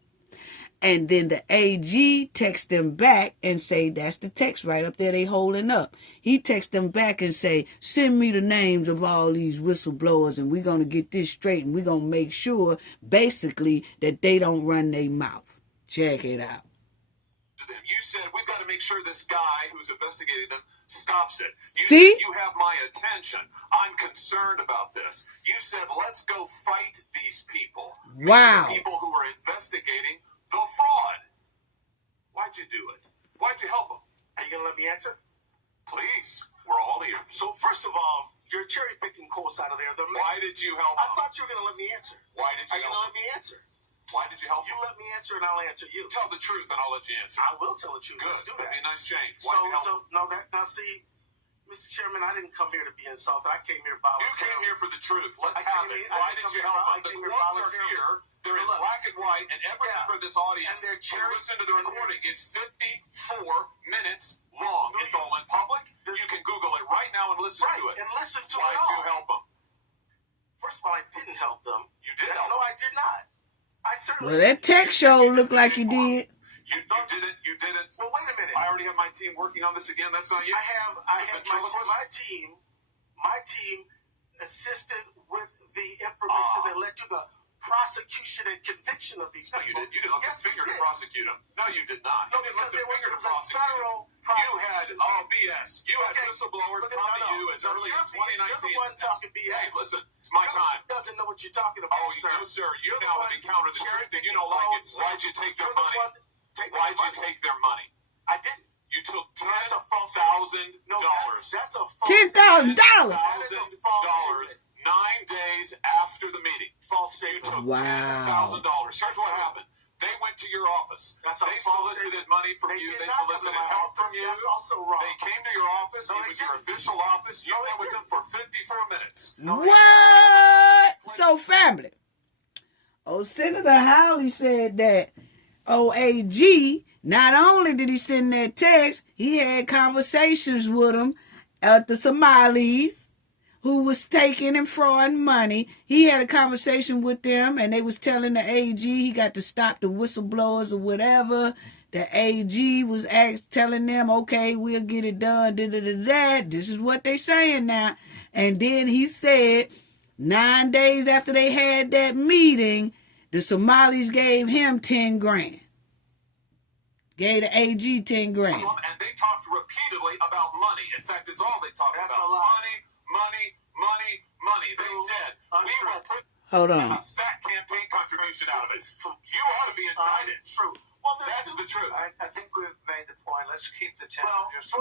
And then the AG texts them back and say, that's the text right up there they holding up. He texts them back and say, send me the names of all these whistleblowers and we're going to get this straight and we're going to make sure, basically, that they don't run their mouth. Check it out. You said, we've got to make sure this guy who's investigating them stops it. You See? said, you have my attention. I'm concerned about this. You said, let's go fight these people. Wow. The people who are investigating the fraud. Why'd you do it? Why'd you help them? Are you going to let me answer? Please. We're all ears. So, first of all, you're cherry picking quotes out of there. Why did you help I them? thought you were going to let me answer. Why did you Are you going to let me answer? Why did you help You them? let me answer and I'll answer you. Tell the truth and I'll let you answer. I will tell the truth. Good. Let's do That'd that. be a nice change. Why'd you help them? Now see, Mr. Chairman, I didn't come here to be insulted. I came here You voluntarily. came here for the truth. Let's I have came it. here- I Why didn't did come you here help vol- I them? The came here quotes are voluntarily. here. They're in Look. black and white, and every Yeah. member of this audience And they're who cherry- listen to the and they're- recording is 54 minutes long. It's all in public. You can Google it right now and listen Right, to it. and listen to Why'd it all. you help them? First of all, I didn't help them. You did help No, them. I did not. I certainly Well, that didn't. text show looked like you did. You didn't. You didn't. Well, wait a minute. I already have my team working on this again. That's not you. I have It's a ventriloquist? my team assisted with the information that led to the prosecution and conviction of these No, people. you didn't lift Yes, the finger we to did. prosecute him. No, you did not. No, You didn't because lift the it finger to was a prosecute federal him. You had prosecution. BS. You had Okay. whistleblowers But come to you as early as 2019. You're the one talking BS. Hey, listen, it's my time. Doesn't know what you're talking about, Oh, sir. no, sir. You You're the now one have encountered the truth and you don't like it. quotes. Why'd you take their You're the money? one taking Why'd their you money. take their money? I didn't. You took That's a false $10,000. No, that's a false $10,000. That is a false $10,000 statement. 9 days after the meeting. False You statement. took Wow. $10,000. Here's what happened. They went to your office. That's a They false solicited statement. money from They you. did They not come to solicited my help from office. you. That's also wrong. They came to your office. No, It they was your didn't. official office. You No, met they with them for 54 minutes. What? So, family. Oh, Senator Howley said that OAG, not only did he send that text, he had conversations with them at the Somalis who was taking and frauding money. He had a conversation with them and they was telling the AG he got to stop the whistleblowers or whatever. The AG was telling them, okay, we'll get it done. This is what they saying now. And then he said 9 days after they had that meeting, the Somalis gave him 10 grand. Gave the AG 10 grand. And they talked repeatedly about money. In fact, it's all they talked That's about. a lie. Money. They said, we will put Hold a on. fat campaign contribution out of it. You ought to be indicted. True. Well, That's the truth. I think we've made the point. Let's keep the 10.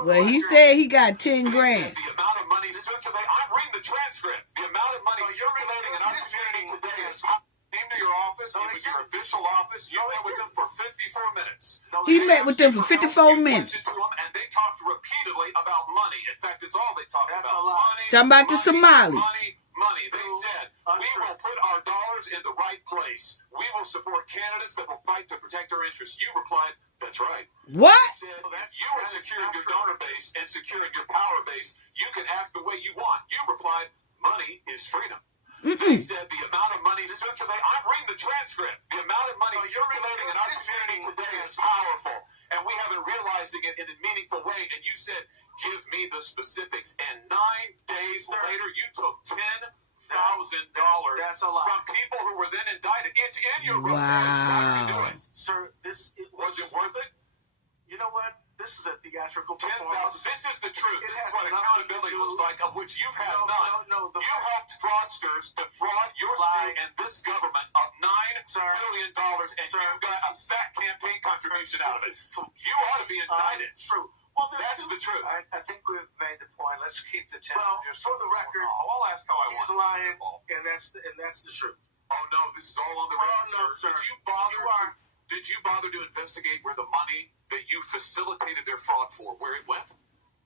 Well, he said he got 10 They grand. said the amount of money circulating. I'm reading the transcript. The amount of money circulating and understanding today is came to your office. It was your official office. You met with them for 54 minutes. He met with them for 54 minutes. To them, and they talked repeatedly about money. In fact, it's all they talked That's about. a lie. Money. Talking about the Somalis. Money. They said, we will put our dollars in the right place. We will support candidates that will fight to protect our interests. You replied, that's right. What? Said, if you are securing your donor base and securing your power base, you can act the way you want. You replied, money is freedom. They said the amount of money circulating. I'm reading the transcript. The amount of money circulating and understanding today is powerful, and we haven't realizing it in a meaningful way. And you said, give me the specifics. And 9 days later, you took $10,000 That's a lie. from people who were then indicted. It's in your report. How'd you do Wow. it? Sir, Was it worth it? You know what? This is a theatrical 10,000. performance. This is the truth. It This has is what nothing accountability to do- looks like, of which you've had No, none. no, You helped fraudsters defraud your Lie. state and this government of $9 Sir. billion, and Sir, you got a fat campaign contribution out of it. This is You ought to be indicted. True. Well, That's the truth. I think we've made the point. Let's keep the 10. Well, for the record, I'll ask how I want he's to lying, ball. and that's the truth. Oh no, this is all on the Oh, record, no, sir. sir. Did you bother to investigate where the money that you facilitated their fraud for, where it went?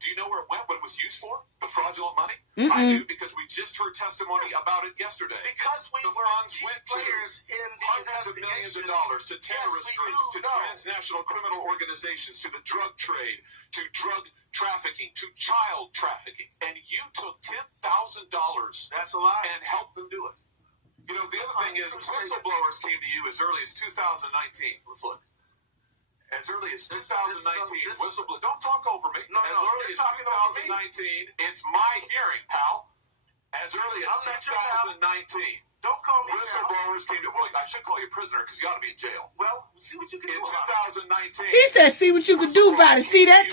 Do you know where it went? What it was used for? The fraudulent money? I do, because we just heard testimony about it yesterday. Because we the were funds key went to players in the hundreds of millions of dollars to terrorist groups, to transnational criminal organizations, to the drug trade, to drug trafficking, to child trafficking. And you took $10,000. That's a lie. And helped them do it. You know, the other thing is, whistleblowers came to you as early as 2019. Let's look. As early as 2019, whistleblower. Don't talk over me. As early as 2019, it's my hearing, pal. As early as 2019. Don't call me whistleblowers came to. Well, I should call you prisoner because you ought to be in jail. Well, see what you can do. In 2019. He said, "See what you can do about it." See that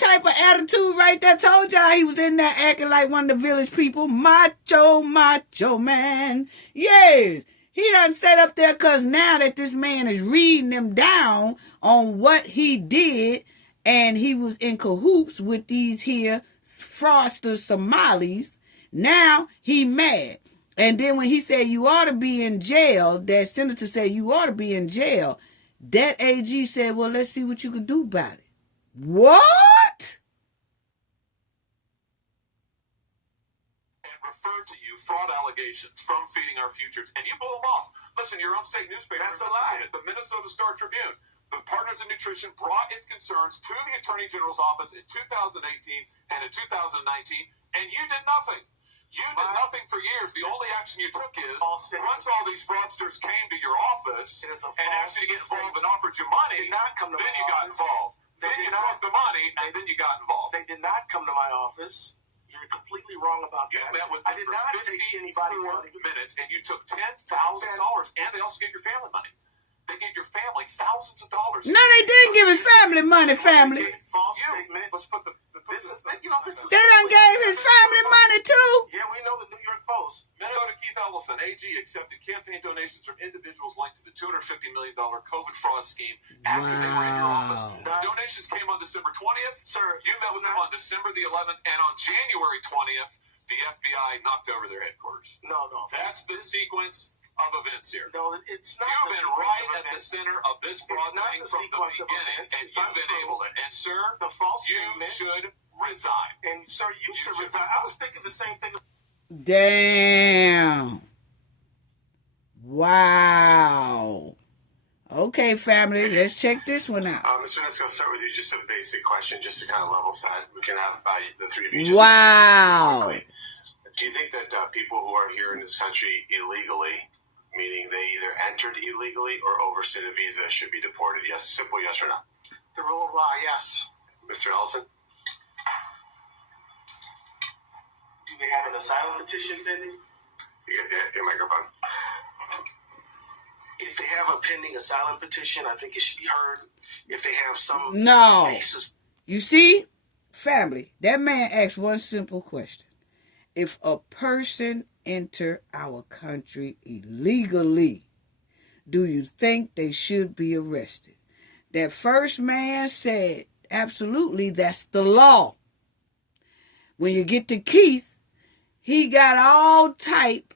type of attitude right there. Told y'all he was in there acting like one of the village people, macho man. Yes. He done set up there because now that this man is reading them down on what he did, and he was in cahoots with these here fraudster Somalis, now he mad. And then when he said you ought to be in jail, that senator said you ought to be in jail, that AG said, well, let's see what you could do about it. What? Referred to you fraud allegations from Feeding Our Futures, and you blew them off. Listen, your own state newspaper. That's a lie. The Minnesota Star Tribune. The Partners in Nutrition brought its concerns to the Attorney General's office in 2018 and in 2019, and you did nothing. You did nothing for years. The only action you took is, once all these fraudsters came to your office and asked you to get involved and offered you money, then you got involved. Then you took the money, and then you got involved. They did not come to my office. You're completely wrong about that. You met with I did not take anybody's money. minutes, and you took $10,000, and they also gave your family money. They gave your family thousands of dollars. No, they didn't give his family money, family. False statement. Let's put the They done gave his family money too. Yeah, we know the New York Post. Minnesota Keith Ellison, AG, accepted campaign donations from individuals linked to the $250 million COVID fraud scheme after they were in your office. The donations came on December 20th. Sir, you met with them on December the 11th, and on January 20th, the FBI knocked over their headquarters. No. That's the sequence of events here. No, it's not. You've been right at the center of this fraud thing from the beginning, and you've been able to. And sir, the false you should resign. And sir, you should resign. I was thinking the same thing. Damn. Wow. Okay, family, let's check this one out. Mr. Nuss, I'll start with you. Just a basic question, just to kind of level set. We can have the three of you just wow. Quickly. Do you think that people who are here in this country illegally, meaning they either entered illegally or overstayed a visa, should be deported? Yes, simple yes or no. The rule of law, yes. Mr. Ellison? Do they have an asylum petition pending? Your microphone. If they have a pending asylum petition, I think it should be heard. If they have some cases. You see, family, that man asked one simple question. If a person enter our country illegally, do you think they should be arrested? That first man said, absolutely, that's the law. When you get to Keith, he got all type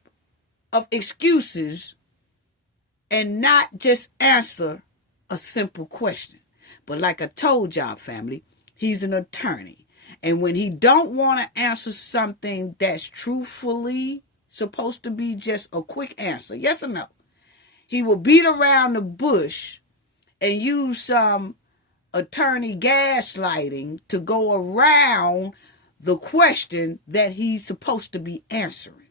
of excuses and not just answer a simple question. But like I told y'all, family, he's an attorney. And when he don't want to answer something that's truthfully supposed to be just a quick answer, yes or no, he will beat around the bush and use some attorney gaslighting to go around the question that he's supposed to be answering.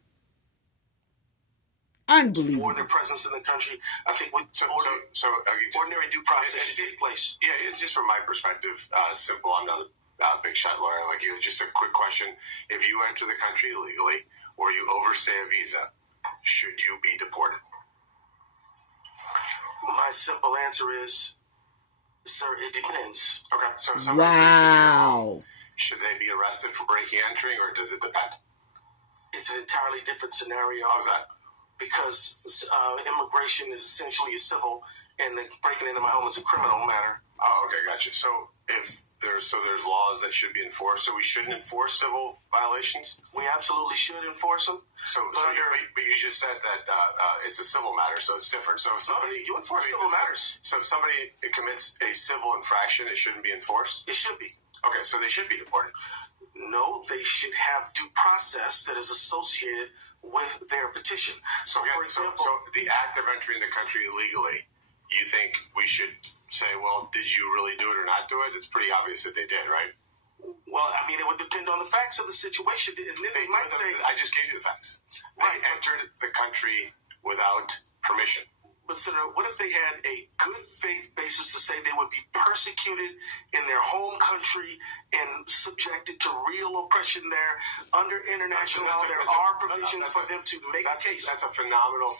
Unbelievable. For their presence in the country, I think ordinary due process should take place. Yeah, it's just from my perspective, simple. I'm not a big shot lawyer like you. Just a quick question. If you enter the country illegally or you overstay a visa, should you be deported? My simple answer is, sir, it depends. Okay, so somebody wow. Should they be arrested for breaking and entering, or does it depend? It's an entirely different scenario. How's that? Because immigration is essentially a civil, and breaking into my home is a criminal matter. Oh, okay, gotcha. So there's laws that should be enforced, so we shouldn't enforce civil violations? We absolutely should enforce them. But you just said that it's a civil matter, so it's different. So if somebody you enforce civil matters. So if somebody commits a civil infraction, it shouldn't be enforced? It should be. Okay, so they should be deported. No, they should have due process that is associated with their petition. So, okay, for example, so the act of entering the country illegally, you think we should say, well, did you really do it or not do it? It's pretty obvious that they did, right? well, I mean, it would depend on the facts of the situation. And then they might say, I just gave you the facts. They Right. entered the country without permission. but Senator, what if they had a good faith basis to say they would be persecuted in their home country and subjected to real oppression there under international law? There are provisions for them to make a case. That's a phenomenal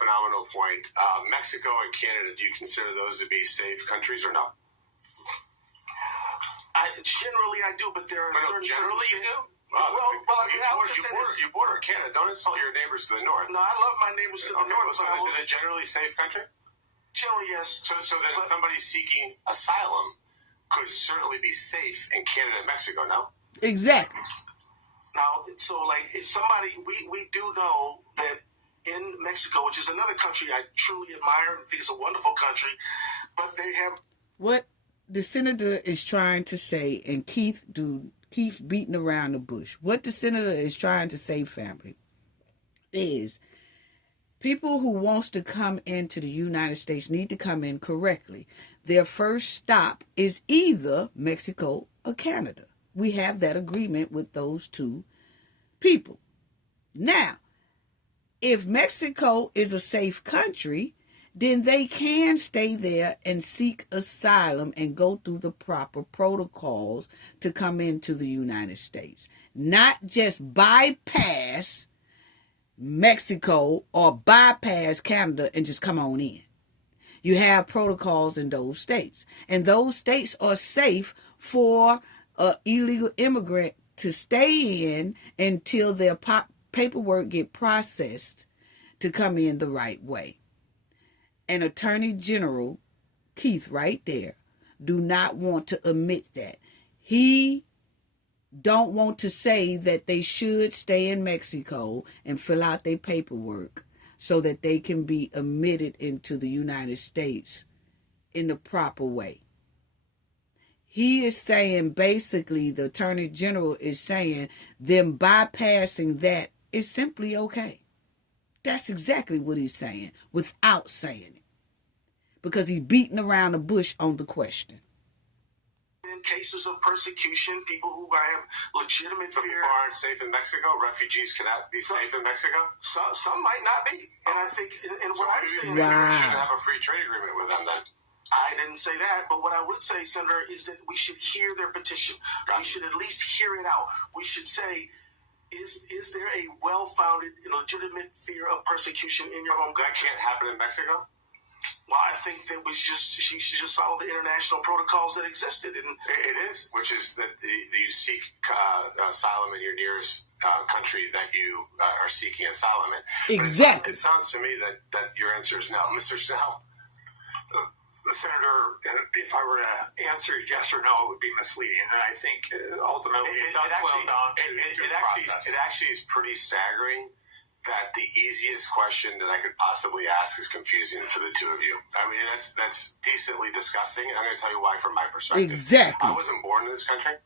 point. Mexico and Canada, do you consider those to be safe countries or no? Generally, I do, but there are certain generally you do? Well, I mean, you border Canada. Don't insult your neighbors to the north. No, I love my neighbors to the north. So is it a generally safe country? Generally, yes. So that somebody seeking asylum could certainly be safe in Canada and Mexico, no? Exactly. Now, so like if somebody, we do know that in Mexico, which is another country I truly admire and think is a wonderful country, but they have What the senator is trying to say, and Keith beating around the bush. What the senator is trying to say, family, is people who wants to come into the United States need to come in correctly. Their first stop is either Mexico or Canada. We have that agreement with those two people. Now, if Mexico is a safe country, then they can stay there and seek asylum and go through the proper protocols to come into the United States. Not just bypass Mexico or bypass Canada and just come on in. You have protocols in those states. And those states are safe for an illegal immigrant to stay in until their paperwork get processed to come in the right way. And Attorney General Keith right there do not want to admit that. He don't want to say that they should stay in Mexico and fill out their paperwork so that they can be admitted into the United States in the proper way. He is saying, basically, the Attorney General is saying them bypassing that is simply okay. That's exactly what he's saying without saying it. Because he's beating around the bush on the question. in cases of persecution, people who have legitimate fear. People aren't safe in Mexico. Refugees cannot be safe in Mexico. Some might not be, and I think, and what I'm saying, we should have a free trade agreement with them then. I didn't say that, but what I would say, Senator, is that we should hear their petition. We should at least hear it out. We should say, is there a well-founded, legitimate fear of persecution in your home country? That can't happen in Mexico? Well, I think that she should just follow the international protocols that existed. And it is, which is that you seek asylum in your nearest country that you are seeking asylum in. Exactly. It sounds to me that your answer is no. Mr. Snell? Senator, if I were to answer yes or no, it would be misleading. And I think ultimately it does boil down to due process. It actually is pretty staggering that the easiest question that I could possibly ask is confusing for the two of you. I mean, that's decently disgusting, and I'm going to tell you why from my perspective. Exactly. I wasn't born in this country.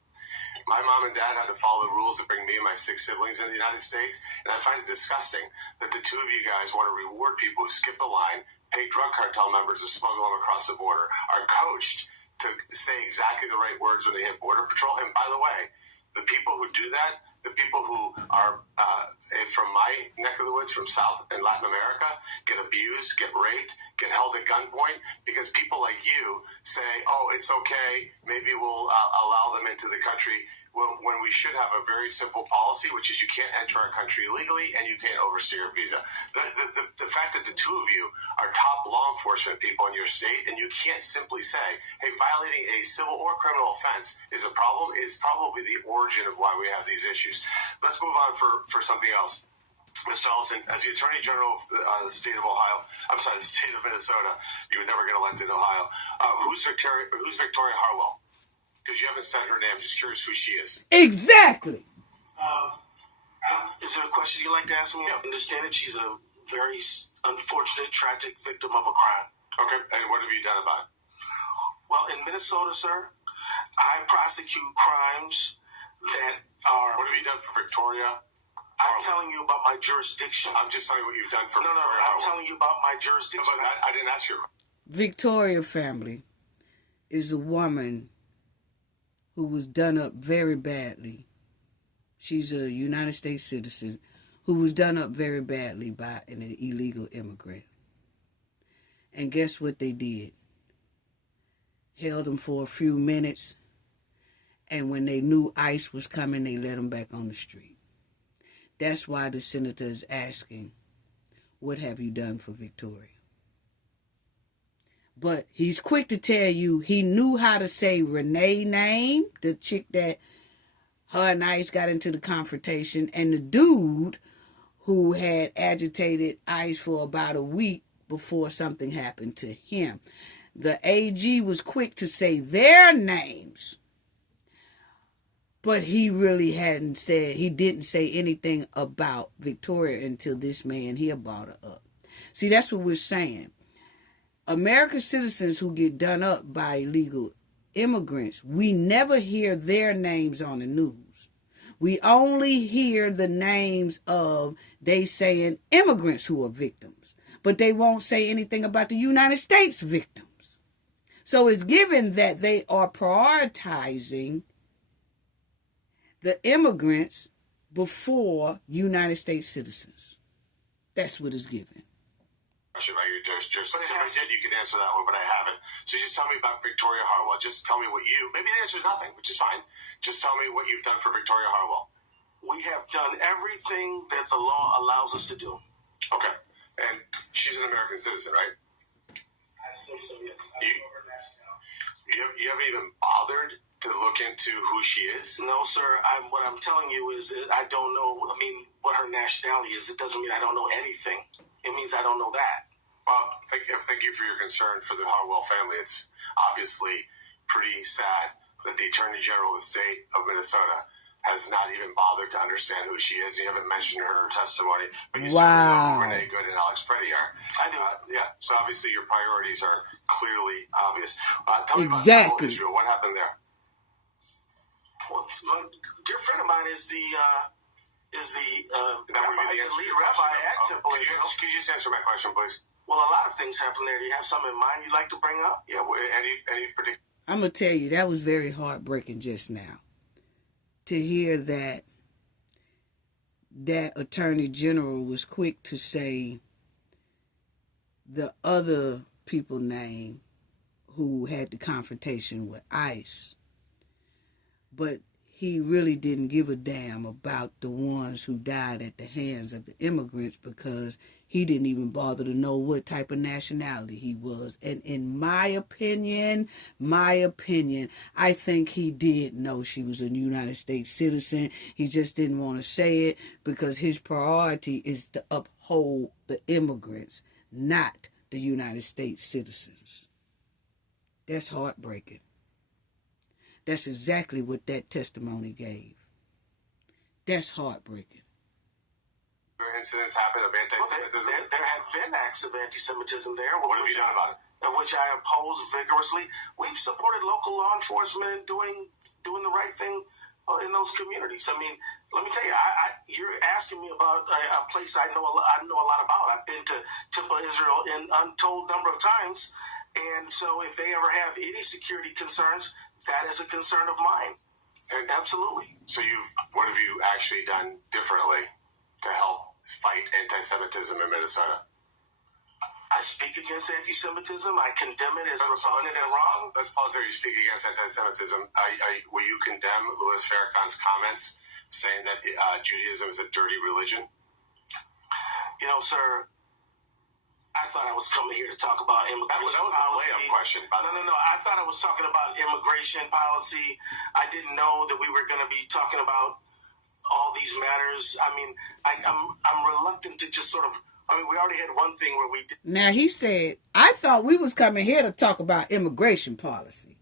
My mom and dad had to follow the rules to bring me and my 6 siblings in the United States, and I find it disgusting that the two of you guys want to reward people who skip the line, pay drug cartel members to smuggle them across the border, are coached to say exactly the right words when they hit Border Patrol. And by the way, the people who do that, the people who are from my neck of the woods, from South and Latin America, get abused, get raped, get held at gunpoint because people like you say, oh, it's okay, maybe we'll allow them into the country, when we should have a very simple policy, which is you can't enter our country illegally and you can't overstay your visa. The fact that the two of you are top law enforcement people in your state and you can't simply say, hey, violating a civil or criminal offense is a problem, is probably the origin of why we have these issues. Let's move on for something else. Mr. Ellison, as the Attorney General of the state of the state of Minnesota, you would never get elected in Ohio. Who's Victoria Harwell? Because you haven't said her name. I'm just curious who she is. Exactly. Is there a question you'd like to ask me? I understand it. She's a very unfortunate, tragic victim of a crime. Okay, and what have you done about it? Well, in Minnesota, sir, I prosecute crimes that are... What have you done for Victoria? I'm telling you about my jurisdiction. I'm just telling you what you've done for Victoria. No, I'm telling you about my jurisdiction. No, but I didn't ask you. Victoria family is a woman who was done up very badly. She's a United States citizen who was done up very badly by an illegal immigrant. And guess what they did? Held them for a few minutes, and when they knew ICE was coming, they let them back on the street. That's why the senator is asking, what have you done for Victoria? But he's quick to tell you he knew how to say Renee's name, the chick that her and ICE got into the confrontation, and the dude who had agitated ICE for about a week before something happened to him. The AG was quick to say their names, but he really didn't say anything about Victoria until this man here brought her up. See, that's what we're saying. American citizens who get done up by illegal immigrants, we never hear their names on the news. We only hear the names of they saying immigrants who are victims, but they won't say anything about the United States victims. So it's given that they are prioritizing the immigrants before United States citizens. That's what is given. Question about your jurisdiction. If I did, you could answer that one, but I haven't. So just tell me about Victoria Harwell. Just tell me what maybe the answer is nothing, which is fine. Just tell me what you've done for Victoria Harwell. We have done everything that the law allows us to do. Okay. And she's an American citizen, right? I say so, yes. You haven't even bothered to look into who she is? No, sir. What I'm telling you is that I don't know, what her nationality is. It doesn't mean I don't know anything. It means I don't know that. Well, thank you for your concern for the Harwell family. It's obviously pretty sad that the Attorney General of the state of Minnesota has not even bothered to understand who she is. You haven't mentioned her testimony, but you certainly know who Renee Good and Alex Preddy are. I do. Yeah, so obviously your priorities are clearly obvious. Tell me Exactly. about Israel. What happened there? Well, my dear friend of mine is the lead rabbi at Temple Israel. Could you just answer my question, please? Well, a lot of things happen there. Do you have something in mind you'd like to bring up? Yeah, any particular... I'm going to tell you, that was very heartbreaking just now. To hear that Attorney General was quick to say the other people name who had the confrontation with ICE, but he really didn't give a damn about the ones who died at the hands of the immigrants because he didn't even bother to know what type of nationality he was. And in my opinion, I think he did know she was a United States citizen. He just didn't want to say it because his priority is to uphold the immigrants, not the United States citizens. That's heartbreaking. That's exactly what that testimony gave. That's heartbreaking. Incidents happen of anti-Semitism? There have been acts of anti-Semitism there. What have you done about it? Of which I oppose vigorously. We've supported local law enforcement doing the right thing in those communities. Let me tell you, you're asking me about a place I know a lot about. I've been to Temple Israel an untold number of times, and so if they ever have any security concerns, that is a concern of mine. And absolutely. So what have you actually done differently to help fight anti-Semitism in Minnesota? I speak against anti-Semitism. I condemn it as repugnant and wrong. Let's pause there. You speak against anti-Semitism. Will you condemn Louis Farrakhan's comments saying that Judaism is a dirty religion? Sir, I thought I was coming here to talk about immigration policy. That was a layup question. No. I thought I was talking about immigration policy. I didn't know that we were going to be talking about all these matters. I'm reluctant to just sort of... we already had one thing where we did... Now, he said, I thought we was coming here to talk about immigration policy.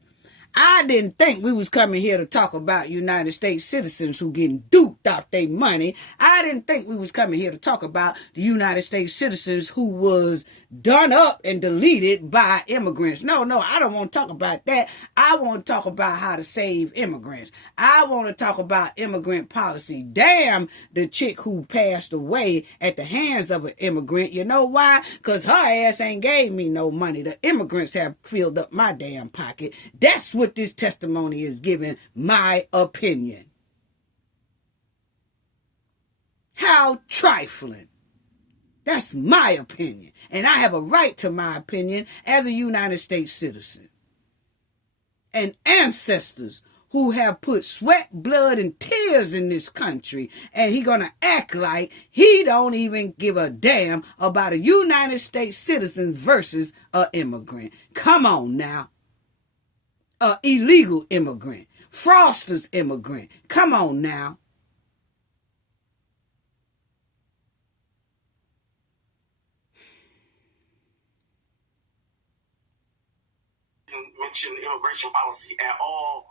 I didn't think we was coming here to talk about United States citizens who getting duped out their money. I didn't think we was coming here to talk about the United States citizens who was done up and deleted by immigrants. No, I don't want to talk about that. I want to talk about how to save immigrants. I want to talk about immigrant policy. Damn the chick who passed away at the hands of an immigrant. You know why? Because her ass ain't gave me no money. The immigrants have filled up my damn pocket. That's what this testimony is giving my opinion. How trifling. That's my opinion. And I have a right to my opinion as a United States citizen. And ancestors who have put sweat, blood, and tears in this country. And he gonna act like he don't even give a damn about a United States citizen versus an immigrant. Come on now. A illegal immigrant. Fraudster's immigrant. Come on now. Mention immigration policy at all.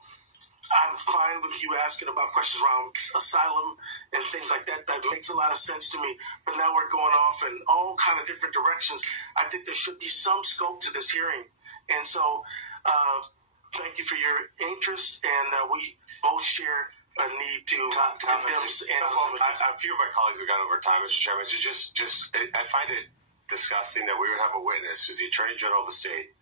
I'm fine with you asking about questions around asylum and things like that. That makes a lot of sense to me. But now we're going off in all kind of different directions. I think there should be some scope to this hearing. And so, thank you for your interest. And we both share a need to condemn. A few of my colleagues have gone over time, Mr. Chairman. So I find it disgusting that we would have a witness who's the Attorney General of the state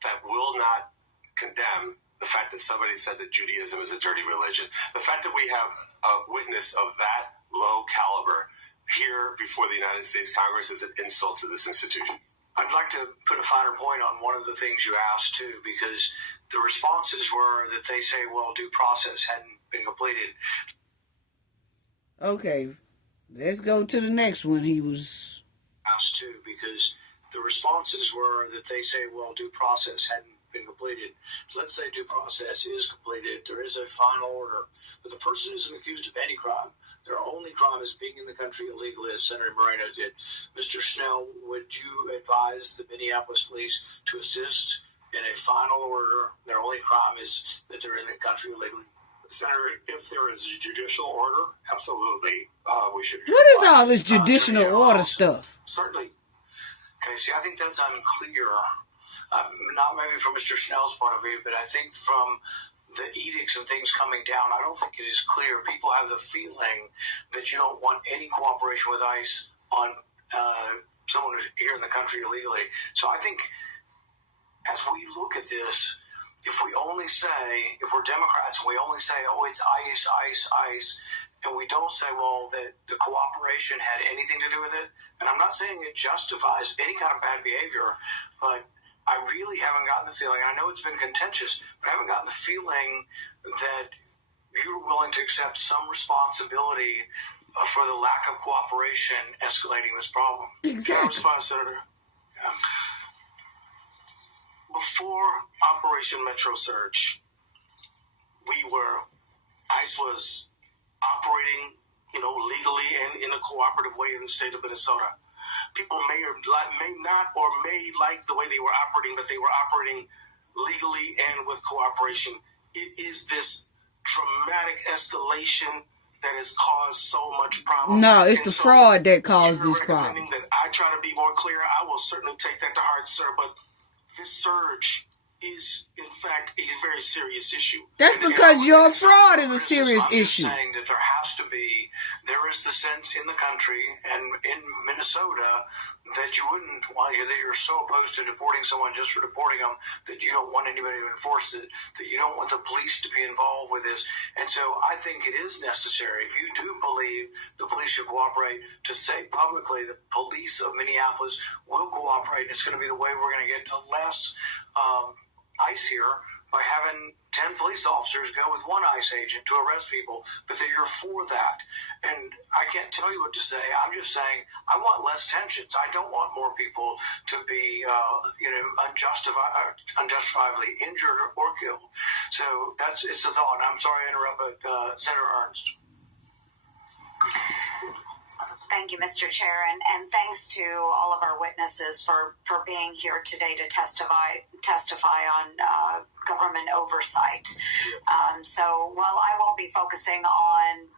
that will not condemn the fact that somebody said that Judaism is a dirty religion. The fact that we have a witness of that low caliber here before the United States Congress is an insult to this institution. I'd like to put a finer point on one of the things you asked, too, because the responses were that they say, well, due process hadn't been completed. Okay, let's go to the next one. He was asked, too, because the responses were that they say, well, due process hadn't been completed. Let's say due process is completed. There is a final order, but the person isn't accused of any crime. Their only crime is being in the country illegally, as Senator Moreno did. Mr. Schnell, would you advise the Minneapolis police to assist in a final order? Their only crime is that they're in the country illegally. Senator, if there is a judicial order, absolutely, we should. What is all this judicial order stuff? Certainly. Okay, see, I think that's unclear. Not maybe from Mr. Schnell's point of view, but I think from the edicts and things coming down, I don't think it is clear. People have the feeling that you don't want any cooperation with ICE on someone who's here in the country illegally. So I think as we look at this, if we only say, if we're Democrats, we only say, oh, it's ICE, ICE, ICE, and we don't say, well, that the cooperation had anything to do with it. And I'm not saying it justifies any kind of bad behavior, but I really haven't gotten the feeling, and I know it's been contentious, but I haven't gotten the feeling that you're willing to accept some responsibility for the lack of cooperation escalating this problem. Exactly. Can I respond, Senator? Yeah. Before Operation Metro Surge, ICE was operating, legally and in a cooperative way in the state of Minnesota. People may not like the way they were operating, but they were operating legally and with cooperation. It is this dramatic escalation that has caused so much problem. No, it's the fraud that caused this problem. That I try to be more clear. I will certainly take that to heart, sir, but this surge is, in fact, a very serious issue. That's because your fraud is a serious issue. I'm saying that there is the sense in the country and in Minnesota that you wouldn't want, that you're so opposed to deporting someone just for deporting them that you don't want anybody to enforce it, that you don't want the police to be involved with this. And so I think it is necessary, if you do believe the police should cooperate, to say publicly the police of Minneapolis will cooperate. It's going to be the way we're going to get to less ICE here by having 10 police officers go with one ICE agent to arrest people, but that you're for that. And I can't tell you what to say. I'm just saying I want less tensions. I don't want more people to be, unjustifiably injured or killed. So it's a thought. I'm sorry I interrupted, Senator Ernst. Thank you, Mr. Chair, and thanks to all of our witnesses for being here today to testify on government oversight. So while I won't be focusing on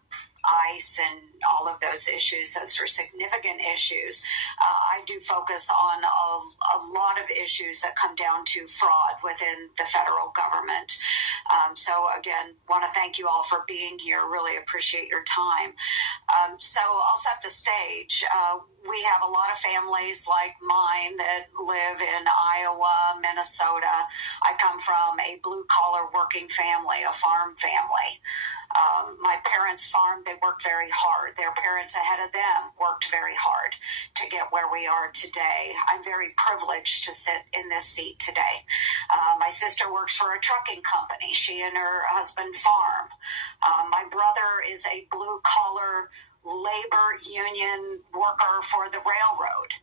ICE and all of those issues, those are significant issues, I do focus on a lot of issues that come down to fraud within the federal government. So again, want to thank you all for being here. Really appreciate your time. So I'll set the stage. We have a lot of families like mine that live in Iowa, Minnesota. I come from a blue-collar working family, a farm family. My parents farmed, they worked very hard. Their parents ahead of them worked very hard to get where we are today. I'm very privileged to sit in this seat today. My sister works for a trucking company. She and her husband farm. My brother is a blue-collar labor union worker for the railroad.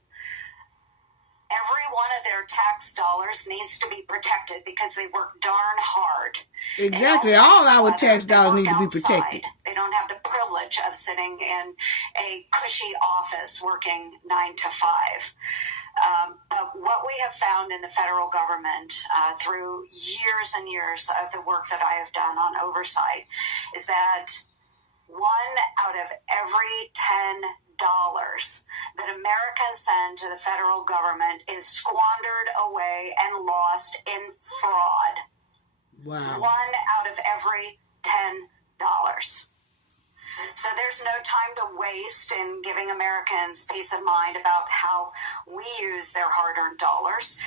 Every one of their tax dollars needs to be protected because they work darn hard. Exactly. All our tax dollars need to be protected. They don't have the privilege of sitting in a cushy office working 9 to 5. But what we have found in the federal government through years and years of the work that I have done on oversight is that 1 out of every $10 that Americans send to the federal government is squandered away and lost in fraud. Wow. 1 out of every $10. So there's no time to waste in giving Americans peace of mind about how we use their hard-earned dollars.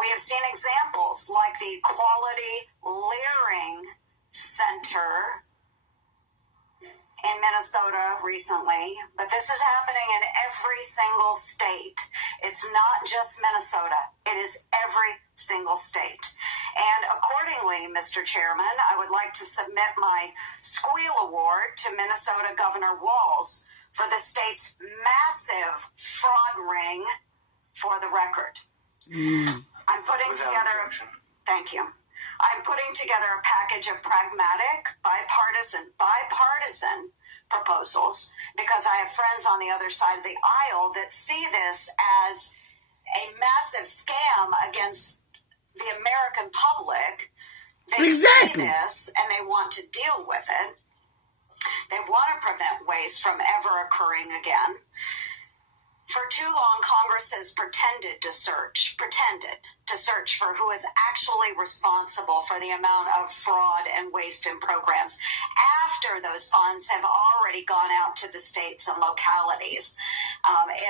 We have seen examples like the Quality Leering Center in Minnesota recently, but this is happening in every single state. It's not just Minnesota. It is every single state. And accordingly, Mr. Chairman, I would like to submit my Squeal Award to Minnesota Governor Walz for the state's massive fraud ring for the record. I'm putting together... Thank you. I'm putting together a package of pragmatic, bipartisan proposals because I have friends on the other side of the aisle that see this as a massive scam against the American public. They see this and they want to deal with it. They want to prevent waste from ever occurring again. For too long, Congress has pretended to search for who is actually responsible for the amount of fraud and waste in programs after those funds have already gone out to the states and localities.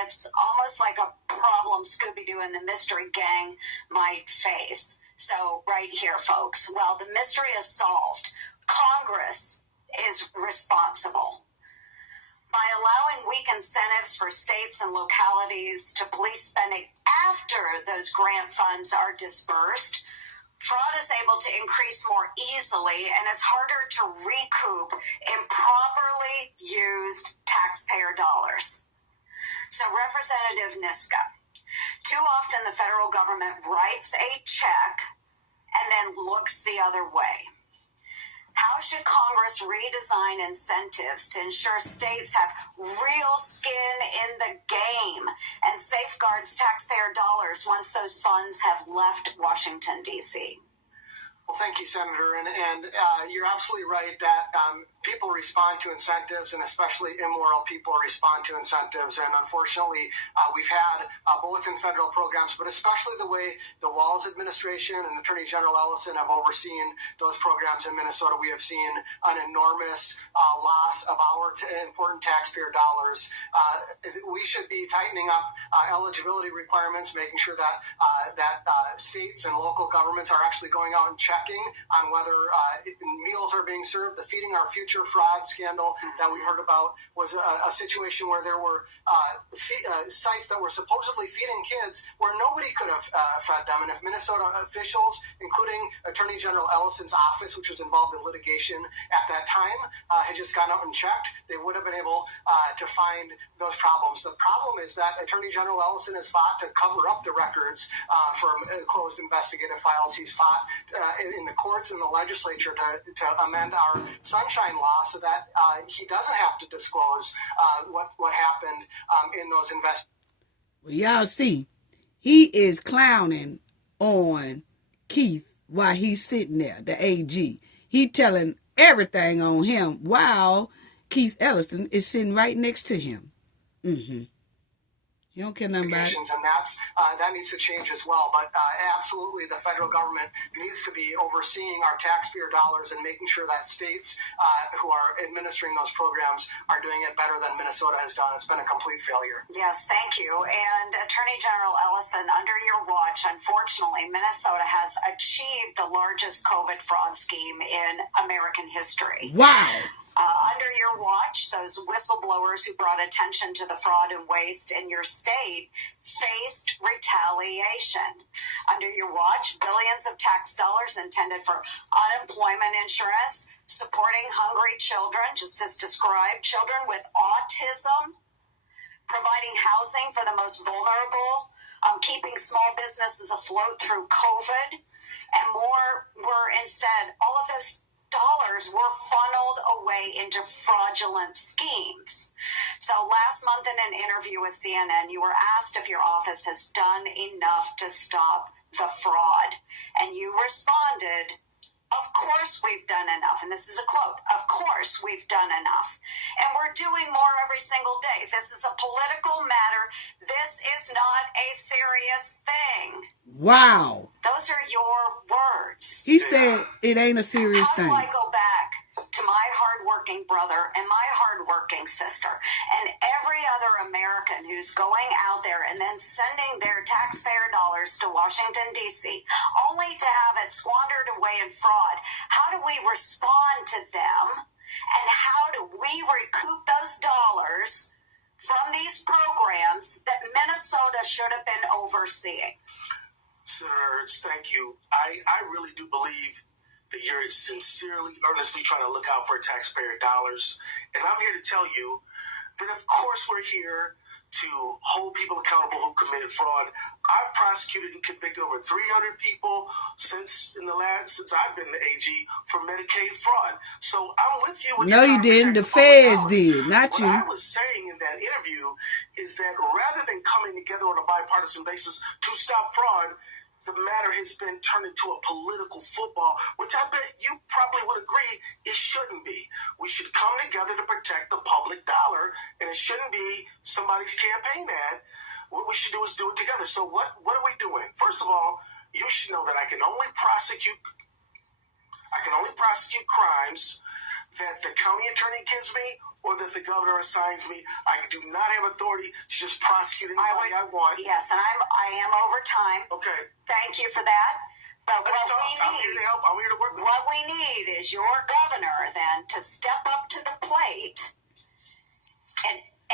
It's almost like a problem Scooby-Doo and the Mystery Gang might face. So right here, folks, while the mystery is solved, Congress is responsible. By allowing weak incentives for states and localities to police spending after those grant funds are dispersed, fraud is able to increase more easily and it's harder to recoup improperly used taxpayer dollars. So, Representative Niska, too often the federal government writes a check and then looks the other way. How should Congress redesign incentives to ensure states have real skin in the game and safeguards taxpayer dollars once those funds have left Washington, D.C.? Well, thank you, Senator. And you're absolutely right that people respond to incentives, and especially immoral people respond to incentives. And unfortunately, we've had both in federal programs, but especially the way the Walz administration and Attorney General Ellison have overseen those programs in Minnesota, we have seen an enormous loss of our important taxpayer dollars. We should be tightening up eligibility requirements, making sure that states and local governments are actually going out and checking on whether meals are being served. The Feeding Our Future fraud scandal that we heard about was a situation where there were sites that were supposedly feeding kids where nobody could have fed them. And if Minnesota officials, including Attorney General Ellison's office, which was involved in litigation at that time, had just gone out and checked, they would have been able to find those problems. The problem is that Attorney General Ellison has fought to cover up the records from closed investigative files. He's fought in the courts and the legislature to amend our sunshine law so that he doesn't have to disclose what happened in those investigations. Well, y'all see, he is clowning on Keith while he's sitting there, the AG. He telling everything on him while Keith Ellison is sitting right next to him. You don't care nothing about it. And that needs to change as well. But absolutely, the federal government needs to be overseeing our taxpayer dollars and making sure that states who are administering those programs are doing it better than Minnesota has done. It's been a complete failure. Yes, thank you. And Attorney General Ellison, under your watch, unfortunately, Minnesota has achieved the largest COVID fraud scheme in American history. Wow. Under your watch, those whistleblowers who brought attention to the fraud and waste in your state faced retaliation. Under your watch, billions of tax dollars intended for unemployment insurance, supporting hungry children, just as described, children with autism, providing housing for the most vulnerable, keeping small businesses afloat through COVID, and more were instead, all of those dollars were funneled away into fraudulent schemes. So last month in an interview with CNN, you were asked if your office has done enough to stop the fraud. And you responded, "Of course we've done enough." And this is a quote, "Of course we've done enough. And we're doing more every single day. This is a political matter. This is not a serious thing." Wow. Those are your words. He said it ain't a serious thing. How do I go back to my hardworking brother and my hardworking sister and every other American who's going out there and then sending their taxpayer dollars to Washington, D.C., only to have it squandered away in fraud? How do we respond to them? And how do we recoup those dollars from these programs that Minnesota should have been overseeing? Senator, thank you. I really do believe that you're sincerely, earnestly trying to look out for taxpayer dollars. And I'm here to tell you that, of course, we're here to hold people accountable who committed fraud. I've prosecuted and convicted over 300 people since I've been the AG for Medicaid fraud. So I'm with you. No, you didn't. The feds did, not you. What I was saying in that interview is that rather than coming together on a bipartisan basis to stop fraud, the matter has been turned into a political football, which I bet you probably would agree it shouldn't be. We should come together to protect the public dollar, and it shouldn't be somebody's campaign ad. What we should do is do it together. So what are we doing? First of all, you should know that I can only prosecute crimes that the county attorney gives me or that the governor assigns me. I do not have authority to just prosecute anybody I want. Yes, and I am over time. Okay. Thank you for that. But I'm here to help. I'm here to work with you. What we need is your governor then to step up to the plate.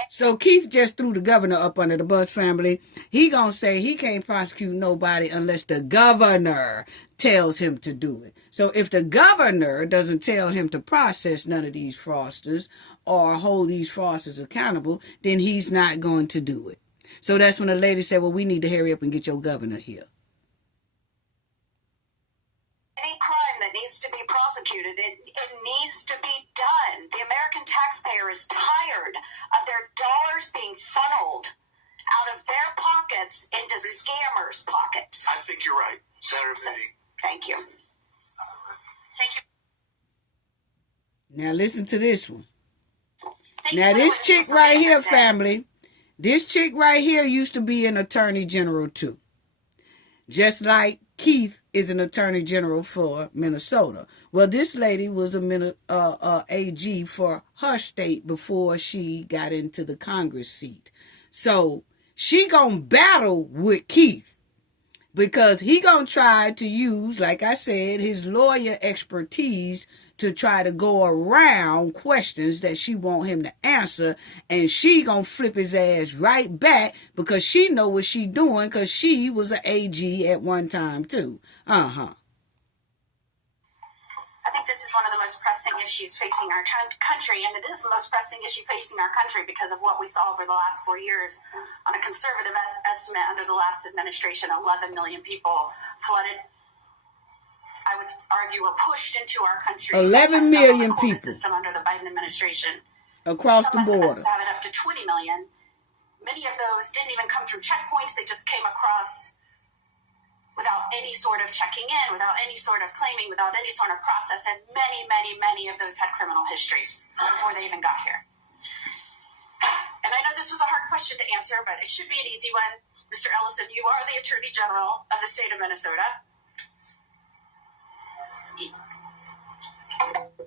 So Keith just threw the governor up under the bus, family. He gonna say he can't prosecute nobody unless the governor tells him to do it. So if the governor doesn't tell him to process none of these fraudsters or hold these fraudsters accountable, then he's not going to do it. So that's when the lady said, well, we need to hurry up and get your governor here. Any crime that needs to be prosecuted, it needs to be done. The American taxpayer is tired of their dollars being funneled out of their pockets into scammers' pockets. I think you're right, Senator Benny. Thank you. Thank you. Now listen to this one. Now this chick right here, family, this chick right here used to be an attorney general too. Just like Keith is an attorney general for Minnesota. Well, this lady was a AG for her state before she got into the Congress seat. So she gonna battle with Keith because he gonna try to use, like I said, his lawyer expertise to try to go around questions that she want him to answer, and she gonna flip his ass right back because she know what she doing because she was an AG at one time too. I think this is one of the most pressing issues facing our country, and it is the most pressing issue facing our country because of what we saw over the last 4 years. On a conservative estimate under the last administration, 11 million people flooded. I I would argue, were pushed into our country. 11 million people system under the Biden administration. across the border. Some estimates have it up to 20 million. Many of those didn't even come through checkpoints. They just came across without any sort of checking in, without any sort of claiming, without any sort of process. And many of those had criminal histories before they even got here. And I know this was a hard question to answer, but it should be an easy one. Mr. Ellison, you are the Attorney General of the state of Minnesota.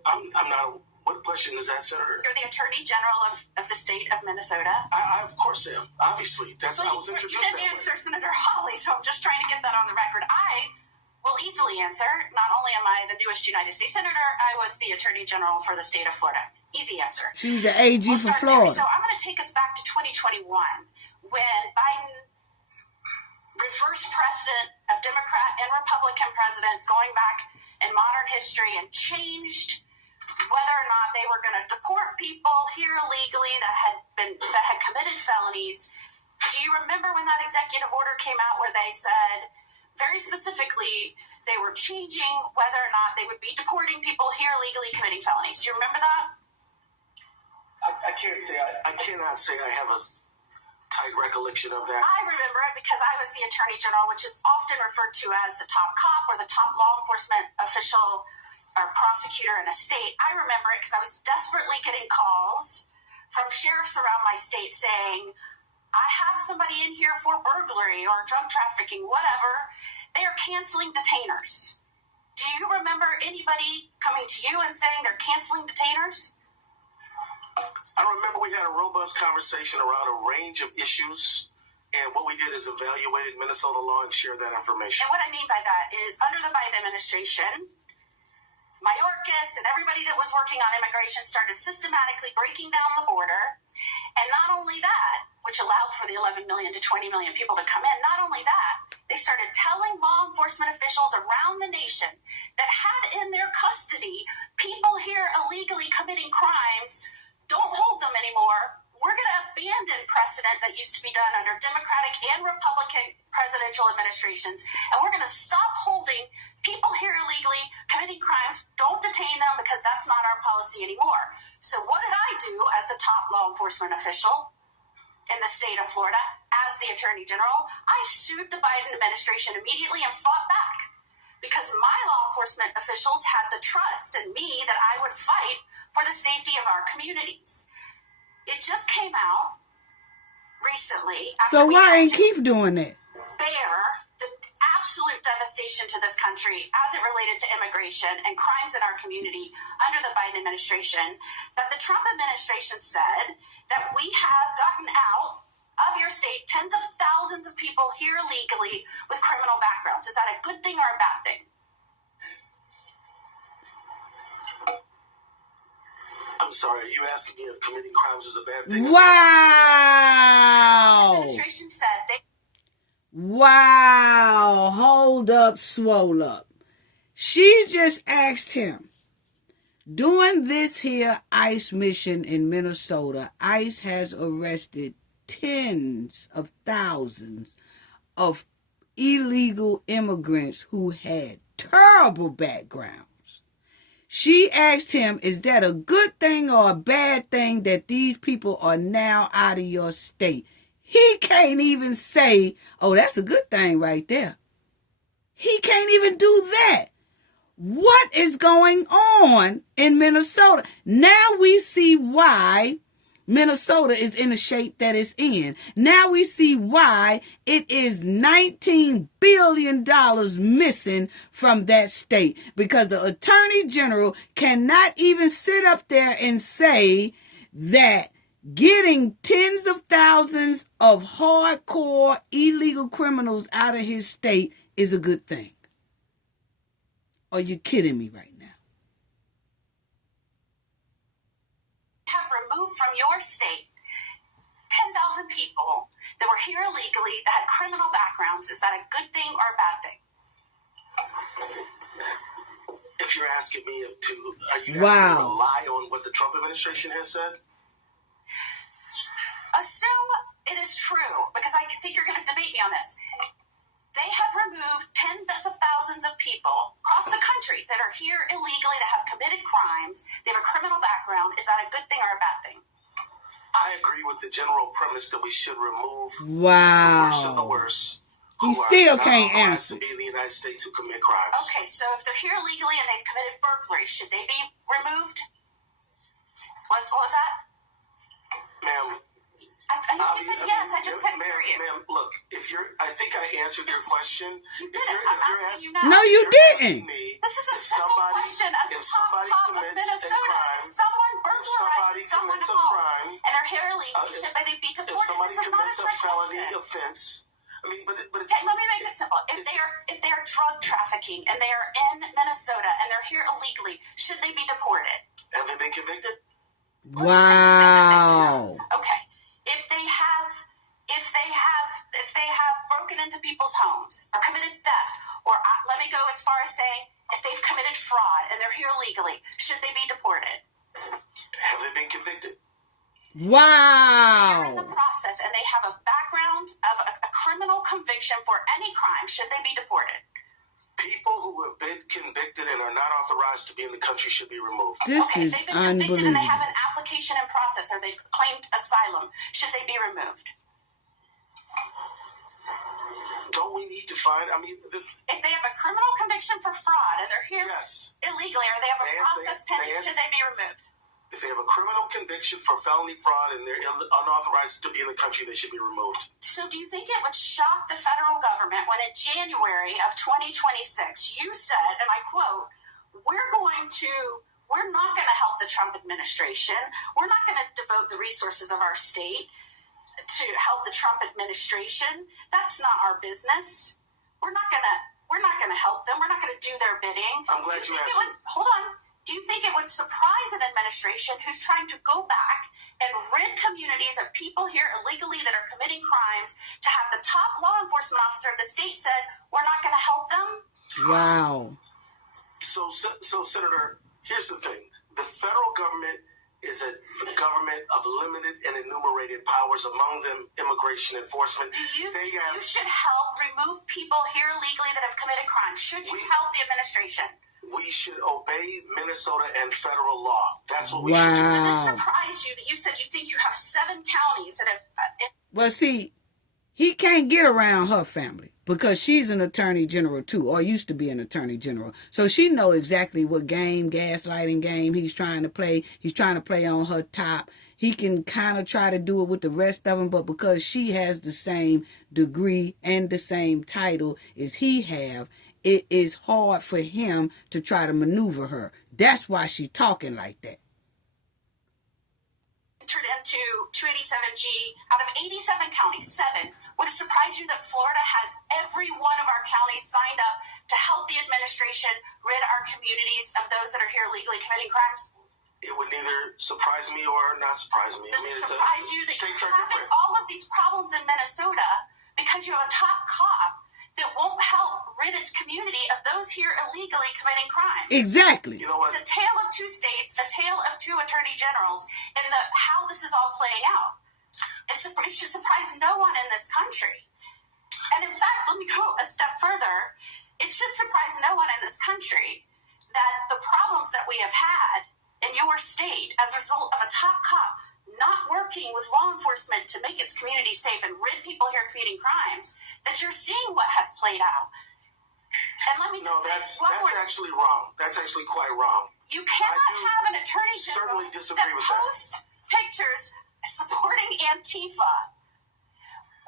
I'm not. What question is that, Senator? You're the Attorney General of the state of Minnesota. I of course am. Obviously, that's how I was introduced. You didn't answer Senator Hawley, so I'm just trying to get that on the record. I will easily answer. Not only am I the newest United States Senator, I was the Attorney General for the state of Florida. Easy answer. She's the AG for Florida. So I'm going to take us back to 2021 when Biden reversed precedent of Democrat and Republican presidents going back in modern history and changed whether or not they were going to deport people here illegally that had committed felonies. Do you remember when that executive order came out where they said very specifically they were changing whether or not they would be deporting people here illegally committing felonies? Do you remember that? I cannot say I have a tight recollection of that. I remember it because I was the Attorney General, which is often referred to as the top cop or the top law enforcement official or prosecutor in a state. I remember it because I was desperately getting calls from sheriffs around my state saying, I have somebody in here for burglary or drug trafficking, whatever. They are canceling detainers. Do you remember anybody coming to you and saying they're canceling detainers? I remember we had a robust conversation around a range of issues, and what we did is evaluated Minnesota law and shared that information. And what I mean by that is under the Biden administration, Mayorkas and everybody that was working on immigration started systematically breaking down the border. And not only that, which allowed for the 11 million to 20 million people to come in, not only that, they started telling law enforcement officials around the nation that had in their custody people here illegally committing crimes, don't hold them anymore. We're going to abandon precedent that used to be done under Democratic and Republican presidential administrations, and we're going to stop holding people here illegally committing crimes. Don't detain them because that's not our policy anymore. So what did I do as the top law enforcement official in the state of Florida as the Attorney General? I sued the Biden administration immediately and fought back because my law enforcement officials had the trust in me that I would fight for the safety of our communities. It just came out recently. So why ain't Keith doing that? Bear the absolute devastation to this country as it related to immigration and crimes in our community under the Biden administration, that the Trump administration said that we have gotten out of your state tens of thousands of people here illegally with criminal backgrounds. Is that a good thing or a bad thing? I'm sorry, are you asking me if committing crimes is a bad thing? Wow! The administration said they... Wow! Hold up, swole up. She just asked him, during this here ICE mission in Minnesota, ICE has arrested tens of thousands of illegal immigrants who had terrible backgrounds. She asked him, is that a good thing or a bad thing that these people are now out of your state? He can't even say, oh, that's a good thing right there. He can't even do that. What is going on in Minnesota? Now we see why Minnesota is in the shape that it's in. Now we see why it is $19 billion missing from that state. Because the Attorney General cannot even sit up there and say that getting tens of thousands of hardcore illegal criminals out of his state is a good thing. Are you kidding me right now? Have removed from your state 10,000 people that were here illegally that had criminal backgrounds. Is that a good thing or a bad thing? If you're asking me are you asking me to rely on what the Trump administration has said? Assume it is true, because I think you're going to debate me on this. They have removed tens of thousands of people across the country that a good thing or a bad thing? I agree with the general premise that we should remove the Wow. worst of the worst. He who still are not can't authorized answer. to be in the United States who commit crimes. Okay, so if they're here illegally and they've committed burglary, should they be removed? What was that? Ma'am, You said yes. I just couldn't hear you. Ma'am, look, I think I answered your question. You didn't. I'm asking you now. No, you didn't. This is a simple question. As the top cop of Minnesota, if someone burglarizes someone's home and they're here illegally, should they be deported? If somebody This is not a commits a trick felony question. offense, I mean, but it's... Okay, let me make it simple. If they are drug trafficking and they are in Minnesota and they're here illegally, should they be deported? Have they been convicted? Wow. Okay. If they have broken into people's homes or committed theft, or let me go as far as saying if they've committed fraud and they're here illegally, should they be deported? Have they been convicted? Wow. They're in the process and they have a background of a criminal conviction for any crime. Should they be deported? People who have been convicted and are not authorized to be in the country should be removed. This Okay, is if they've been convicted and they have unbelievable. an application in process or they've claimed asylum, should they be removed? Don't we need to find, if they have a criminal conviction for fraud and they're here illegally or they have a process pending, should they be removed? If they have a criminal conviction for felony fraud and they're unauthorized to be in the country, they should be removed. So do you think it would shock the federal government when in January of 2026 you said, and I quote, we're not going to help the Trump administration. We're not going to devote the resources of our state to help the Trump administration. That's not our business. We're not going to help them. We're not going to do their bidding. I'm glad you asked me. Hold on. Do you think it would surprise an administration who's trying to go back and rid communities of people here illegally that are committing crimes to have the top law enforcement officer of the state said, we're not going to help them? Wow. So, Senator, here's the thing. The federal government is a government of limited and enumerated powers, among them immigration enforcement. Do you think you should help remove people here illegally that have committed crimes? Should you help the administration? We should obey Minnesota and federal law. That's what we should do. Does it surprise you that you said you think you have 7 counties that have... Well, see, he can't get around her family because she's an attorney general too, or used to be an attorney general. So she know exactly what gaslighting game he's trying to play. He's trying to play on her top. He can kind of try to do it with the rest of them, but because she has the same degree and the same title as he have, it is hard for him to try to maneuver her. That's why she's talking like that. Entered into 287G out of 87 counties, 7. Would it surprise you that Florida has every one of our counties signed up to help the administration rid our communities of those that are here legally committing crimes? It would neither surprise me or not surprise me. Does it surprise you that you're having all of these problems in Minnesota because you have a top cop that won't help rid its community of those here illegally committing crimes? Exactly. You know what? It's a tale of 2 states, a tale of 2 attorney generals, and how this is all playing out. It should surprise no one in this country. And in fact, let me go a step further. It should surprise no one in this country that the problems that we have had in your state as a result of a top cop not working with law enforcement to make its community safe and rid people here committing crimes, that you're seeing what has played out. And let me just say, that's actually wrong. That's actually quite wrong. You cannot have an attorney general certainly disagree with that. post pictures supporting Antifa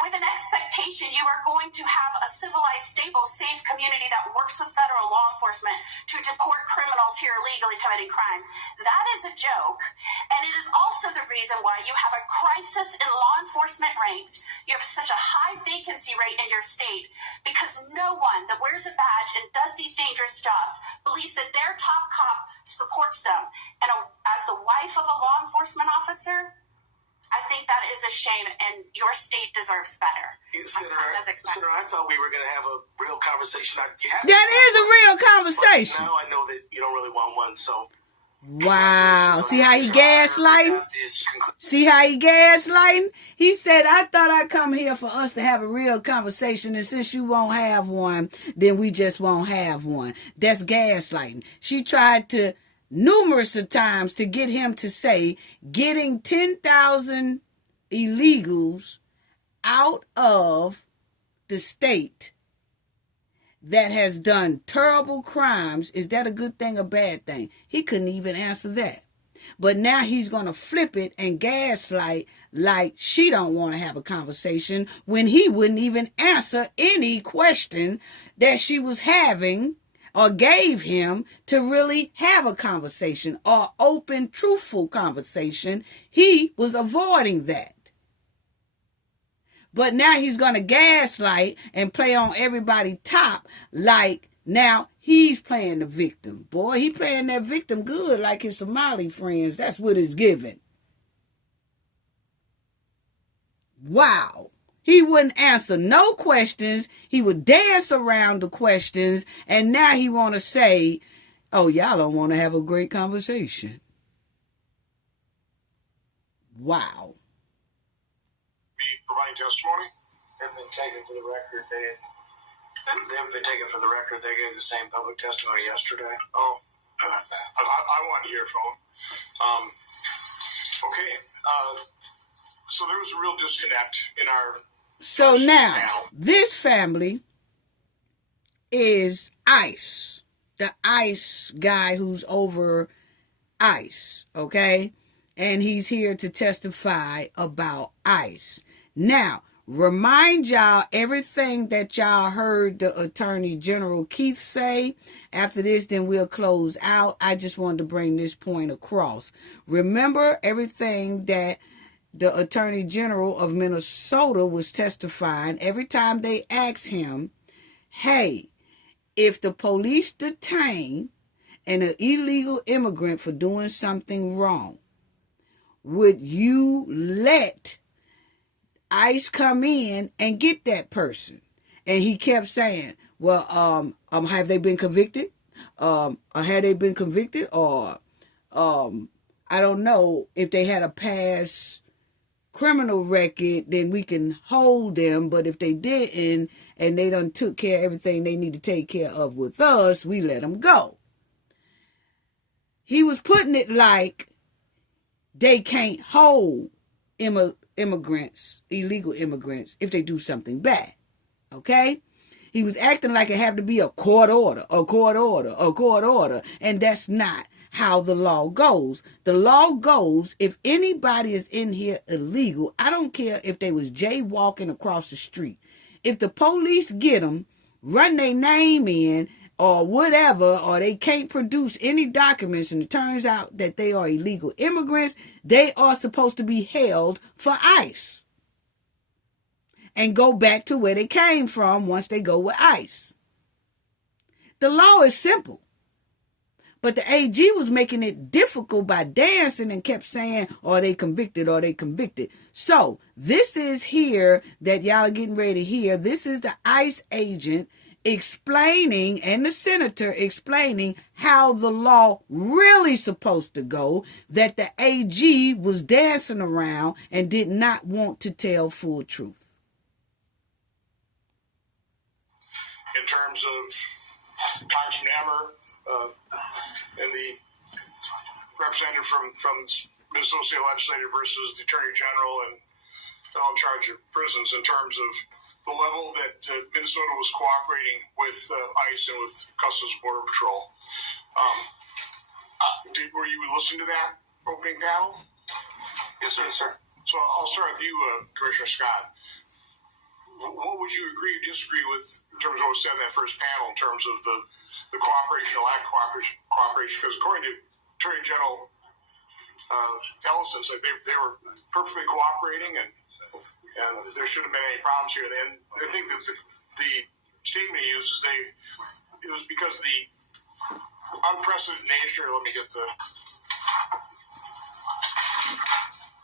with an expectation you are going to have a civilized, stable, safe community that works with federal law enforcement to deport criminals here illegally committing crime. That is a joke, and it is also the reason why you have a crisis in law enforcement ranks. You have such a high vacancy rate in your state because no one that wears a badge and does these dangerous jobs believes that their top cop supports them. And as the wife of a law enforcement officer, I think that is a shame, and your state deserves better. Senator, I thought we were going to have a real conversation. That is a real conversation. Now I know that you don't really want one, so... Wow. See how he gaslighting? See how he gaslighting? He said, I thought I'd come here for us to have a real conversation, and since you won't have one, then we just won't have one. That's gaslighting. She tried to numerous of times to get him to say getting 10,000 illegals out of the state that has done terrible crimes, is that a good thing or bad thing? He couldn't even answer that. But now he's going to flip it and gaslight like she don't want to have a conversation when he wouldn't even answer any question that she was having or gave him to really have a conversation or open, truthful conversation. He was avoiding that. But now he's going to gaslight and play on everybody top like now he's playing the victim. Boy, he playing that victim good like his Somali friends. That's what it's giving. Wow. He wouldn't answer no questions. He would dance around the questions. And now he want to say, oh, y'all don't want to have a great conversation. Wow. Be providing testimony? They've been taken for the record. They've been taken for the record. They gave the same public testimony yesterday. Oh, I wanted to hear from them. Okay. So there was a real disconnect in our... So now, this family is ICE. The ICE guy who's over ICE, okay? And he's here to testify about ICE. Now, remind y'all everything that y'all heard the Attorney General Keith say. After this, then we'll close out. I just wanted to bring this point across. Remember everything that the Attorney General of Minnesota was testifying. Every time they asked him, hey, if the police detain an illegal immigrant for doing something wrong, would you let ICE come in and get that person? And he kept saying, well, have they been convicted? Or had they been convicted? Or I don't know, if they had a past criminal record, then we can hold them. But if they didn't and they done took care of everything they need to take care of with us, we let them go. He was putting it like they can't hold immigrants, illegal immigrants, if they do something bad. Okay? He was acting like it had to be a court order, a court order, a court order. And that's not how the law goes. The law goes, if anybody is in here illegal, I don't care if they was jaywalking across the street. If the police get them, run their name in, or whatever, or they can't produce any documents, and it turns out that they are illegal immigrants, they are supposed to be held for ICE and go back to where they came from once they go with ICE. The law is simple. But the AG was making it difficult by dancing and kept saying, are they convicted, are they convicted? So this is here that y'all are getting ready to hear. This is the ICE agent explaining, and the senator explaining how the law really supposed to go, that the AG was dancing around and did not want to tell full truth. In terms of Congressman Hammer and the representative from Minnesota State Legislature versus the Attorney General and fellow in charge of prisons, in terms of the level that Minnesota was cooperating with ICE and with Customs Border Patrol. Were you listening to that opening panel? Yes, sir. So I'll start with you, Commissioner Scott. What would you agree or disagree with in terms of what was said in that first panel in terms of the cooperation or lack of cooperation? Because according to Attorney General Ellison, said they were perfectly cooperating and there shouldn't have been any problems here. And I think that the statement he used is it was because of the unprecedented nature. Let me get the.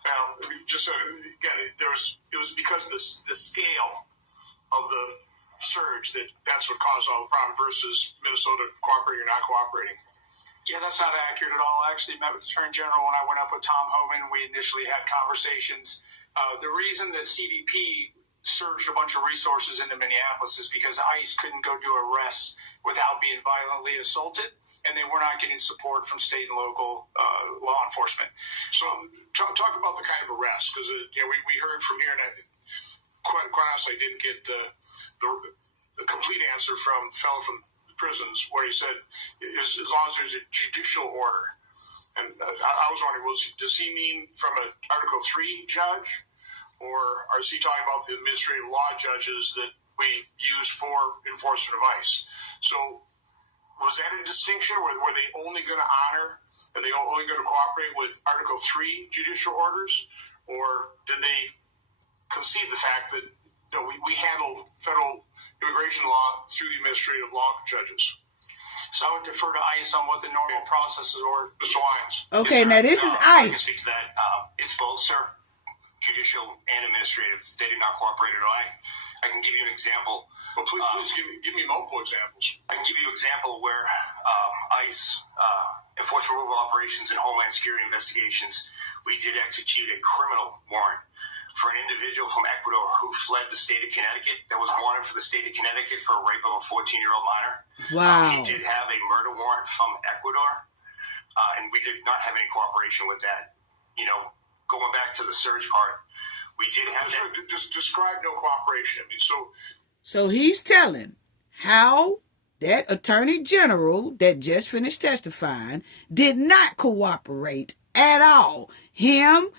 Now, just again, it was because of the scale of the surge that's what caused all the problem versus Minnesota cooperating or not cooperating. Yeah, that's not accurate at all. I actually met with the Attorney General when I went up with Tom Homan. We initially had conversations. The reason that CBP surged a bunch of resources into Minneapolis is because ICE couldn't go do arrests without being violently assaulted, and they were not getting support from state and local law enforcement. So talk about the kind of arrest, because we heard from here, and quite honestly, I didn't get the complete answer from the fellow from the prisons, where he said, as long as there's a judicial order. And I was wondering, does he mean from an Article 3 judge? Or is he talking about the administrative law judges that we use for enforcement of ICE? So was that a distinction? Were they only going to honor, are they only going to cooperate with Article 3 judicial orders? Or did they concede the fact that we handle federal immigration law through the administrative law judges? So I would defer to ICE on what the normal processes are. Mr. Lyons. Okay, now this is I can ICE. speak to that. It's both, sir. Judicial and administrative. They did not cooperate at all. I can give you an example. Well, please give me multiple examples. I can give you an example where ICE, enforcement removal operations and Homeland Security investigations, we did execute a criminal warrant for an individual from Ecuador who fled the state of Connecticut, that was wanted for the state of Connecticut for a rape of a 14-year-old minor. Wow. He did have a murder warrant from Ecuador, and we did not have any cooperation with that. Going back to the surge part, we did have that. Just describe no cooperation. I mean, So he's telling how that attorney general that just finished testifying did not cooperate at all. Him,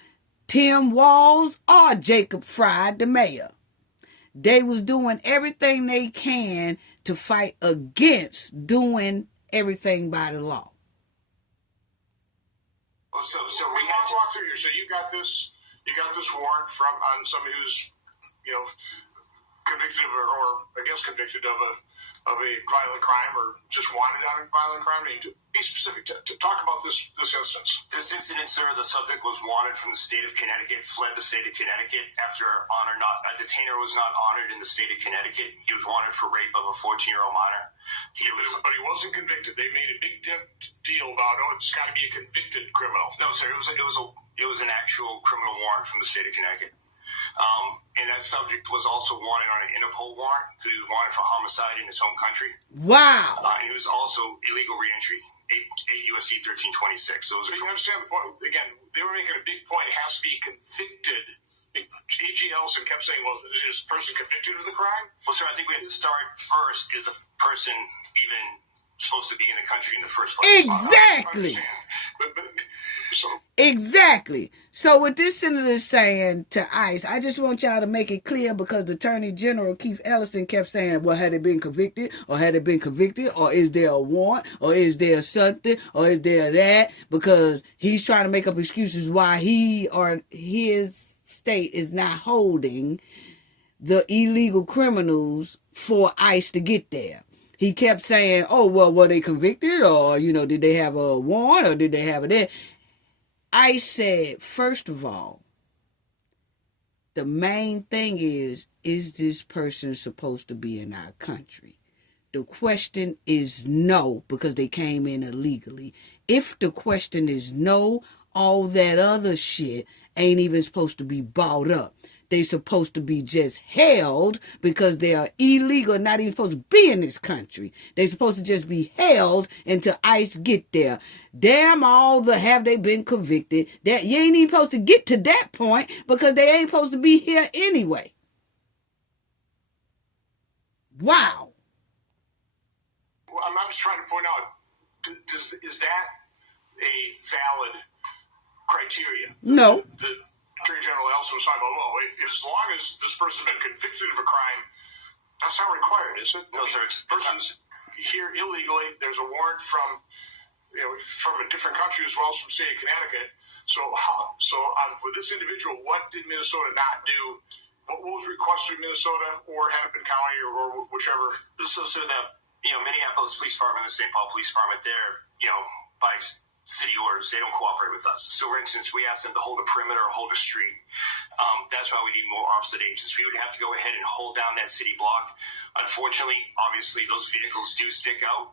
Tim Walz, or Jacob Fry, the mayor. They was doing everything they can to fight against doing everything by the law. So we had to walk through here. So you got this warrant on somebody who's, convicted or I guess convicted of a violent crime or just wanted on a violent crime. I mean, to be specific, to talk about this instance. This incident, sir, the subject was wanted from the state of Connecticut, fled the state of Connecticut after a detainer was not honored in the state of Connecticut. He was wanted for rape of a 14-year-old minor. But he wasn't convicted. They made a big deal about, it's got to be a convicted criminal. No, sir, it was an actual criminal warrant from the state of Connecticut. And that subject was also wanted on an Interpol warrant because he was wanted for homicide in his home country. Wow. And he was also illegal reentry, 8 U.S.C. 1326. So you understand the point? Again, they were making a big point. It has to be convicted. A.G. Ellison kept saying, well, is this person convicted of the crime? Well, sir, I think we have to start first. Is the person even supposed to be in the country in the first place? Exactly. Exactly. So what this senator is saying to ICE, I just want y'all to make it clear, because the Attorney General Keith Ellison kept saying, well, had it been convicted, or had it been convicted, or is there a warrant, or is there something, or is there that? Because he's trying to make up excuses why he or his state is not holding the illegal criminals for ICE to get there. He kept saying, oh, well, were they convicted? Or, did they have a warrant? Or did they have it? I said, first of all, the main thing is this person supposed to be in our country? The question is no, because they came in illegally. If the question is no, all that other shit ain't even supposed to be brought up. They supposed to be just held because they are illegal, not even supposed to be in this country. They supposed to just be held until ICE get there. Damn all the have they been convicted. That you ain't even supposed to get to that point because they ain't supposed to be here anyway. Wow. Well, I'm just trying to point out, is that a valid criteria? No. The Attorney General Ellison was talking about, well, as long as this person's been convicted of a crime, that's not required, is it? No, sir. The person's here illegally. There's a warrant from a different country as well as from the state of Connecticut. So for this individual, what did Minnesota not do? What was requested in Minnesota or Hennepin County or whichever? So that, Minneapolis Police Department and the St. Paul Police Department, they're, by city orders, they don't cooperate with us. So, for instance, we ask them to hold a perimeter or hold a street. That's why we need more officer agents. We would have to go ahead and hold down that city block. Unfortunately, obviously, those vehicles do stick out.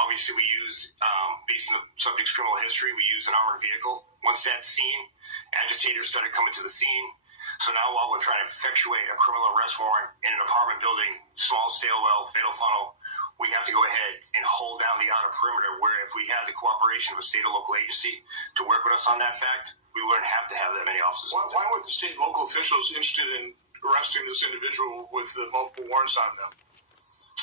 Obviously, we use, based on the subject's criminal history, we use an armored vehicle. Once that's seen, agitators started coming to the scene. So now while we're trying to effectuate a criminal arrest warrant in an apartment building, small stairwell, fatal funnel, we have to go ahead and hold down the outer perimeter, where if we had the cooperation of a state or local agency to work with us on that fact, we wouldn't have to have that many officers. Why weren't the state and local officials interested in arresting this individual with the multiple warrants on them?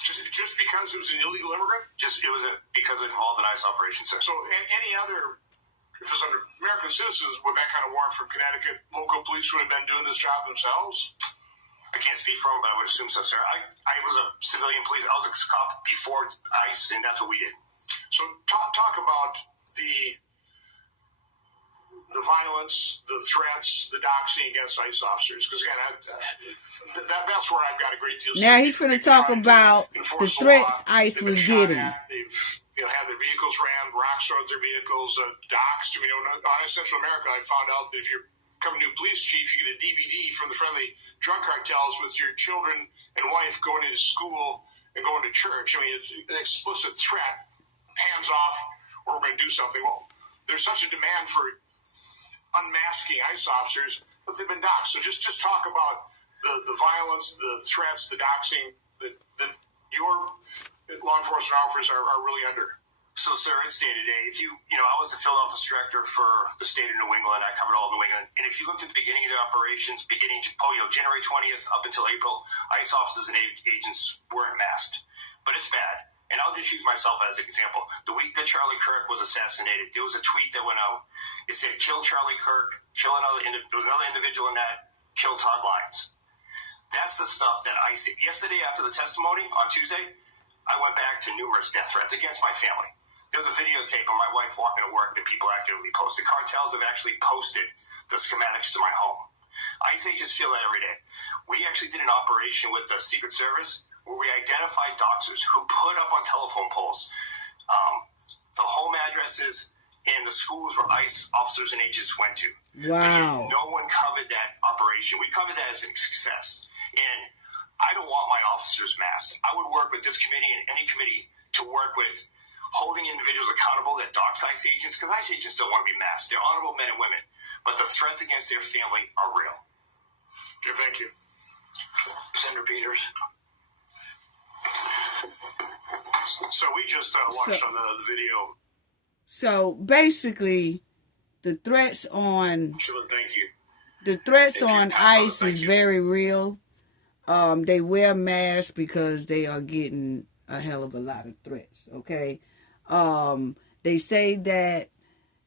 Just because it was an illegal immigrant? Because it involved an ICE operation, sir. So any other, if it was under American citizens with that kind of warrant from Connecticut, local police would have been doing this job themselves? I can't speak for him, but I would assume so, sir. I was a civilian police. I was a cop before ICE, and that's what we did. So talk about the violence, the threats, the doxing against ICE officers. Because again, that's where I've got a great deal. Now he's going to talk about the threats ICE was getting. They've had their vehicles rammed, rocks thrown at their vehicles, doxed. On Central America, I found out that if you're coming to a police chief, you get a DVD from the friendly drug cartels with your children and wife going into school and going to church. I mean, it's an explicit threat. Hands off, or we're going to do something. Well, there's such a demand for unmasking ICE officers, but they've been doxed. So just talk about the violence, the threats, the doxing that your law enforcement officers are really under. So, sir, it's day to day. I was the field office director for the state of New England. I covered all of New England. And if you looked at the beginning of the operations, January 20th up until April, ICE officers and agents weren't masked. But it's bad. And I'll just use myself as an example. The week that Charlie Kirk was assassinated, there was a tweet that went out. It said, kill Charlie Kirk, there was another individual in that, kill Todd Lyons. That's the stuff that I see. Yesterday, after the testimony on Tuesday, I went back to numerous death threats against my family. There was a videotape of my wife walking to work that people actively posted. Cartels have actually posted the schematics to my home. ICE agents feel that every day. We actually did an operation with the Secret Service where we identified doxers who put up on telephone poles the home addresses and the schools where ICE officers and agents went to. Wow. And no one covered that operation. We covered that as a success. And I don't want my officers masked. I would work with this committee and any committee to work with holding individuals accountable that dox ICE agents, because ICE agents don't want to be masked. They're honorable men and women, but the threats against their family are real. Okay, thank you. Senator Peters. So we just watched on the video. So basically, the threats on Thank you. The threats on ICE is very real. They wear masks because they are getting a hell of a lot of threats. Okay. They say that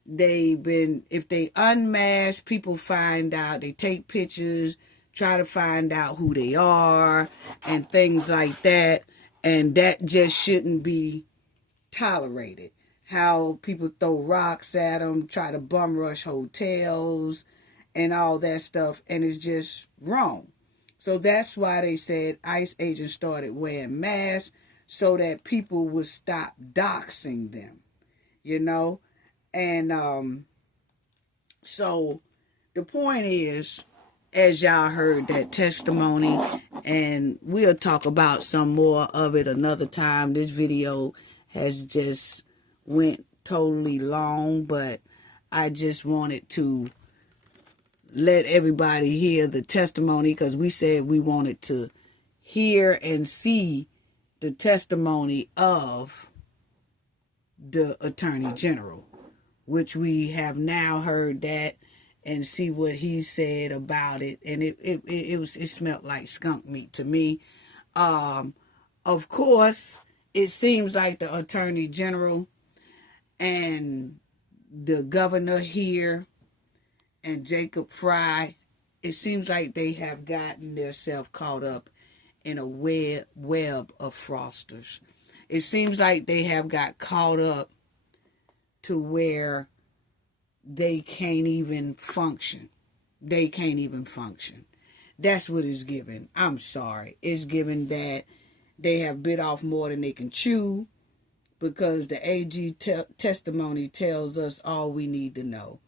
if they unmask, people find out, they take pictures, try to find out who they are and things like that. And that just shouldn't be tolerated. How people throw rocks at them, try to bum rush hotels and all that stuff. And it's just wrong. So that's why they said ICE agents started wearing masks, so that people would stop doxing them, And so the point is, as y'all heard that testimony, and we'll talk about some more of it another time. This video has just went totally long, but I just wanted to let everybody hear the testimony, because we said we wanted to hear and see the testimony of the Attorney General, which we have now heard that and see what he said about it. And it smelled like skunk meat to me. Of course, it seems like the Attorney General and the governor here and Jacob Fry, it seems like they have gotten themselves caught up in a web of fraudsters. It seems like they have got caught up to where they can't even function. They can't even function. That's what it's given. I'm sorry. It's given that they have bit off more than they can chew, because the AG testimony tells us all we need to know.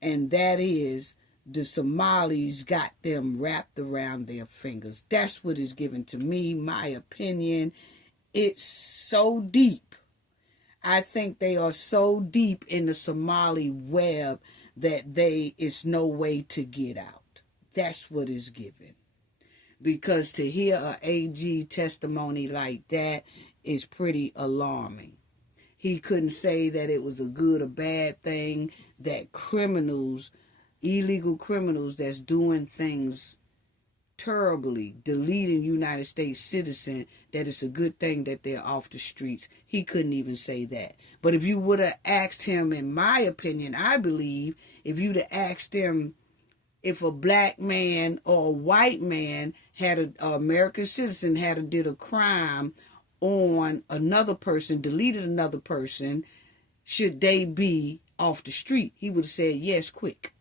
And that is, the Somalis got them wrapped around their fingers. That's what is given to me, my opinion. It's so deep. I think they are so deep in the Somali web that it's no way to get out. That's what is given. Because to hear an AG testimony like that is pretty alarming. He couldn't say that it was a good or bad thing, that criminals, illegal criminals that's doing things terribly, deleting United States citizen, that it's a good thing that they're off the streets. He couldn't even say that. But if you would have asked him, in my opinion, I believe, if you'd have asked him if a black man or a white man had an American citizen did a crime on another person, deleted another person, should they be off the street? He would have said yes quick.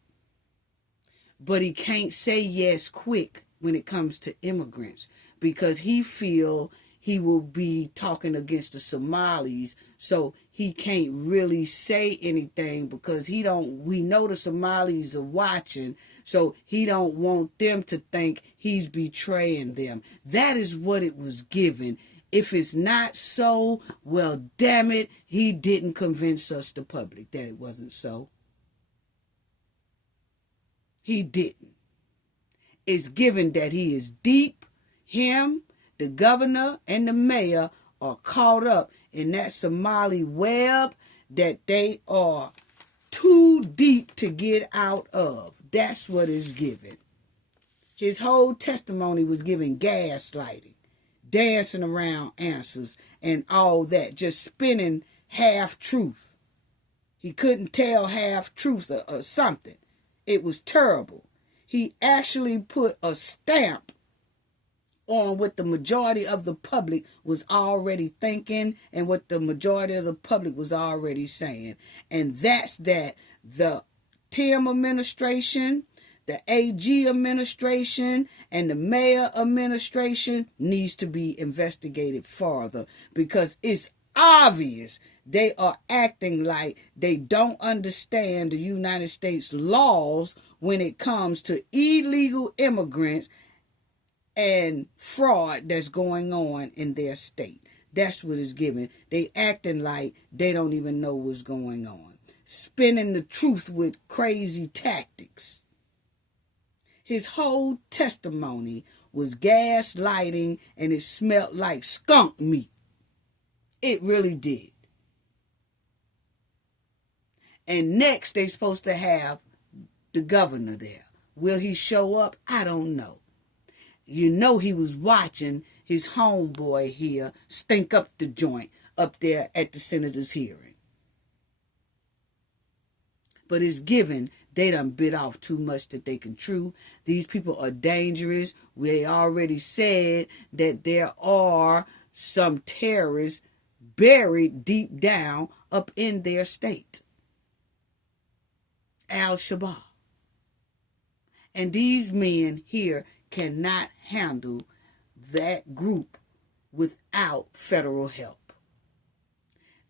But he can't say yes quick when it comes to immigrants, because he feel he will be talking against the Somalis, so he can't really say anything because we know the Somalis are watching, so he don't want them to think he's betraying them. That is what it was given. If it's not so, well, damn it, he didn't convince us, the public, that it wasn't so. He didn't. It's given that he is deep. Him, the governor, and the mayor are caught up in that Somali web that they are too deep to get out of. That's what is given. His whole testimony was given gaslighting, dancing around answers, and all that, just spinning half-truth. He couldn't tell half-truth or something. It was terrible. He actually put a stamp on what the majority of the public was already thinking and what the majority of the public was already saying. And that's that the Tim administration, the AG administration, and the mayor administration needs to be investigated further, because it's obvious they are acting like they don't understand the United States laws when it comes to illegal immigrants and fraud that's going on in their state. That's what is given. They acting like they don't even know what's going on. Spinning the truth with crazy tactics. His whole testimony was gaslighting, and it smelled like skunk meat. It really did. And next, they're supposed to have the governor there. Will he show up? I don't know. You know he was watching his homeboy here stink up the joint up there at the senator's hearing. But it's given they done bit off too much that they can chew. These people are dangerous. We already said that there are some terrorists buried deep down up in their state. Al-Shabaab. And these men here cannot handle that group without federal help.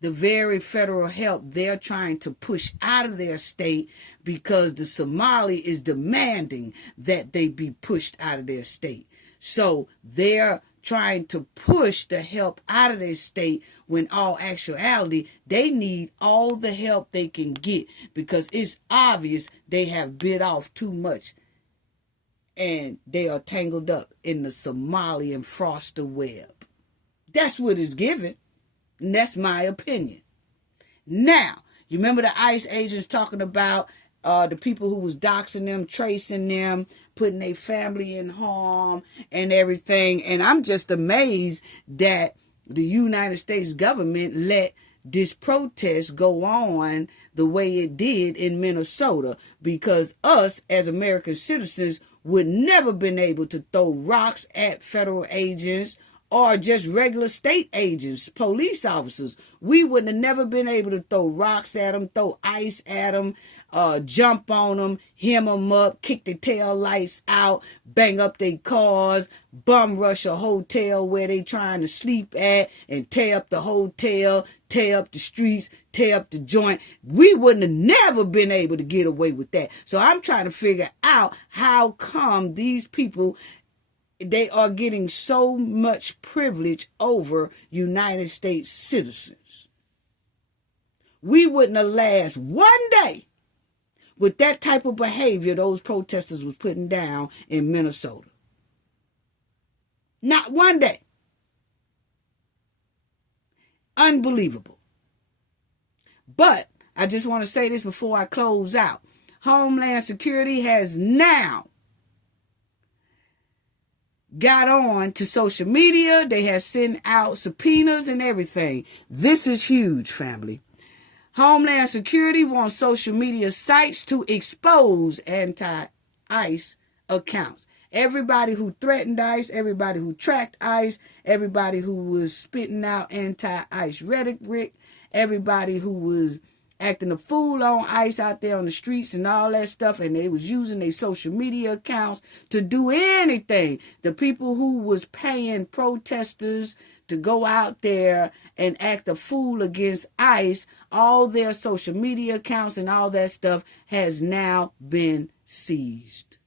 The very federal help they're trying to push out of their state, because the Somali is demanding that they be pushed out of their state. So they're trying to push the help out of their state, when all actuality, they need all the help they can get, because it's obvious they have bit off too much and they are tangled up in the Somalian fraudster web. That's what is given, and that's my opinion. Now, you remember the ICE agents talking about the people who was doxing them, tracing them, putting their family in harm and everything. And I'm just amazed that the United States government let this protest go on the way it did in Minnesota, because us as American citizens would never been able to throw rocks at federal agents or just regular state agents, police officers. We would have never been able to throw rocks at them, throw ice at them, jump on them, hem them up, kick their tail lights out, bang up their cars, bum rush a hotel where they trying to sleep at, and tear up the hotel, tear up the streets, tear up the joint. We wouldn't have never been able to get away with that. So I'm trying to figure out how come these people, they are getting so much privilege over United States citizens. We wouldn't have lasted one day with that type of behavior those protesters was putting down in Minnesota. Not one day. Unbelievable. But I just want to say this before I close out. Homeland Security has now got on to social media. They have sent out subpoenas and everything. This is huge, family. Homeland Security wants social media sites to expose anti-ICE accounts. Everybody who threatened ICE, everybody who tracked ICE, everybody who was spitting out anti-ICE rhetoric, everybody who was acting a fool on ICE out there on the streets and all that stuff, and they was using their social media accounts to do anything. The people who was paying protesters to go out there and act a fool against ICE, all their social media accounts and all that stuff has now been seized.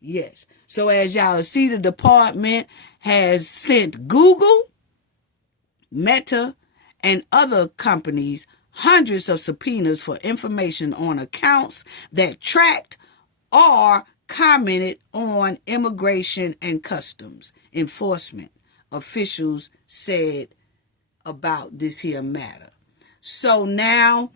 Yes. So as y'all see, the department has sent Google, Meta, and other companies hundreds of subpoenas for information on accounts that tracked or commented on immigration and customs enforcement officials said about this here matter. So now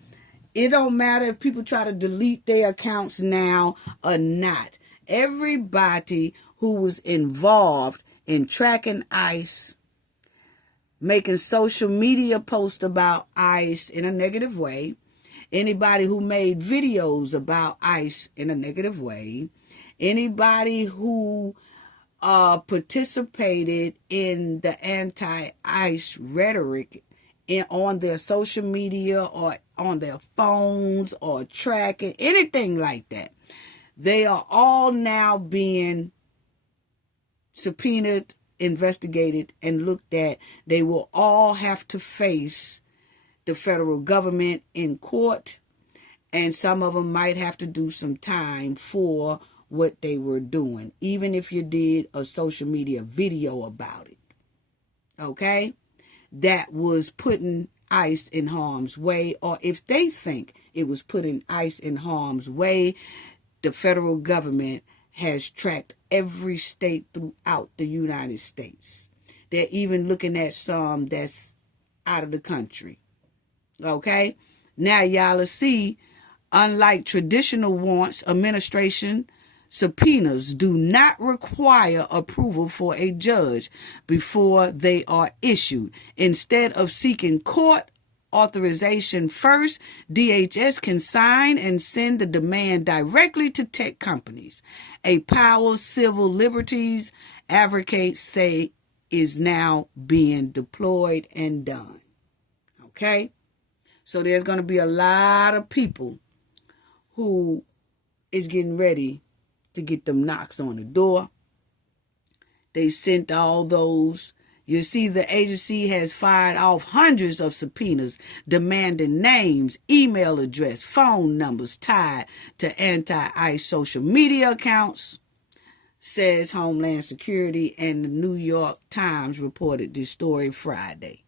it don't matter if people try to delete their accounts now or not. Everybody who was involved in tracking ICE, making social media posts about ICE in a negative way, anybody who made videos about ICE in a negative way, anybody who participated in the anti-ICE rhetoric on their social media or on their phones or tracking, anything like that, they are all now being subpoenaed, investigated, and looked at. They will all have to face the federal government in court, and some of them might have to do some time for what they were doing, even if you did a social media video about it. Okay? That was putting ICE in harm's way, or if they think it was putting ICE in harm's way, the federal government has tracked every state throughout the United States. They're even looking at some that's out of the country. Okay? Now y'all will see, unlike traditional warrants, administration subpoenas do not require approval for a judge before they are issued. Instead of seeking court authorization first, DHS can sign and send the demand directly to tech companies. A power civil liberties advocates say is now being deployed and done. Okay? So there's going to be a lot of people who is getting ready to get them knocks on the door. They sent all those. You see, the agency has fired off hundreds of subpoenas demanding names, email address, phone numbers tied to anti-ICE social media accounts, says Homeland Security, and the New York Times reported this story Friday.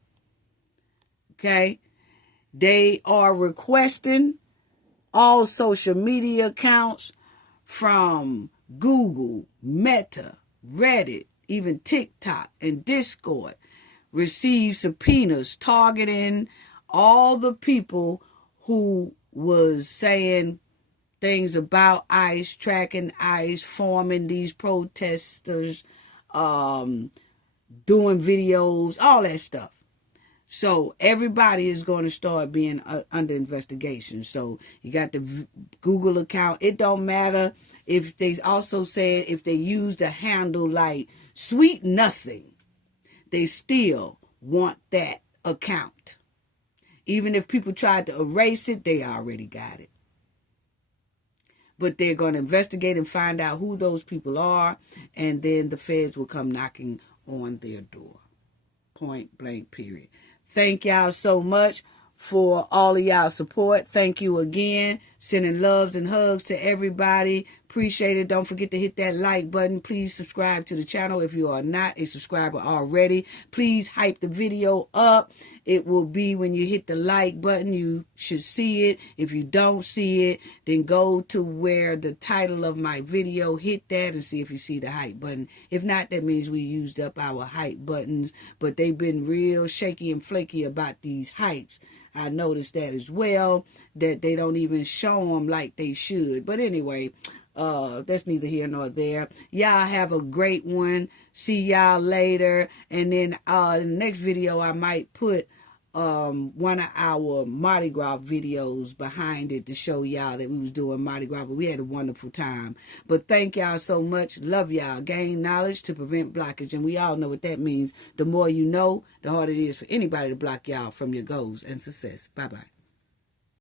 Okay? They are requesting all social media accounts from Google, Meta, Reddit, even TikTok and Discord receive subpoenas targeting all the people who was saying things about ICE, tracking ICE, forming these protesters, doing videos, all that stuff. So everybody is going to start being under investigation. So you got the Google account. It don't matter if they also said if they used a handle like Sweet Nothing, they still want that account. Even if people tried to erase it, they already got it. But they're going to investigate and find out who those people are, and then the feds will come knocking on their door. Point blank, period. Thank y'all so much for all of y'all support. Thank you again. Sending loves and hugs to everybody. Appreciate it. Don't forget to hit that like button. Please subscribe to the channel if you are not a subscriber already. Please hype the video up. It will be when you hit the like button. You should see it. If you don't see it, then go to where the title of my video, hit that and see if you see the hype button. If not, that means we used up our hype buttons, but they've been real shaky and flaky about these hypes. I noticed that as well, that they don't even show them like they should. But anyway, that's neither here nor there. Y'all have a great one. See y'all later. And then in the next video, I might put one of our Mardi Gras videos behind it to show y'all that we was doing Mardi Gras, but we had a wonderful time. But thank y'all so much. Love y'all. Gain knowledge to prevent blockage, and we all know what that means. The more you know, the harder it is for anybody to block y'all from your goals and success. Bye-bye.